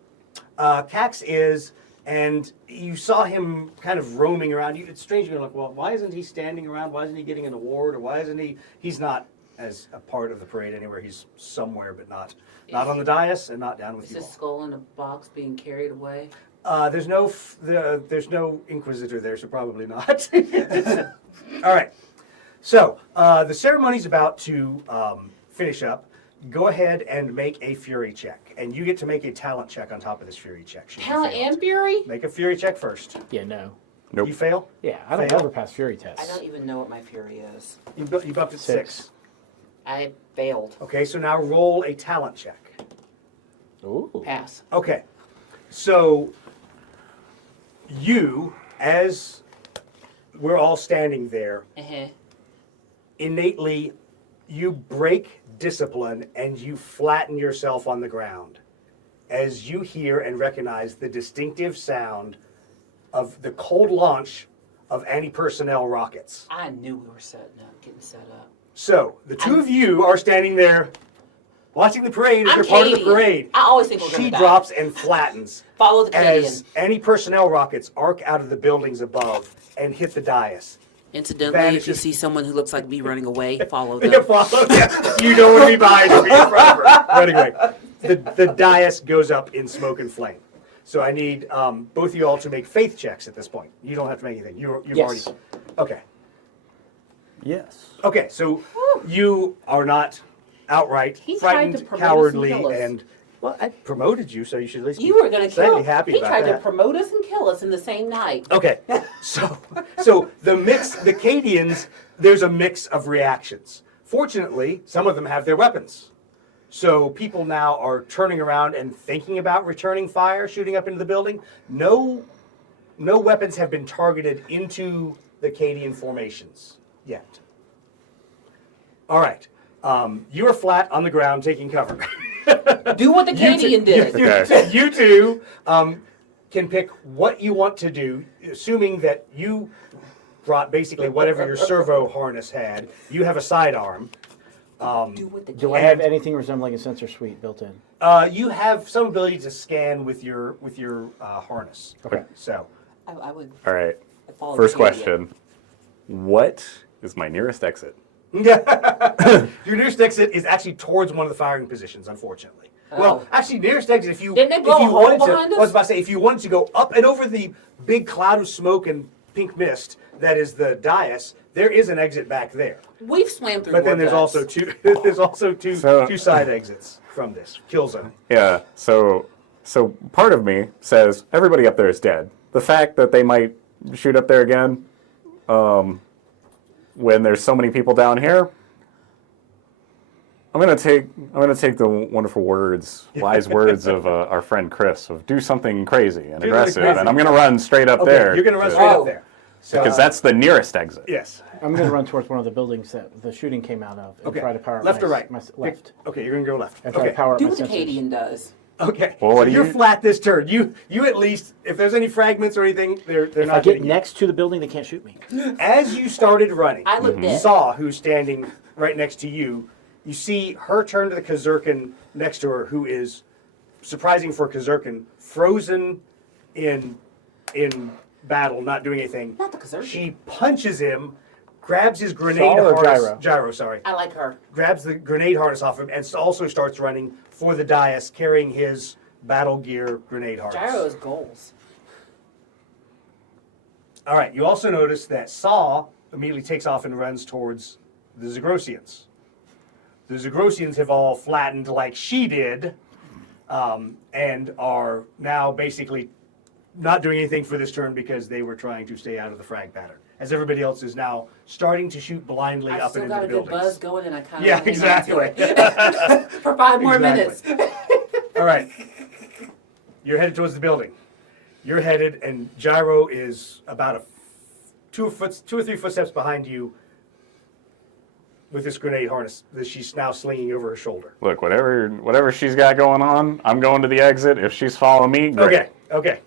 Cax is and you saw him kind of roaming around. It's strange. You're like, well, why isn't he standing around? Why isn't he getting an award? Or why isn't he? He's not as a part of the parade anywhere. He's somewhere, but not on the dais and not down with Is you this all. skull in a box being carried away? There's no Inquisitor there, so probably not. All right. So the ceremony's about to finish up. Go ahead and make a fury check, and you get to make a talent check on top of this fury check. should you Talent fail it. and fury? Make a fury check first. Yeah, no. Nope. You fail. Yeah, I don't Fail. ever pass fury I tests. don't even know what my fury is. You bumped it 6. I failed. Okay, so now roll a talent check. Ooh. Pass. Okay, so you, as we're all standing there, Uh-huh. innately you break discipline and you flatten yourself on the ground as you hear and recognize the distinctive sound of the cold launch of anti-personnel rockets. I knew we were getting set up. So the two of you are standing there watching the parade as I'm you're part of the Canadian. parade. I always think we're going She to die. drops and flattens Follow the Canadian. as anti-personnel rockets arc out of the buildings above and hit the dais. Incidentally, if you vanishes. see someone who looks like me running away, follow You them. follow, yeah. You don't want to be behind or be in front of her. But anyway, the dais goes up in smoke and flame. So I need both of you all to make faith checks at this point. You don't have to make anything. You've Yes. already. Okay. Yes. Okay. So you are not outright He tried to frightened, promote us and cowardly, kill us. and well, I promoted you, so you should at least You be were going to slightly kill. happy He about tried that. to promote us and kill us in the same night. Okay, so the Cadians, there's a mix of reactions. Fortunately, some of them have their weapons. So people now are turning around and thinking about returning fire, shooting up into the building. No weapons have been targeted into the Cadian formations yet. All right, you are flat on the ground taking cover. Do what the Canadian did. Okay. You two can pick what you want to do, assuming that you brought basically whatever your servo harness had. You have a sidearm. Do what the Do I Canadian have anything resembling a sensor suite built in? You have some ability to scan with your harness. Okay. So I would All right. follow First the Canadian. question. What is my nearest exit? your nearest exit is actually towards one of the firing positions, unfortunately. Well, actually, nearest exit, if you Didn't they blow if you a hole wanted to, behind us? I was about to say, if you wanted to go up and over the big cloud of smoke and pink mist that is the dais, there is an exit back there. We've swam through But then there's vortex. also two So- two side exits from this kill zone. Yeah. So part of me says everybody up there is dead. The fact that they might shoot up there again, when there's so many people down here, I'm gonna take the wonderful wise words of our friend Chris of do something crazy and Do something aggressive, crazy. and I'm gonna run straight up Okay, there. you're gonna run to- straight Oh. up there. So, because that's the nearest exit. yes. I'm going to run towards one of the buildings that the shooting came out of and Okay. try to power Left my, or right? my left. Okay, you're gonna go left. And try to Okay. power up Do my what the sensors. Canadian does. Okay. Well, what so do you're you- flat this turn. You at least, if there's any fragments or anything, they're If not I get hitting you. next to the building, they can't shoot me. As you started running, I look dead. saw who's standing right next to you. You see her turn to the Kazurkan next to her, who is surprising for Kazurkan, frozen in battle, not doing anything. Not the Kazurkan. She punches him, grabs his grenade Saul or harness. Gyro? Sorry. I like her. Grabs the grenade harness off him and also starts running for the dais, carrying his battle gear grenade harness. Gyro is goals. All right. You also notice that Saw immediately takes off and runs towards the Zagrosians. The Zagrosians have all flattened like she did, and are now basically not doing anything for this turn because they were trying to stay out of the frag pattern. As everybody else is now starting to shoot blindly I've up still and into got the a good buildings. buzz going, and I kind of Yeah, exactly. for 5 more Exactly. minutes. All right. You're headed towards the building. You're headed, and Gyro is about two or 3 footsteps behind you with this grenade harness that she's now slinging over her shoulder. Look, whatever she's got going on, I'm going to the exit. If she's following me, great. Okay.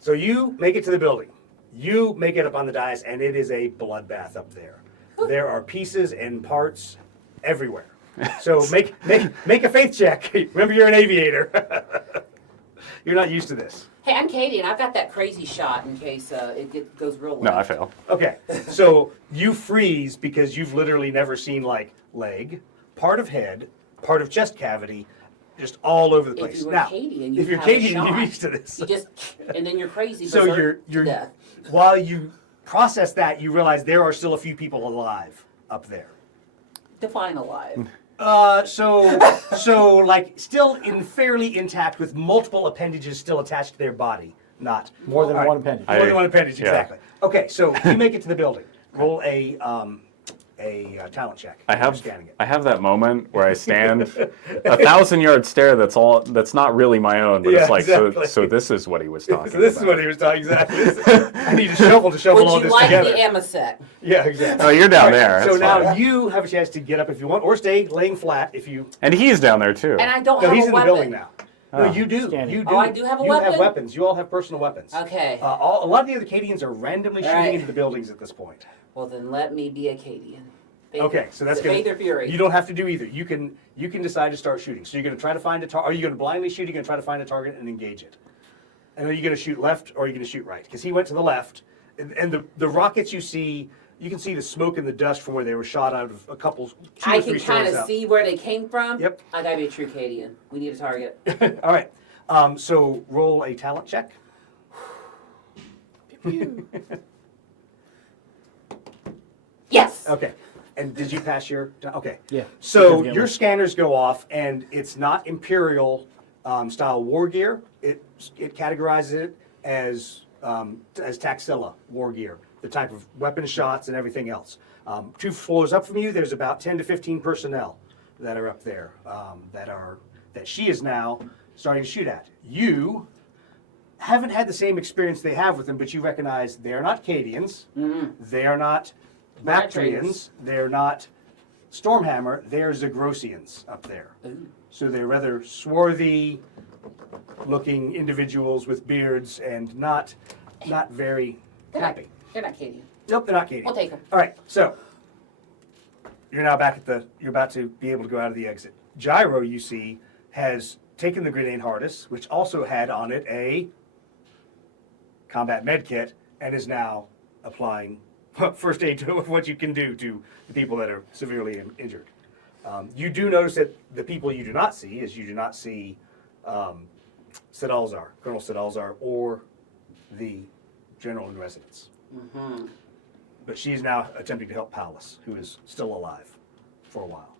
So you make it to the building. You make it up on the dais, and it is a bloodbath up there. There are pieces and parts everywhere. So make a faith check. Remember, you're an aviator. You're not used to this. Hey, I'm Katie, and I've got that crazy shot in case goes real low. No, I fail. Okay, so you freeze because you've literally never seen like leg, part of head, part of chest cavity, just all over the place. If you were Now, Katie and you if you're have a Katie and you're shot, used to this, You just, and then you're crazy. so berserk you're to death. while you process that, you realize there are still a few people alive up there. Define alive. So like still fairly intact with multiple appendages still attached to their body, not More than All right. one appendage. More than one appendage, yeah. exactly. Okay, so you make it to the building. Roll a talent check. I You're have scanning it. I have that moment where I stand 1,000-yard stare that's not really my own, but Yeah, it's like exactly. so this is what he was talking So this about. is what he was talking exactly. I need a shovel to shovel all Would you this like together. the Amasec? Yeah, exactly. Oh, you're down All right, there. So that's now fine. you have a chance to get up if you want, or stay laying flat if you. And he's down there too. And I don't No, have he's a in the weapon. building now. No, Oh. you do. Scanning. You do. Oh, I do have a you weapon? have weapons. You all have personal weapons. Okay. A lot of the other Cadians are randomly shooting Right. into the buildings at this point. Well, then let me be a Cadian. Faith- Okay, so that's good. Faith or fury. You don't have to do either. You can decide to start shooting. So you're going to try to find a target. Are you going to blindly shoot? You're going to try to find a target and engage it. And are you going to shoot left or are you going to shoot right? Because he went to the left, and the rockets you see, you can see the smoke and the dust from where they were shot out of a couple, two I or can three kind stories of out. see where they came from. Yep. I gotta be a true Cadian. We need a target. All right. So roll a talent check. Yes. Okay. And did you pass your? Okay. Yeah. So Significantly. your scanners go off, and it's not Imperial style war gear. It categorizes it as Taxila war gear, the type of weapon shots and everything else. 2 floors up from you, there's about 10 to 15 personnel that are up there that she is now starting to shoot at. You haven't had the same experience they have with them, but you recognize they're not Cadians, they are not Bactrians, they're not Stormhammer, they're Zagrosians up there. So they're rather swarthy looking individuals with beards and not very happy. They're not Cadian. Nope, they're not Cadian. We'll take them. All right, so you're now back you're about to be able to go out of the exit. Gyro, you see, has taken the grenade harness, which also had on it a combat med kit, and is now applying first aid to what you can do to the people that are severely injured. You do notice that the people you do not see is you do not see Sidalzar, Colonel Sidalzar, or the general in residence. But she's now attempting to help Pallas, who is still alive for a while,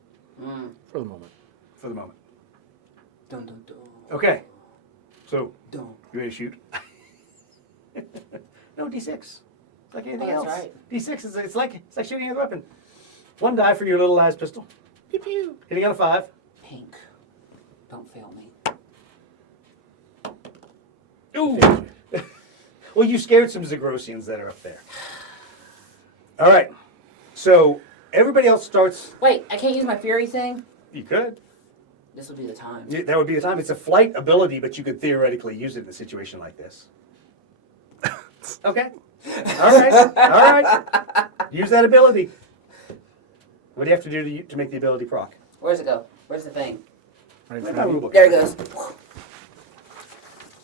For the moment. for the moment. Dun dun dun. Okay, so Dun. you ready to shoot? No, D6. It's like anything Oh, else. that's right. D6 is it's like shooting another weapon. 1 die for your little las pistol. Pew pew. Hitting on a 5. Pink. Don't fail me. Ooh. Well, you scared some Zagrosians that are up there. All right. So everybody else starts. Wait, I can't use my fury thing? You could. This would be the time. Yeah, that would be the time. It's a flight ability, but you could theoretically use it in a situation like this. Okay. All right. All right. Use that ability. What do you have to do to make the ability proc? Where's it go? Where's the thing? Right, Where's my rule book? There it goes.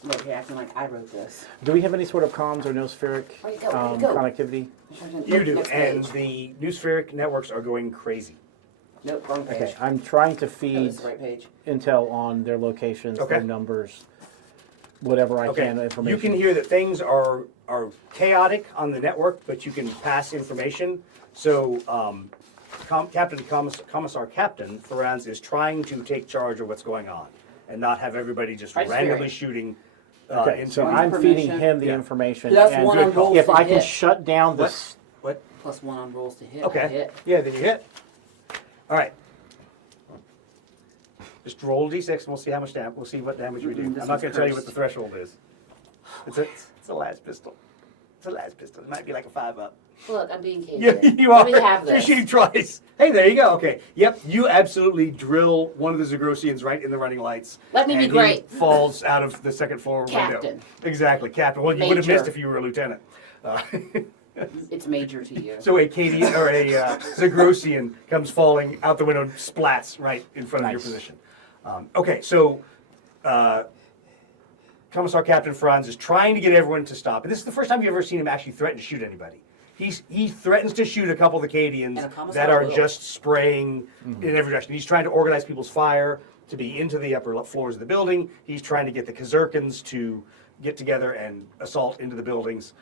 Look, you're acting like I wrote this. Do we have any sort of comms or nospheric Where'd it go? Where'd it go? connectivity? You do, Next and page. the Newspheric networks are going crazy. Nope, wrong page. Okay, I'm trying to Oh, feed this is the right page. intel on their locations, Okay. their numbers, whatever I Okay. can, information. You can hear that things are chaotic on the network, but you can pass information. So Commissar Captain Ferranz is trying to take charge of what's going on and not have everybody just I just randomly hear shooting Okay, into so the- I'm feeding Information. him the Yeah. information. Plus and one on rolls if to I can hit. shut down this, What? Plus 1 on rolls to hit. I Okay. hit. Yeah, then you hit. All right. Just roll d6 and we'll see how much damage. We'll see what damage we do. This I'm not one's going to tell you what cursed. the threshold is. It's a las pistol. It's a las pistol. It might be like a 5-up. Look, I'm being Cadian. Yeah, you are. Let me have You're this. shooting twice. Hey, there you go. Okay. Yep, you absolutely drill one of the Zagrosians right in the running lights. Let me be and he great. falls out of the second floor window. Captain. Exactly, captain. Well, you would have Major. missed if you were a lieutenant. It's major to you. So a Cadian or a Zagrosian comes falling out the window, and splats right in front of your Nice. position. Okay, so Commissar Captain Franz is trying to get everyone to stop. And this is the first time you've ever seen him actually threaten to shoot anybody. He threatens to shoot a couple of the And a Acadians commissar that are will. just spraying in every direction. He's trying to organize people's fire to be into the upper floors of the building. He's trying to get the Kazurkans to get together and assault into the buildings.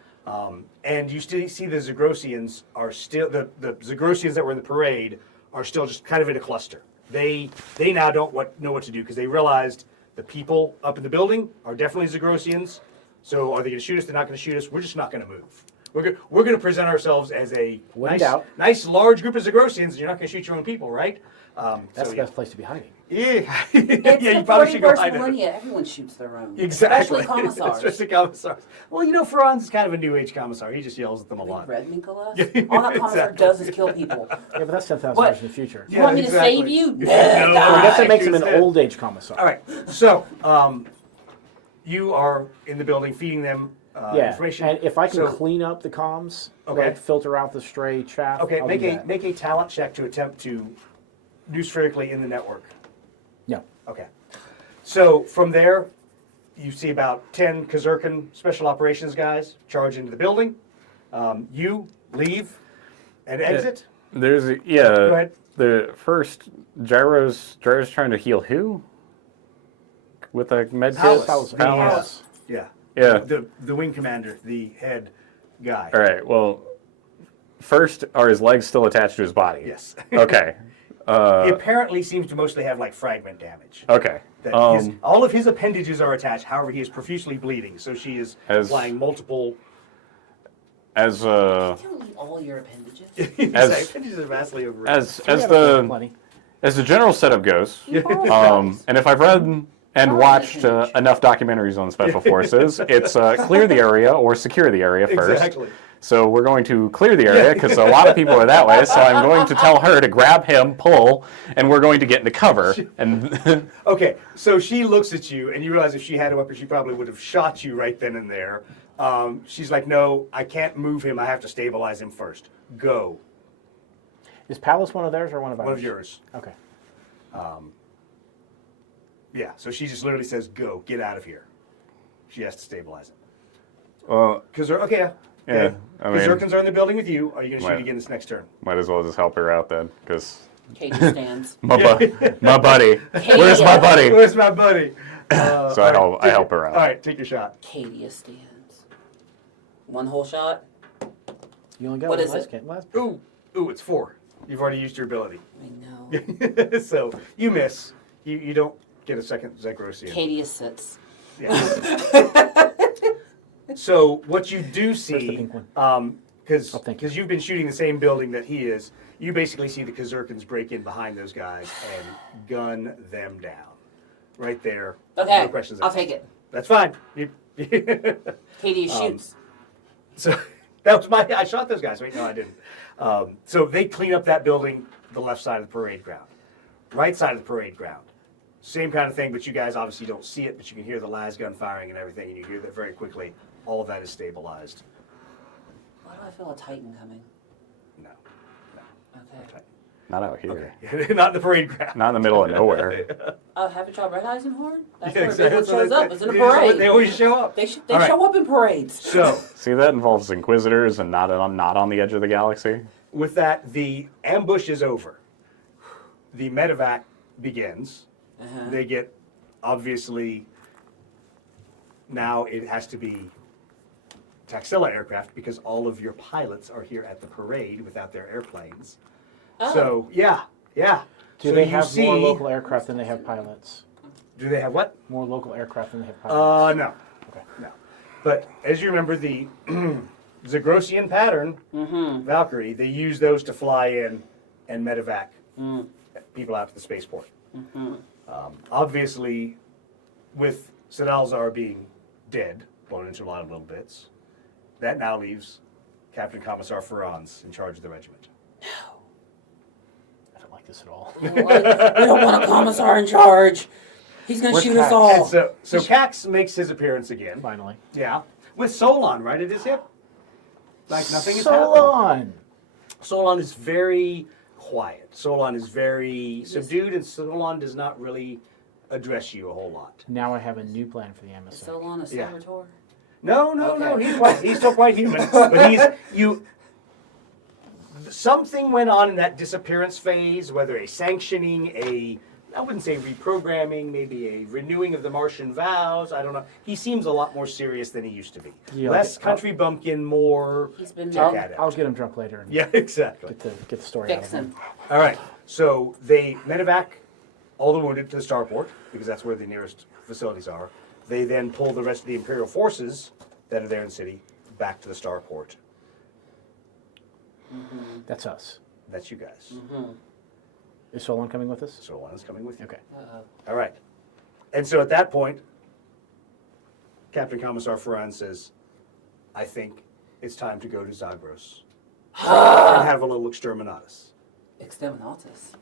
And you still see the Zagrosians are still, the Zagrosians that were in the parade are still just kind of in a cluster. They now don't know what to do because they realized the people up in the building are definitely Zagrosians. So are they going to shoot us? They're not going to shoot us. We're just not going to move. We're going to present ourselves as a When in doubt. nice large group of Zagrosians. You're not going to shoot your own people, right? That's the best place to be hiding. Yeah, It's yeah, the you probably should go 41st hide it. millennia. Everyone shoots their own. Exactly. Especially commissars. Especially commissars. Well, you know, Franz is kind of a new age commissar. He just yells at them a lot. Red Minkola? All that commissar Exactly. does is kill people. Yeah, but that's 10,000 What? years in the future. You want me exactly. to save you? No, I guess that makes him an Exactly. old age commissar. All right. So, you are in the building feeding them Yeah, information. and if I can So- clean up the comms, Okay. like filter out the stray chaff, Okay, I'll make do a that. make a talent check to attempt to do spherically in the network. No. Okay. So from there, you see about 10 Kazurkan special operations guys charge into the building. You leave and exit. There's a, Go ahead. the first Gyro's trying to heal who? With a med kit? Palace. The, Palace. Yeah. Yeah. The wing commander, the head guy. All right. Well, first, are his legs still attached to his body? Yes. Okay. He apparently seems to mostly have like fragment damage. Okay. That all of his appendages are attached. However, he is profusely bleeding, so she is As- applying multiple. As Don't eat all your appendages. His appendages are vastly overrated. as Yeah, the plenty. as the general setup goes, You borrow and if I've read and watched enough documentaries on special forces, it's clear the area or secure the area first. Exactly. So we're going to clear the area because a lot of people are that way. So I'm going to tell her to grab him, pull, and we're going to get into cover. And Okay, so she looks at you, and you realize if she had a weapon, she probably would have shot you right then and there. She's like, "No, I can't move him. I have to stabilize him first. Go." Is Palace one of theirs or one of ours? One of yours. Okay. Yeah. So she just literally says, "Go, get out of here." She has to stabilize him. well, Okay. yeah, I mean, Zerkins are in the building with you. Are you going to shoot Right. again this next turn? might as well just help her out then, because Katie stands. my buddy, where's my buddy? Where's my buddy? So I help her out. All right, take your shot. Katie stands. One whole shot. You only got What one is last it? game last. Ooh, it's 4. You've already used your ability. I know. So you miss. You don't get a second Zegrosian. Katie sits. Yeah. So what you do the see, pink one? because Oh, thank you. you've been shooting the same building that he is, you basically see the Kazurkans break in behind those guys and gun them down. Right there. Okay, No questions I'll asked. take it. That's fine. Katie shoots. So that was I shot those guys. Wait, no, I didn't. So they clean up that building, the left side of the parade ground. Right side of the parade ground. Same kind of thing, but you guys obviously don't see it, but you can hear the las gun firing and everything, and you hear that very quickly. All of that is stabilized. Why do I feel a Titan coming? No. Okay. Not out here. Okay. Not in the parade ground. Not in the middle of nowhere. Oh, haven't y'all Red Eisenhorn? That's Yeah, where exactly. everyone shows up. It's in a They parade. always show up. They All right. show up in parades. So, See, that involves Inquisitors and not on the edge of the galaxy. with that, the ambush is over. The medevac begins. Uh-huh. They get, obviously, now it has to be Taxila aircraft because all of your pilots are here at the parade without their airplanes. Oh. So, yeah. Do So they you have see, more local aircraft than they have pilots? Do they have what? More local aircraft than they have pilots? No. Okay. No. But as you remember, the Zagrosian pattern, Valkyrie, they use those to fly in and medevac people out to the spaceport. Obviously, with Sadalzar being dead, blown into a lot of little bits, that now leaves Captain Commissar Franz in charge of the regiment. I don't like this at all. We don't want a commissar in charge. He's gonna Where's shoot us Cax? all. And so Cax makes his appearance again. Finally. Yeah. With Solon right at his hip. Like nothing is happening. Solon! Solon is very quiet. Solon is very subdued, and Solon does not really address you a whole lot. Now I have a new plan for the Is MSO. Solon a Yeah. saboteur? No, Okay. he's still quite human, but something went on in that disappearance phase, whether a sanctioning, I wouldn't say reprogramming, maybe a renewing of the Martian vows, I don't know. He seems a lot more serious than he used to be. Yeah, Less I'll- country bumpkin, more He's been check married. at it. I'll get him drunk later and Yeah, exactly. get the story Fix out of him. him. All right, so they medevac all the wounded to the starport, because that's where the nearest facilities are. They then pull the rest of the Imperial forces that are there in the city back to the starport. That's us. That's you guys. Is Solon coming with us? So one is coming with you. Okay. All right. And so at that point, Captain Commissar Ferran says, I think it's time to go to Zagros and have a little exterminatus. Exterminatus.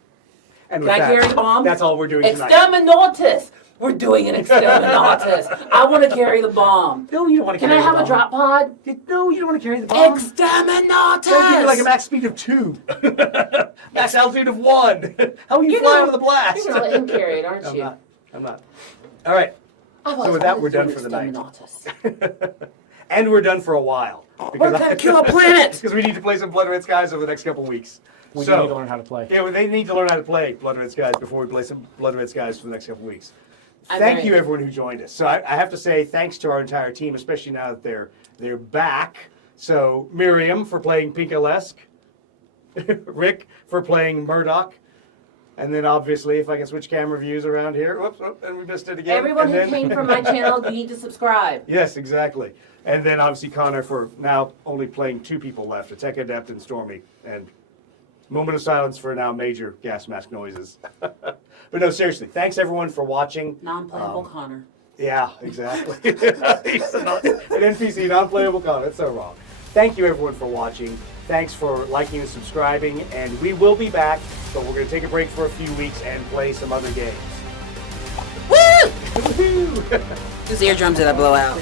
And Can I carry the bomb? That's all we're doing tonight. Exterminatus! We're doing an exterminatus. I want to carry the bomb. No, you don't want to Can carry I the have bomb. a drop pod? No, you don't want to carry the bomb. Exterminatus! They'll give you like a max speed of 2. Max altitude of 1. How will you fly out of the blast? You're going to let him carry it, aren't you? I'm not. All right. I've So always with that, wanted we're to do done an for the night. exterminatus. And we're done for a while. We're going to kill a planet! Because we need to play some Blood Red Skies over the next couple weeks. We So- need to learn how to play. Yeah, well, they need to learn how to play Blood Red Skies before we play some Blood Red Skies for the next couple weeks. I'm Thank very- you, everyone who joined us. So I have to say thanks to our entire team, especially now that they're back. So Miriam for playing Pinkalesque, Rick for playing Murdoch, and then obviously if I can switch camera views around here, whoops, and we missed it again. Everyone and who then- came from my channel, you need to subscribe. Yes, exactly. And then obviously Connor for now only playing 2 people left, a Tech Adept and Stormy. And moment of silence for now major gas mask noises. But no, seriously, thanks everyone for watching. Non-playable Connor. Yeah, exactly. He's an NPC, non-playable Connor, that's so wrong. Thank you everyone for watching. Thanks for liking and subscribing. And we will be back, but we're going to take a break for a few weeks and play some other games. Woo! Woohoo! Those eardrums that I blow out.